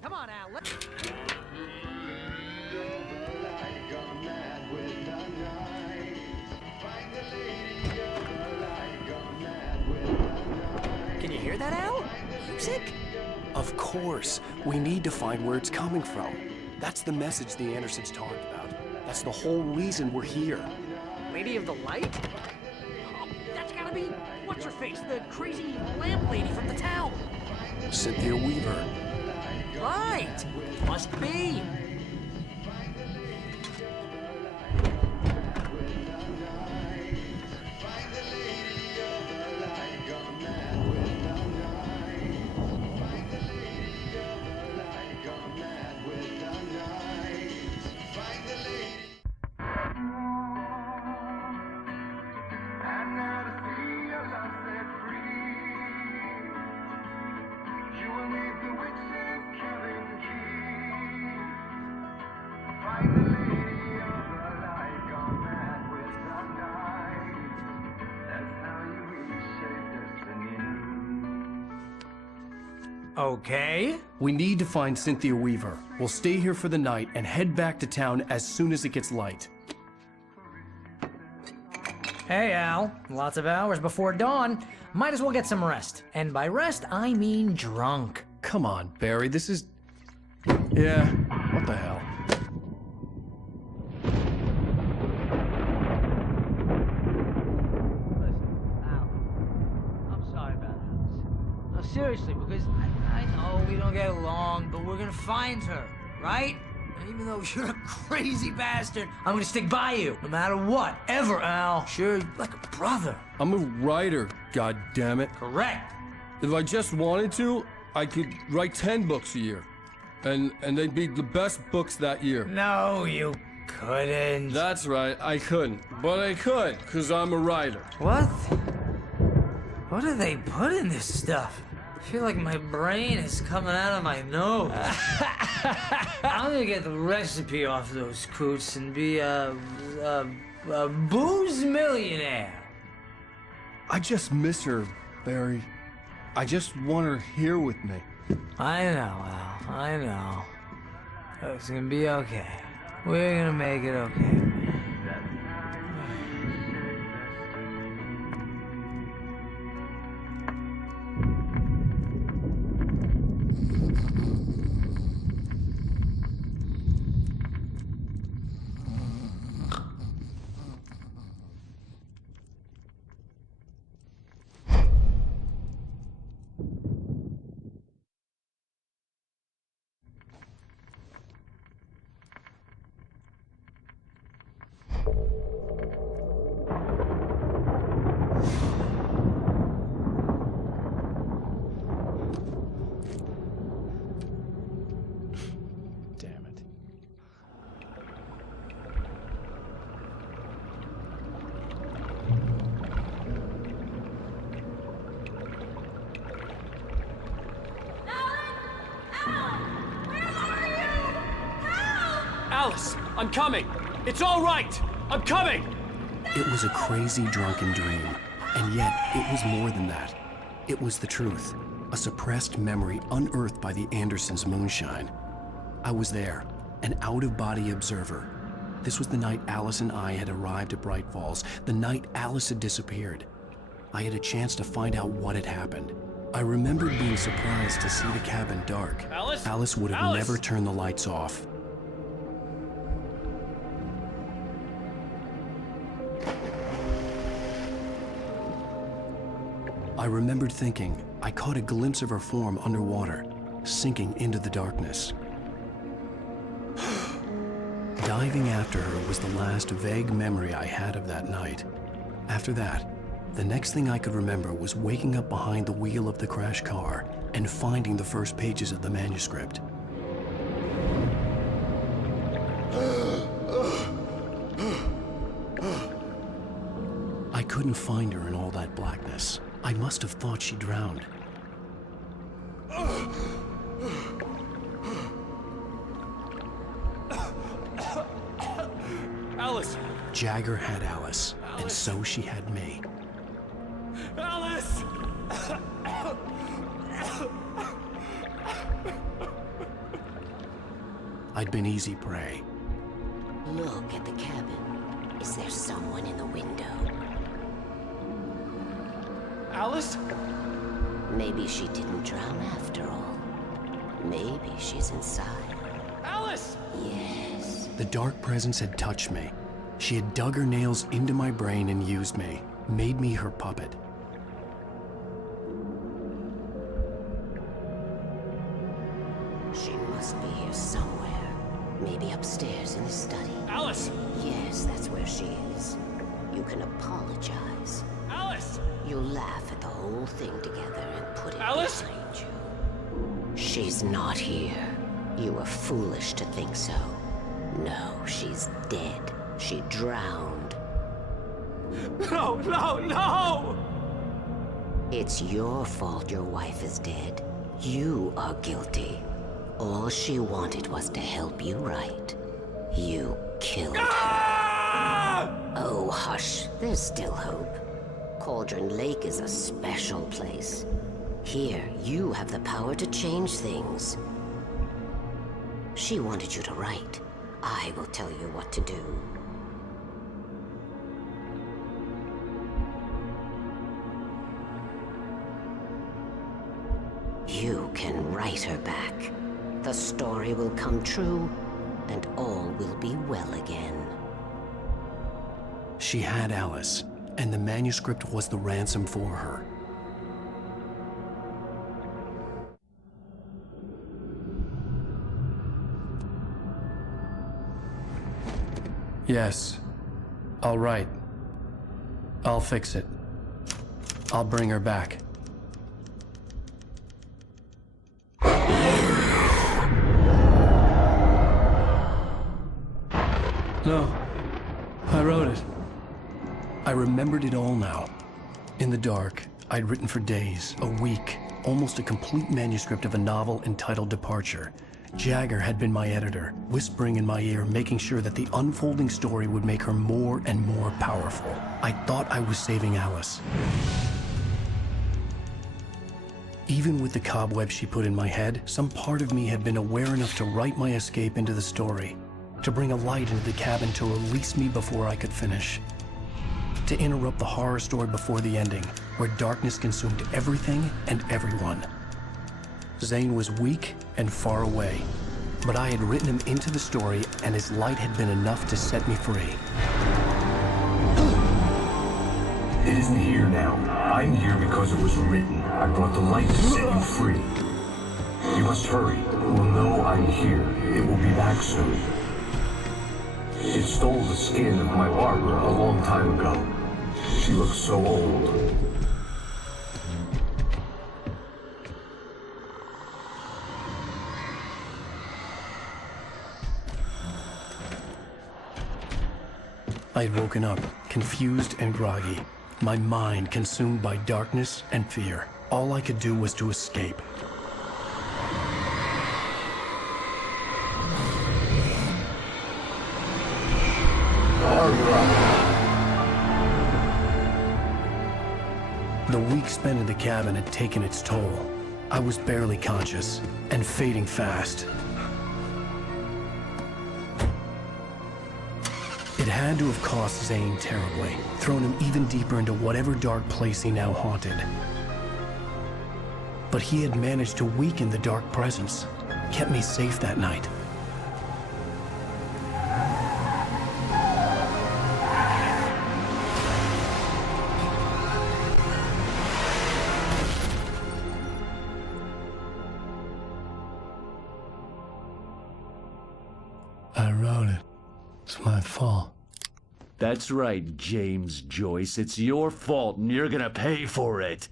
Come on, Al. Let's... Can you hear that, Al? Music? Of course. We need to find where it's coming from. That's the message the Andersons talked about. That's the whole reason we're here. Lady of the Light? Oh, that's gotta be... What's-her-face? The crazy lamp lady from the town. Cynthia Weaver. Right! Must be. Okay. We need to find Cynthia Weaver. We'll stay here for the night and head back to town as soon as it gets light. Hey, Al. Lots of hours before dawn. Might as well get some rest. And by rest, I mean drunk. Come on, Barry, this is... Yeah, what the hell? I'm sorry about this. No, seriously, because I know we don't get along, but we're gonna find her, right? And even though you're a crazy bastard, I'm gonna stick by you, no matter what, ever, Al. Sure, like a brother. I'm a writer, goddammit. Correct. If I just wanted to, I could write 10 books a year. And they'd be the best books that year. No, you couldn't. That's right, I couldn't. But I could, because I'm a writer. What? What do they put in this stuff? I feel like my brain is coming out of my nose. I'm gonna get the recipe off those coots and be a booze millionaire. I just miss her, Barry. I just want her here with me. I know, Al. I know. It's gonna be okay. We're gonna make it okay. Damn it. Alice, I'm coming. It's all right. I'm coming. It was a crazy drunken dream, and yet it was more than that. It was the truth, a suppressed memory unearthed by the Andersons' moonshine. I was there, an out-of-body observer. This was the night Alice and I had arrived at Bright Falls, the night Alice had disappeared. I had a chance to find out what had happened. I remembered being surprised to see the cabin dark. Alice would have never turned the lights off. I remembered thinking I caught a glimpse of her form underwater, sinking into the darkness. Diving after her was the last vague memory I had of that night. After that, the next thing I could remember was waking up behind the wheel of the crash car and finding the first pages of the manuscript. I couldn't find her in all that blackness. I must have thought she drowned. Alice! Jagger had Alice, and so she had me. Alice! I'd been easy prey. Look at the cabin. Is there someone in the window? Alice? Maybe she didn't drown after all. Maybe she's inside. Alice! Yes. The dark presence had touched me. She had dug her nails into my brain and used me, made me her puppet. She must be here somewhere. Maybe upstairs in the study. Alice! Yes, that's where she is. You can apologize. Alice! You'll laugh at the whole thing together and put it Alice? behind you. She's not here. You were foolish to think so. No, she's dead. She drowned. No, no, no! It's your fault your wife is dead. You are guilty. All she wanted was to help you right. You killed her. Oh, hush. There's still hope. Cauldron Lake is a special place. Here, you have the power to change things. She wanted you to write. I will tell you what to do. You can write her back. The story will come true, and all will be well again. She had Alice, and the manuscript was the ransom for her. Yes. All right. I'll fix it. I'll bring her back. No. I wrote it. I remembered it all now. In the dark, I'd written for days, a week, almost a complete manuscript of a novel entitled Departure. Jagger had been my editor, whispering in my ear, making sure that the unfolding story would make her more and more powerful. I thought I was saving Alice. Even with the cobwebs she put in my head, some part of me had been aware enough to write my escape into the story, to bring a light into the cabin to release me before I could finish, to interrupt the horror story before the ending, where darkness consumed everything and everyone. Zane was weak and far away, but I had written him into the story, and his light had been enough to set me free. It isn't here now. I'm here because it was written. I brought the light to set you free. You must hurry. It will know I'm here. It will be back soon. It stole the skin of my Barbara a long time ago. She looks so old. I had woken up, confused and groggy, my mind consumed by darkness and fear. All I could do was to escape. The week spent in the cabin had taken its toll. I was barely conscious, and fading fast. It had to have cost Zane terribly, thrown him even deeper into whatever dark place he now haunted. But he had managed to weaken the dark presence, kept me safe that night. I wrote it. It's my fault. That's right, James Joyce. It's your fault, and you're gonna pay for it.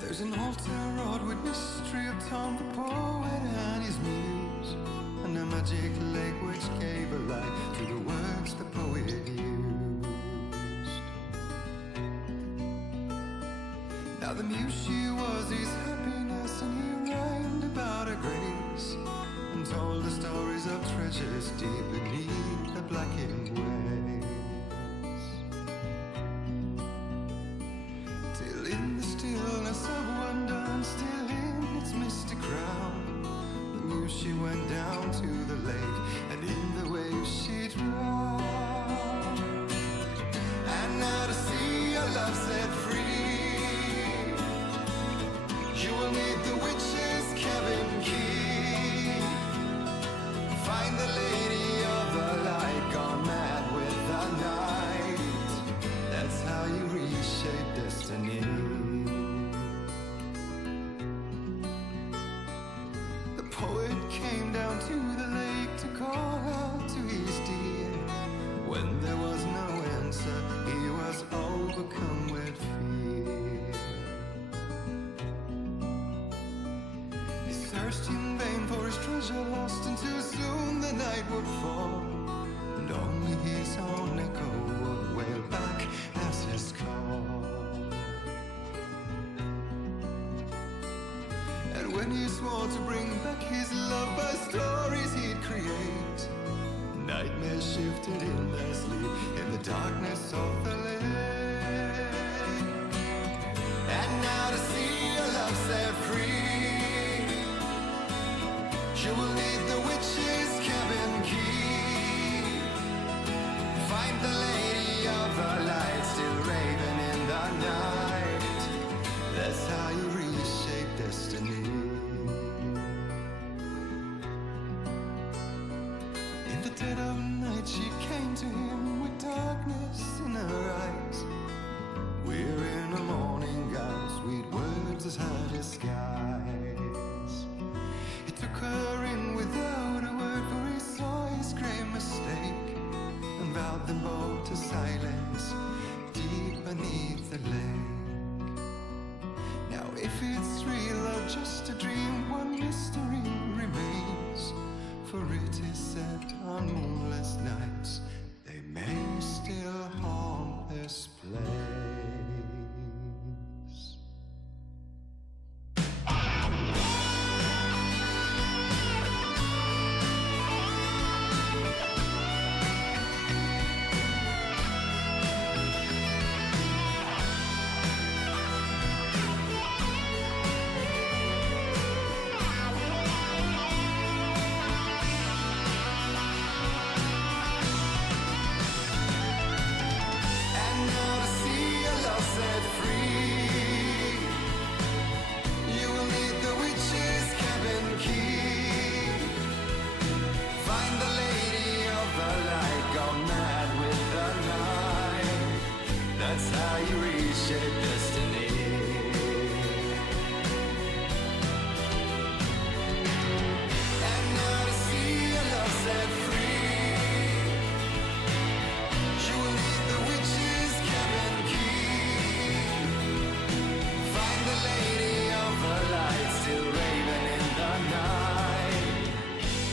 There's an old town road with mystery of Tom the poet and his muse, and a magic lake which gave a life to the words the poet used. Now the muse she was his happiness, and he rhymed about her grace, and told the stories of treasures deep beneath the blackened waves. Till in the stillness of wonder, and still in its misty crown, the muse she went down to the lake, and in the waves she drowned. And now to see your love set free, you will need the witch's cabin key. Find the lady of the light, gone mad with the night. That's how you reshape destiny. The poet came down to the lake to call out to his dear. When there was no answer, he was overcome with fear. He searched in vain for his treasure lost, and too soon the night would fall, and only his own echo would wail back as his call. swore to bring back his love by stories he'd create. Nightmares shifted in their sleep in the darkness of the lake. And now to see your love set free, she will need the witch's cabin key. Find the lady of the light still raving in the night. That's how you reshape destiny. In the dead of night she came to him with darkness in her eyes. We're in a morning gown, sweet words as her disguise. He took her in without a word, for he saw his grave mistake, and vowed them both to silence deep beneath the lake. Now if it's real or just a dream, one mystery remains, for it is said on moonless nights they may still haunt this place. That's how you reshape destiny. And now to see your love set free, she will need the witch's cabin key. Find the lady of the light still raving in the night.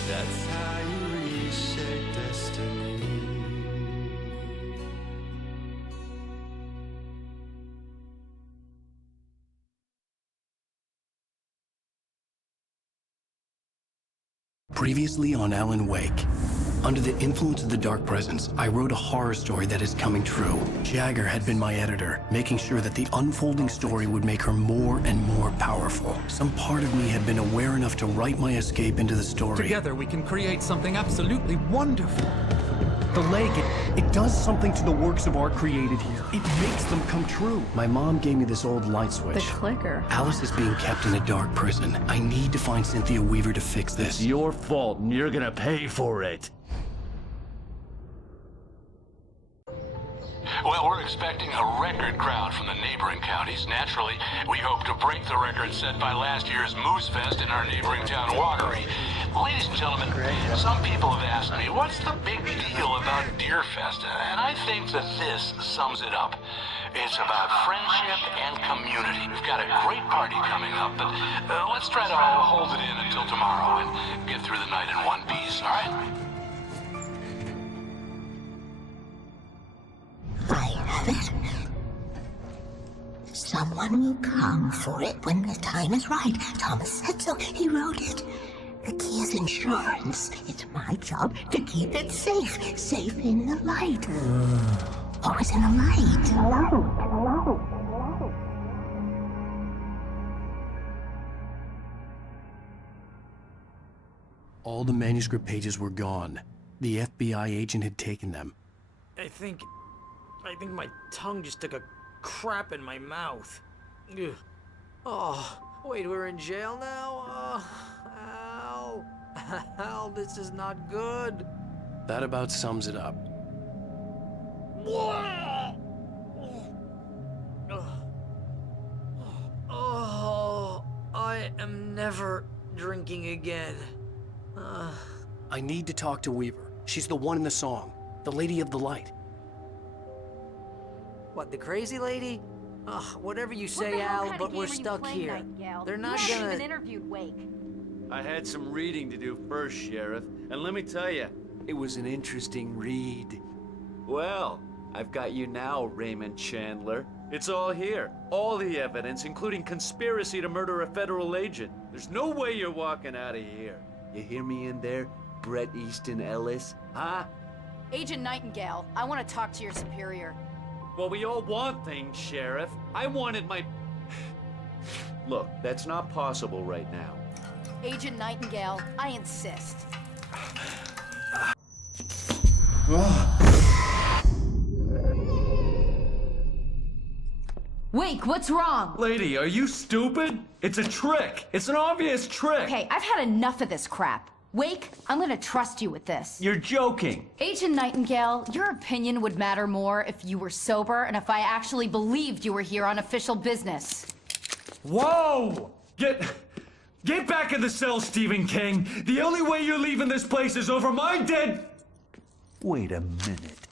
That's how you reshape destiny. Previously on Alan Wake. Under the influence of the Dark Presence, I wrote a horror story that is coming true. Jagger had been my editor, making sure that the unfolding story would make her more and more powerful. Some part of me had been aware enough to write my escape into the story. Together we can create something absolutely wonderful. The lake, it does something to the works of art created here. It makes them come true. My mom gave me this old light switch. The clicker. Alice is being kept in a dark prison. I need to find Cynthia Weaver to fix this. It's your fault, and you're gonna pay for it. Well, we're expecting a record crowd from the neighboring counties. Naturally, we hope to break the record set by last year's Moose Fest in our neighboring town, Watery. Ladies and gentlemen, some people have asked me, what's the big deal about Deer Fest? And I think that this sums it up. It's about friendship and community. We've got a great party coming up, but let's try to hold it in until tomorrow and get through the night in one piece, all right? I have it. Someone will come for it when the time is right. Thomas said so. He wrote it. The key is insurance. It's my job to keep it safe. Safe in the light. Always in the light. All the manuscript pages were gone. The FBI agent had taken them. I think my tongue just took a crap in my mouth. Ugh. Oh, wait, we're in jail now? Ow. Ow, this is not good. That about sums it up. Oh, I am never drinking again. I need to talk to Weaver. She's the one in the song. The Lady of the Light. What, the crazy lady? Ugh, whatever you say, Al, but we're stuck here. They're not You gonna... haven't even interviewed Wake. I had some reading to do first, Sheriff, and let me tell you, it was an interesting read. Well, I've got you now, Raymond Chandler. It's all here. All the evidence, including conspiracy to murder a federal agent. There's no way you're walking out of here. You hear me in there, Bret Easton Ellis? Huh? Agent Nightingale, I want to talk to your superior. Well, we all want things, Sheriff. I wanted my... Look, that's not possible right now. Agent Nightingale, I insist. Wake, what's wrong? Lady, are you stupid? It's a trick. It's an obvious trick. Okay, I've had enough of this crap. Wake, I'm gonna trust you with this. You're joking. Agent Nightingale, your opinion would matter more if you were sober and if I actually believed you were here on official business. Whoa! Get back in the cell, Stephen King. The only way you're leaving this place is over my dead... Wait a minute.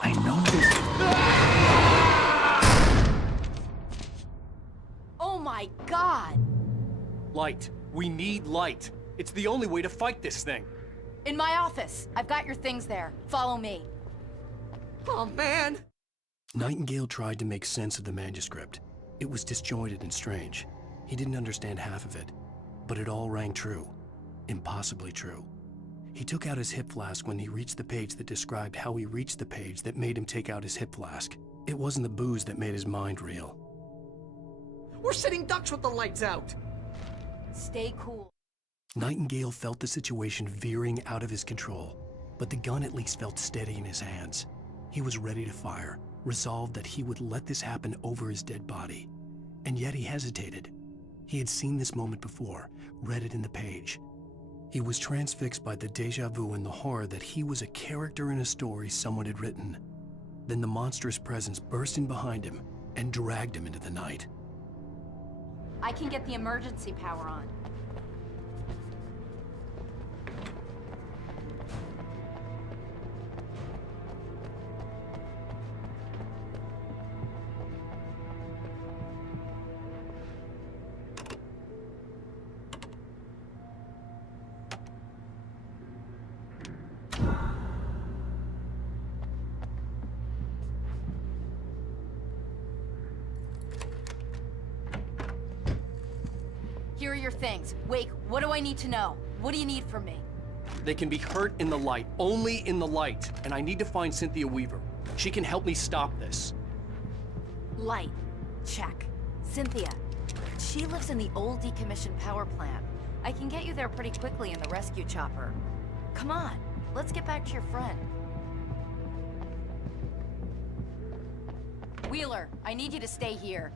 I know this... Oh my God! Light. We need light. It's the only way to fight this thing. In my office. I've got your things there. Follow me. Oh, man! Nightingale tried to make sense of the manuscript. It was disjointed and strange. He didn't understand half of it, but it all rang true. Impossibly true. He took out his hip flask when he reached the page that described how he reached the page that made him take out his hip flask. It wasn't the booze that made his mind reel. We're sitting ducks with the lights out. Stay cool. Nightingale felt the situation veering out of his control, but the gun at least felt steady in his hands. He was ready to fire, resolved that he would let this happen over his dead body. And yet he hesitated. He had seen this moment before, read it in the page. He was transfixed by the déjà vu and the horror that he was a character in a story someone had written. Then the monstrous presence burst in behind him and dragged him into the night. I can get the emergency power on. Here are your things. Wake, what do I need to know? What do you need from me? They can be hurt in the light, only in the light. And I need to find Cynthia Weaver. She can help me stop this. Light. Check. Cynthia. She lives in the old decommissioned power plant. I can get you there pretty quickly in the rescue chopper. Come on, let's get back to your friend. Wheeler, I need you to stay here.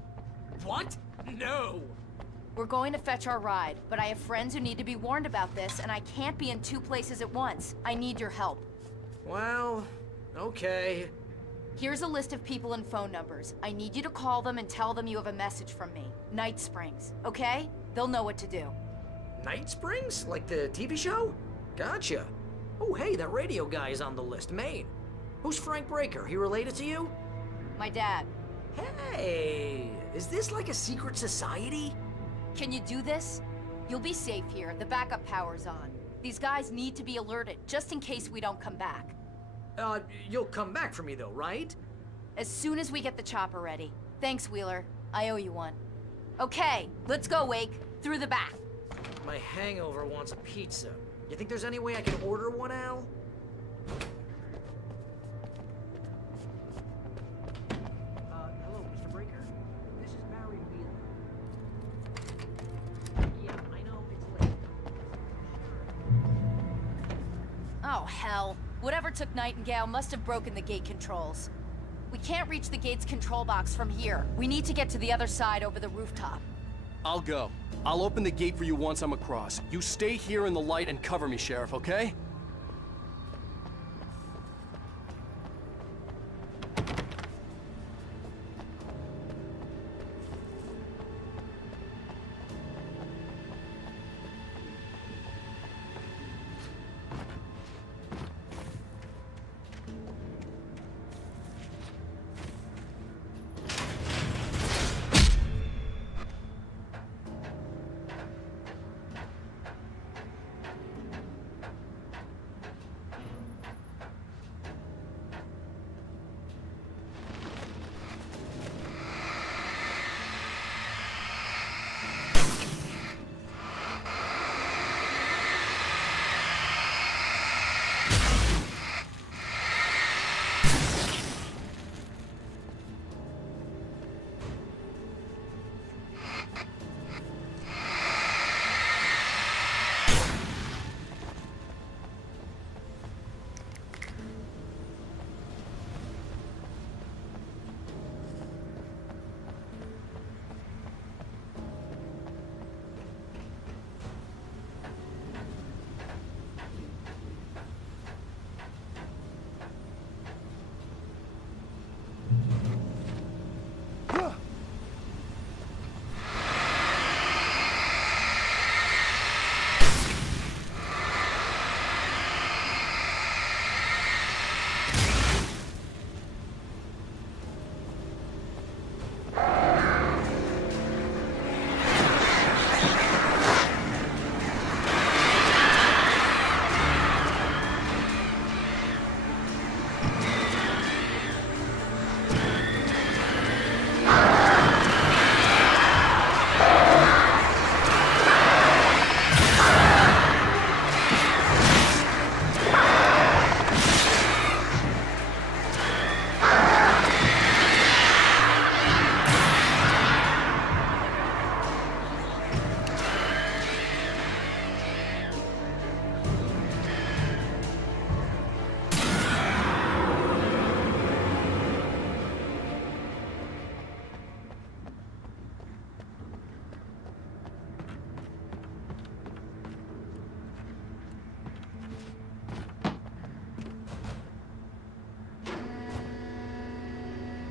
What? No! We're going to fetch our ride, but I have friends who need to be warned about this, and I can't be in two places at once. I need your help. Well, okay. Here's a list of people and phone numbers. I need you to call them and tell them you have a message from me. Night Springs, okay? They'll know what to do. Night Springs? Like the TV show? Gotcha. Oh, hey, that radio guy is on the list. Maine. Who's Frank Breaker? He related to you? My dad. Hey, is this like a secret society? Can you do this? You'll be safe here. The backup power's on. These guys need to be alerted, just in case we don't come back. You'll come back for me though, right? As soon as we get the chopper ready. Thanks, Wheeler. I owe you one. Okay, let's go, Wake. Through the back. My hangover wants a pizza. You think there's any way I can order one, Al? Hello, Mr. Breaker. This is Barry Wheeler. Yeah, I know, it's late. Oh, hell. Whatever took Nightingale must have broken the gate controls. We can't reach the gate's control box from here. We need to get to the other side over the rooftop. I'll go. I'll open the gate for you once I'm across. You stay here in the light and cover me, Sheriff, okay?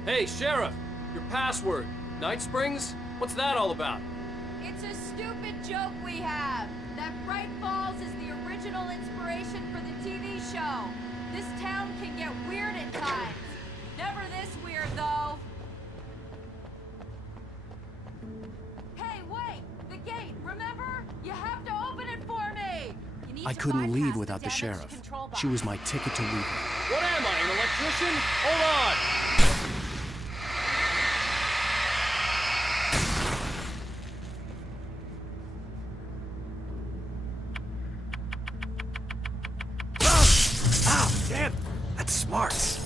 Hey, Sheriff! Your password. Night Springs? What's that all about? It's a stupid joke we have. That Bright Falls is the original inspiration for the TV show. This town can get weird at times. Never this weird, though. Hey, wait! The gate, remember? You have to open it for me! You need I to couldn't leave bypass without the damaged sheriff. control box. She was my ticket to Weaver. What am I, an electrician? Hold on! Ow! Damn! That's smart.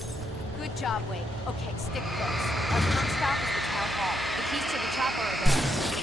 Good job, Wade. Okay, stick close. Our first stop is the town hall. The keys to the chopper are there.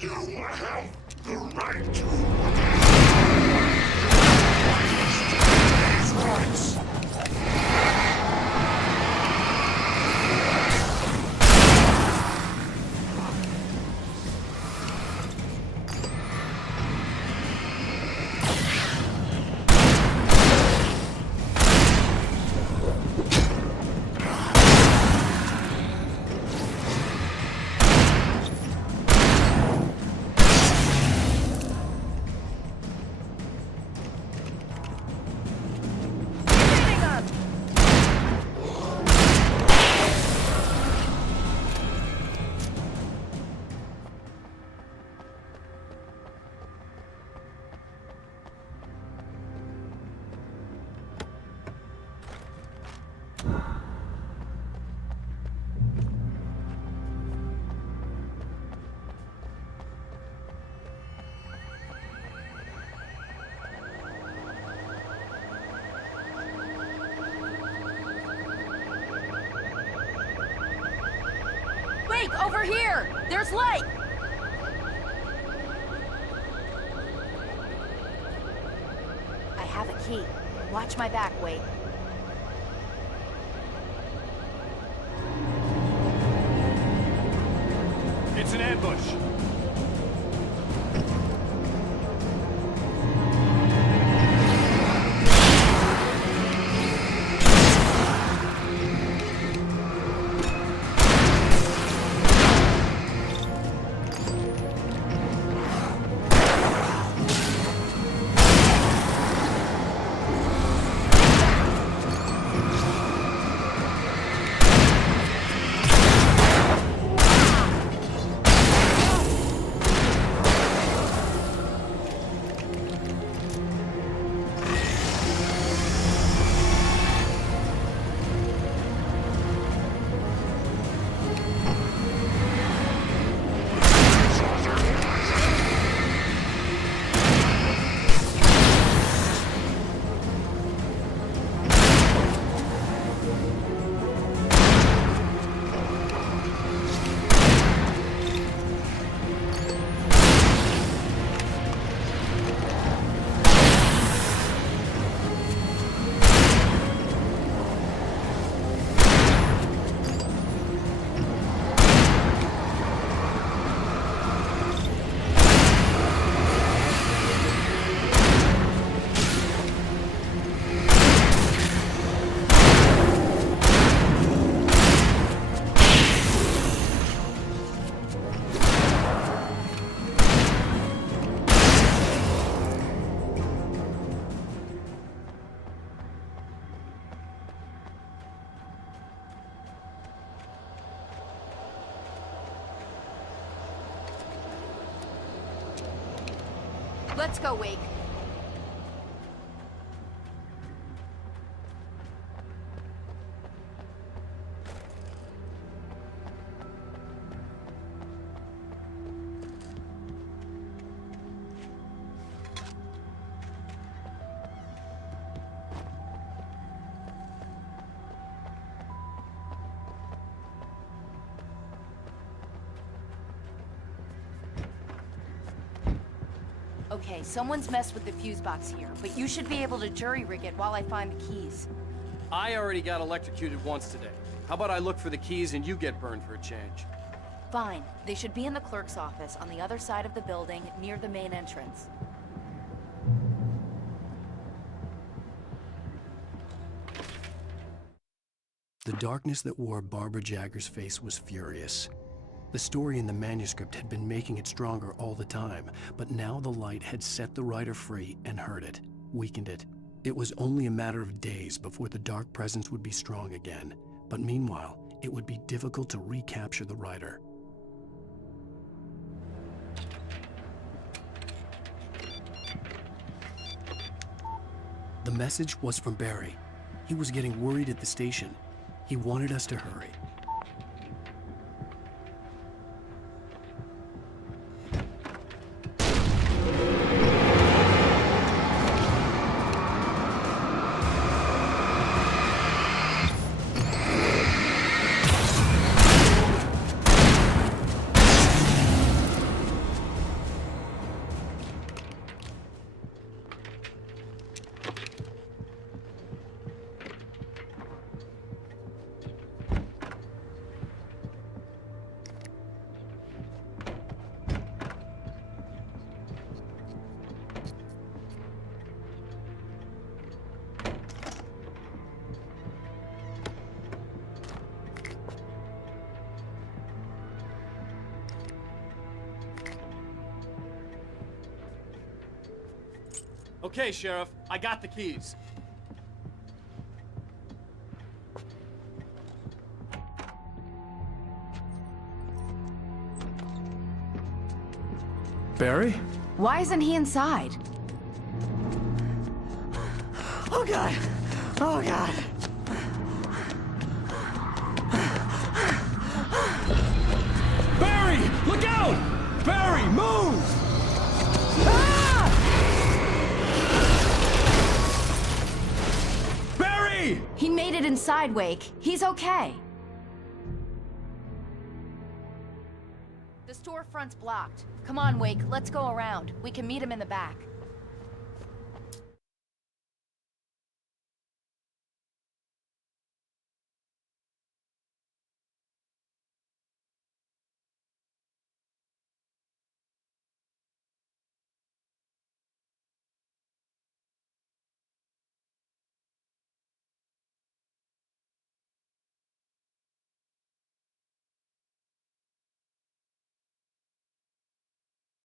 You have the right to these rights. Wake, over here! There's light! I have a key. Watch my back, Wake. It's an ambush. Let's go, Wake. Okay, someone's messed with the fuse box here, but you should be able to jury-rig it while I find the keys. I already got electrocuted once today. How about I look for the keys and you get burned for a change? Fine. They should be in the clerk's office on the other side of the building, near the main entrance. The darkness that wore Barbara Jagger's face was furious. The story in the manuscript had been making it stronger all the time, but now the light had set the writer free and hurt it, weakened it. It was only a matter of days before the dark presence would be strong again, but meanwhile, it would be difficult to recapture the writer. The message was from Barry. He was getting worried at the station. He wanted us to hurry. Okay, Sheriff, I got the keys. Barry? Why isn't he inside? Oh, God. Oh, God. Barry! Look out! Barry, move! Barry! He made it inside, Wake. He's okay. The storefront's blocked. Come on, Wake. Let's go around. We can meet him in the back.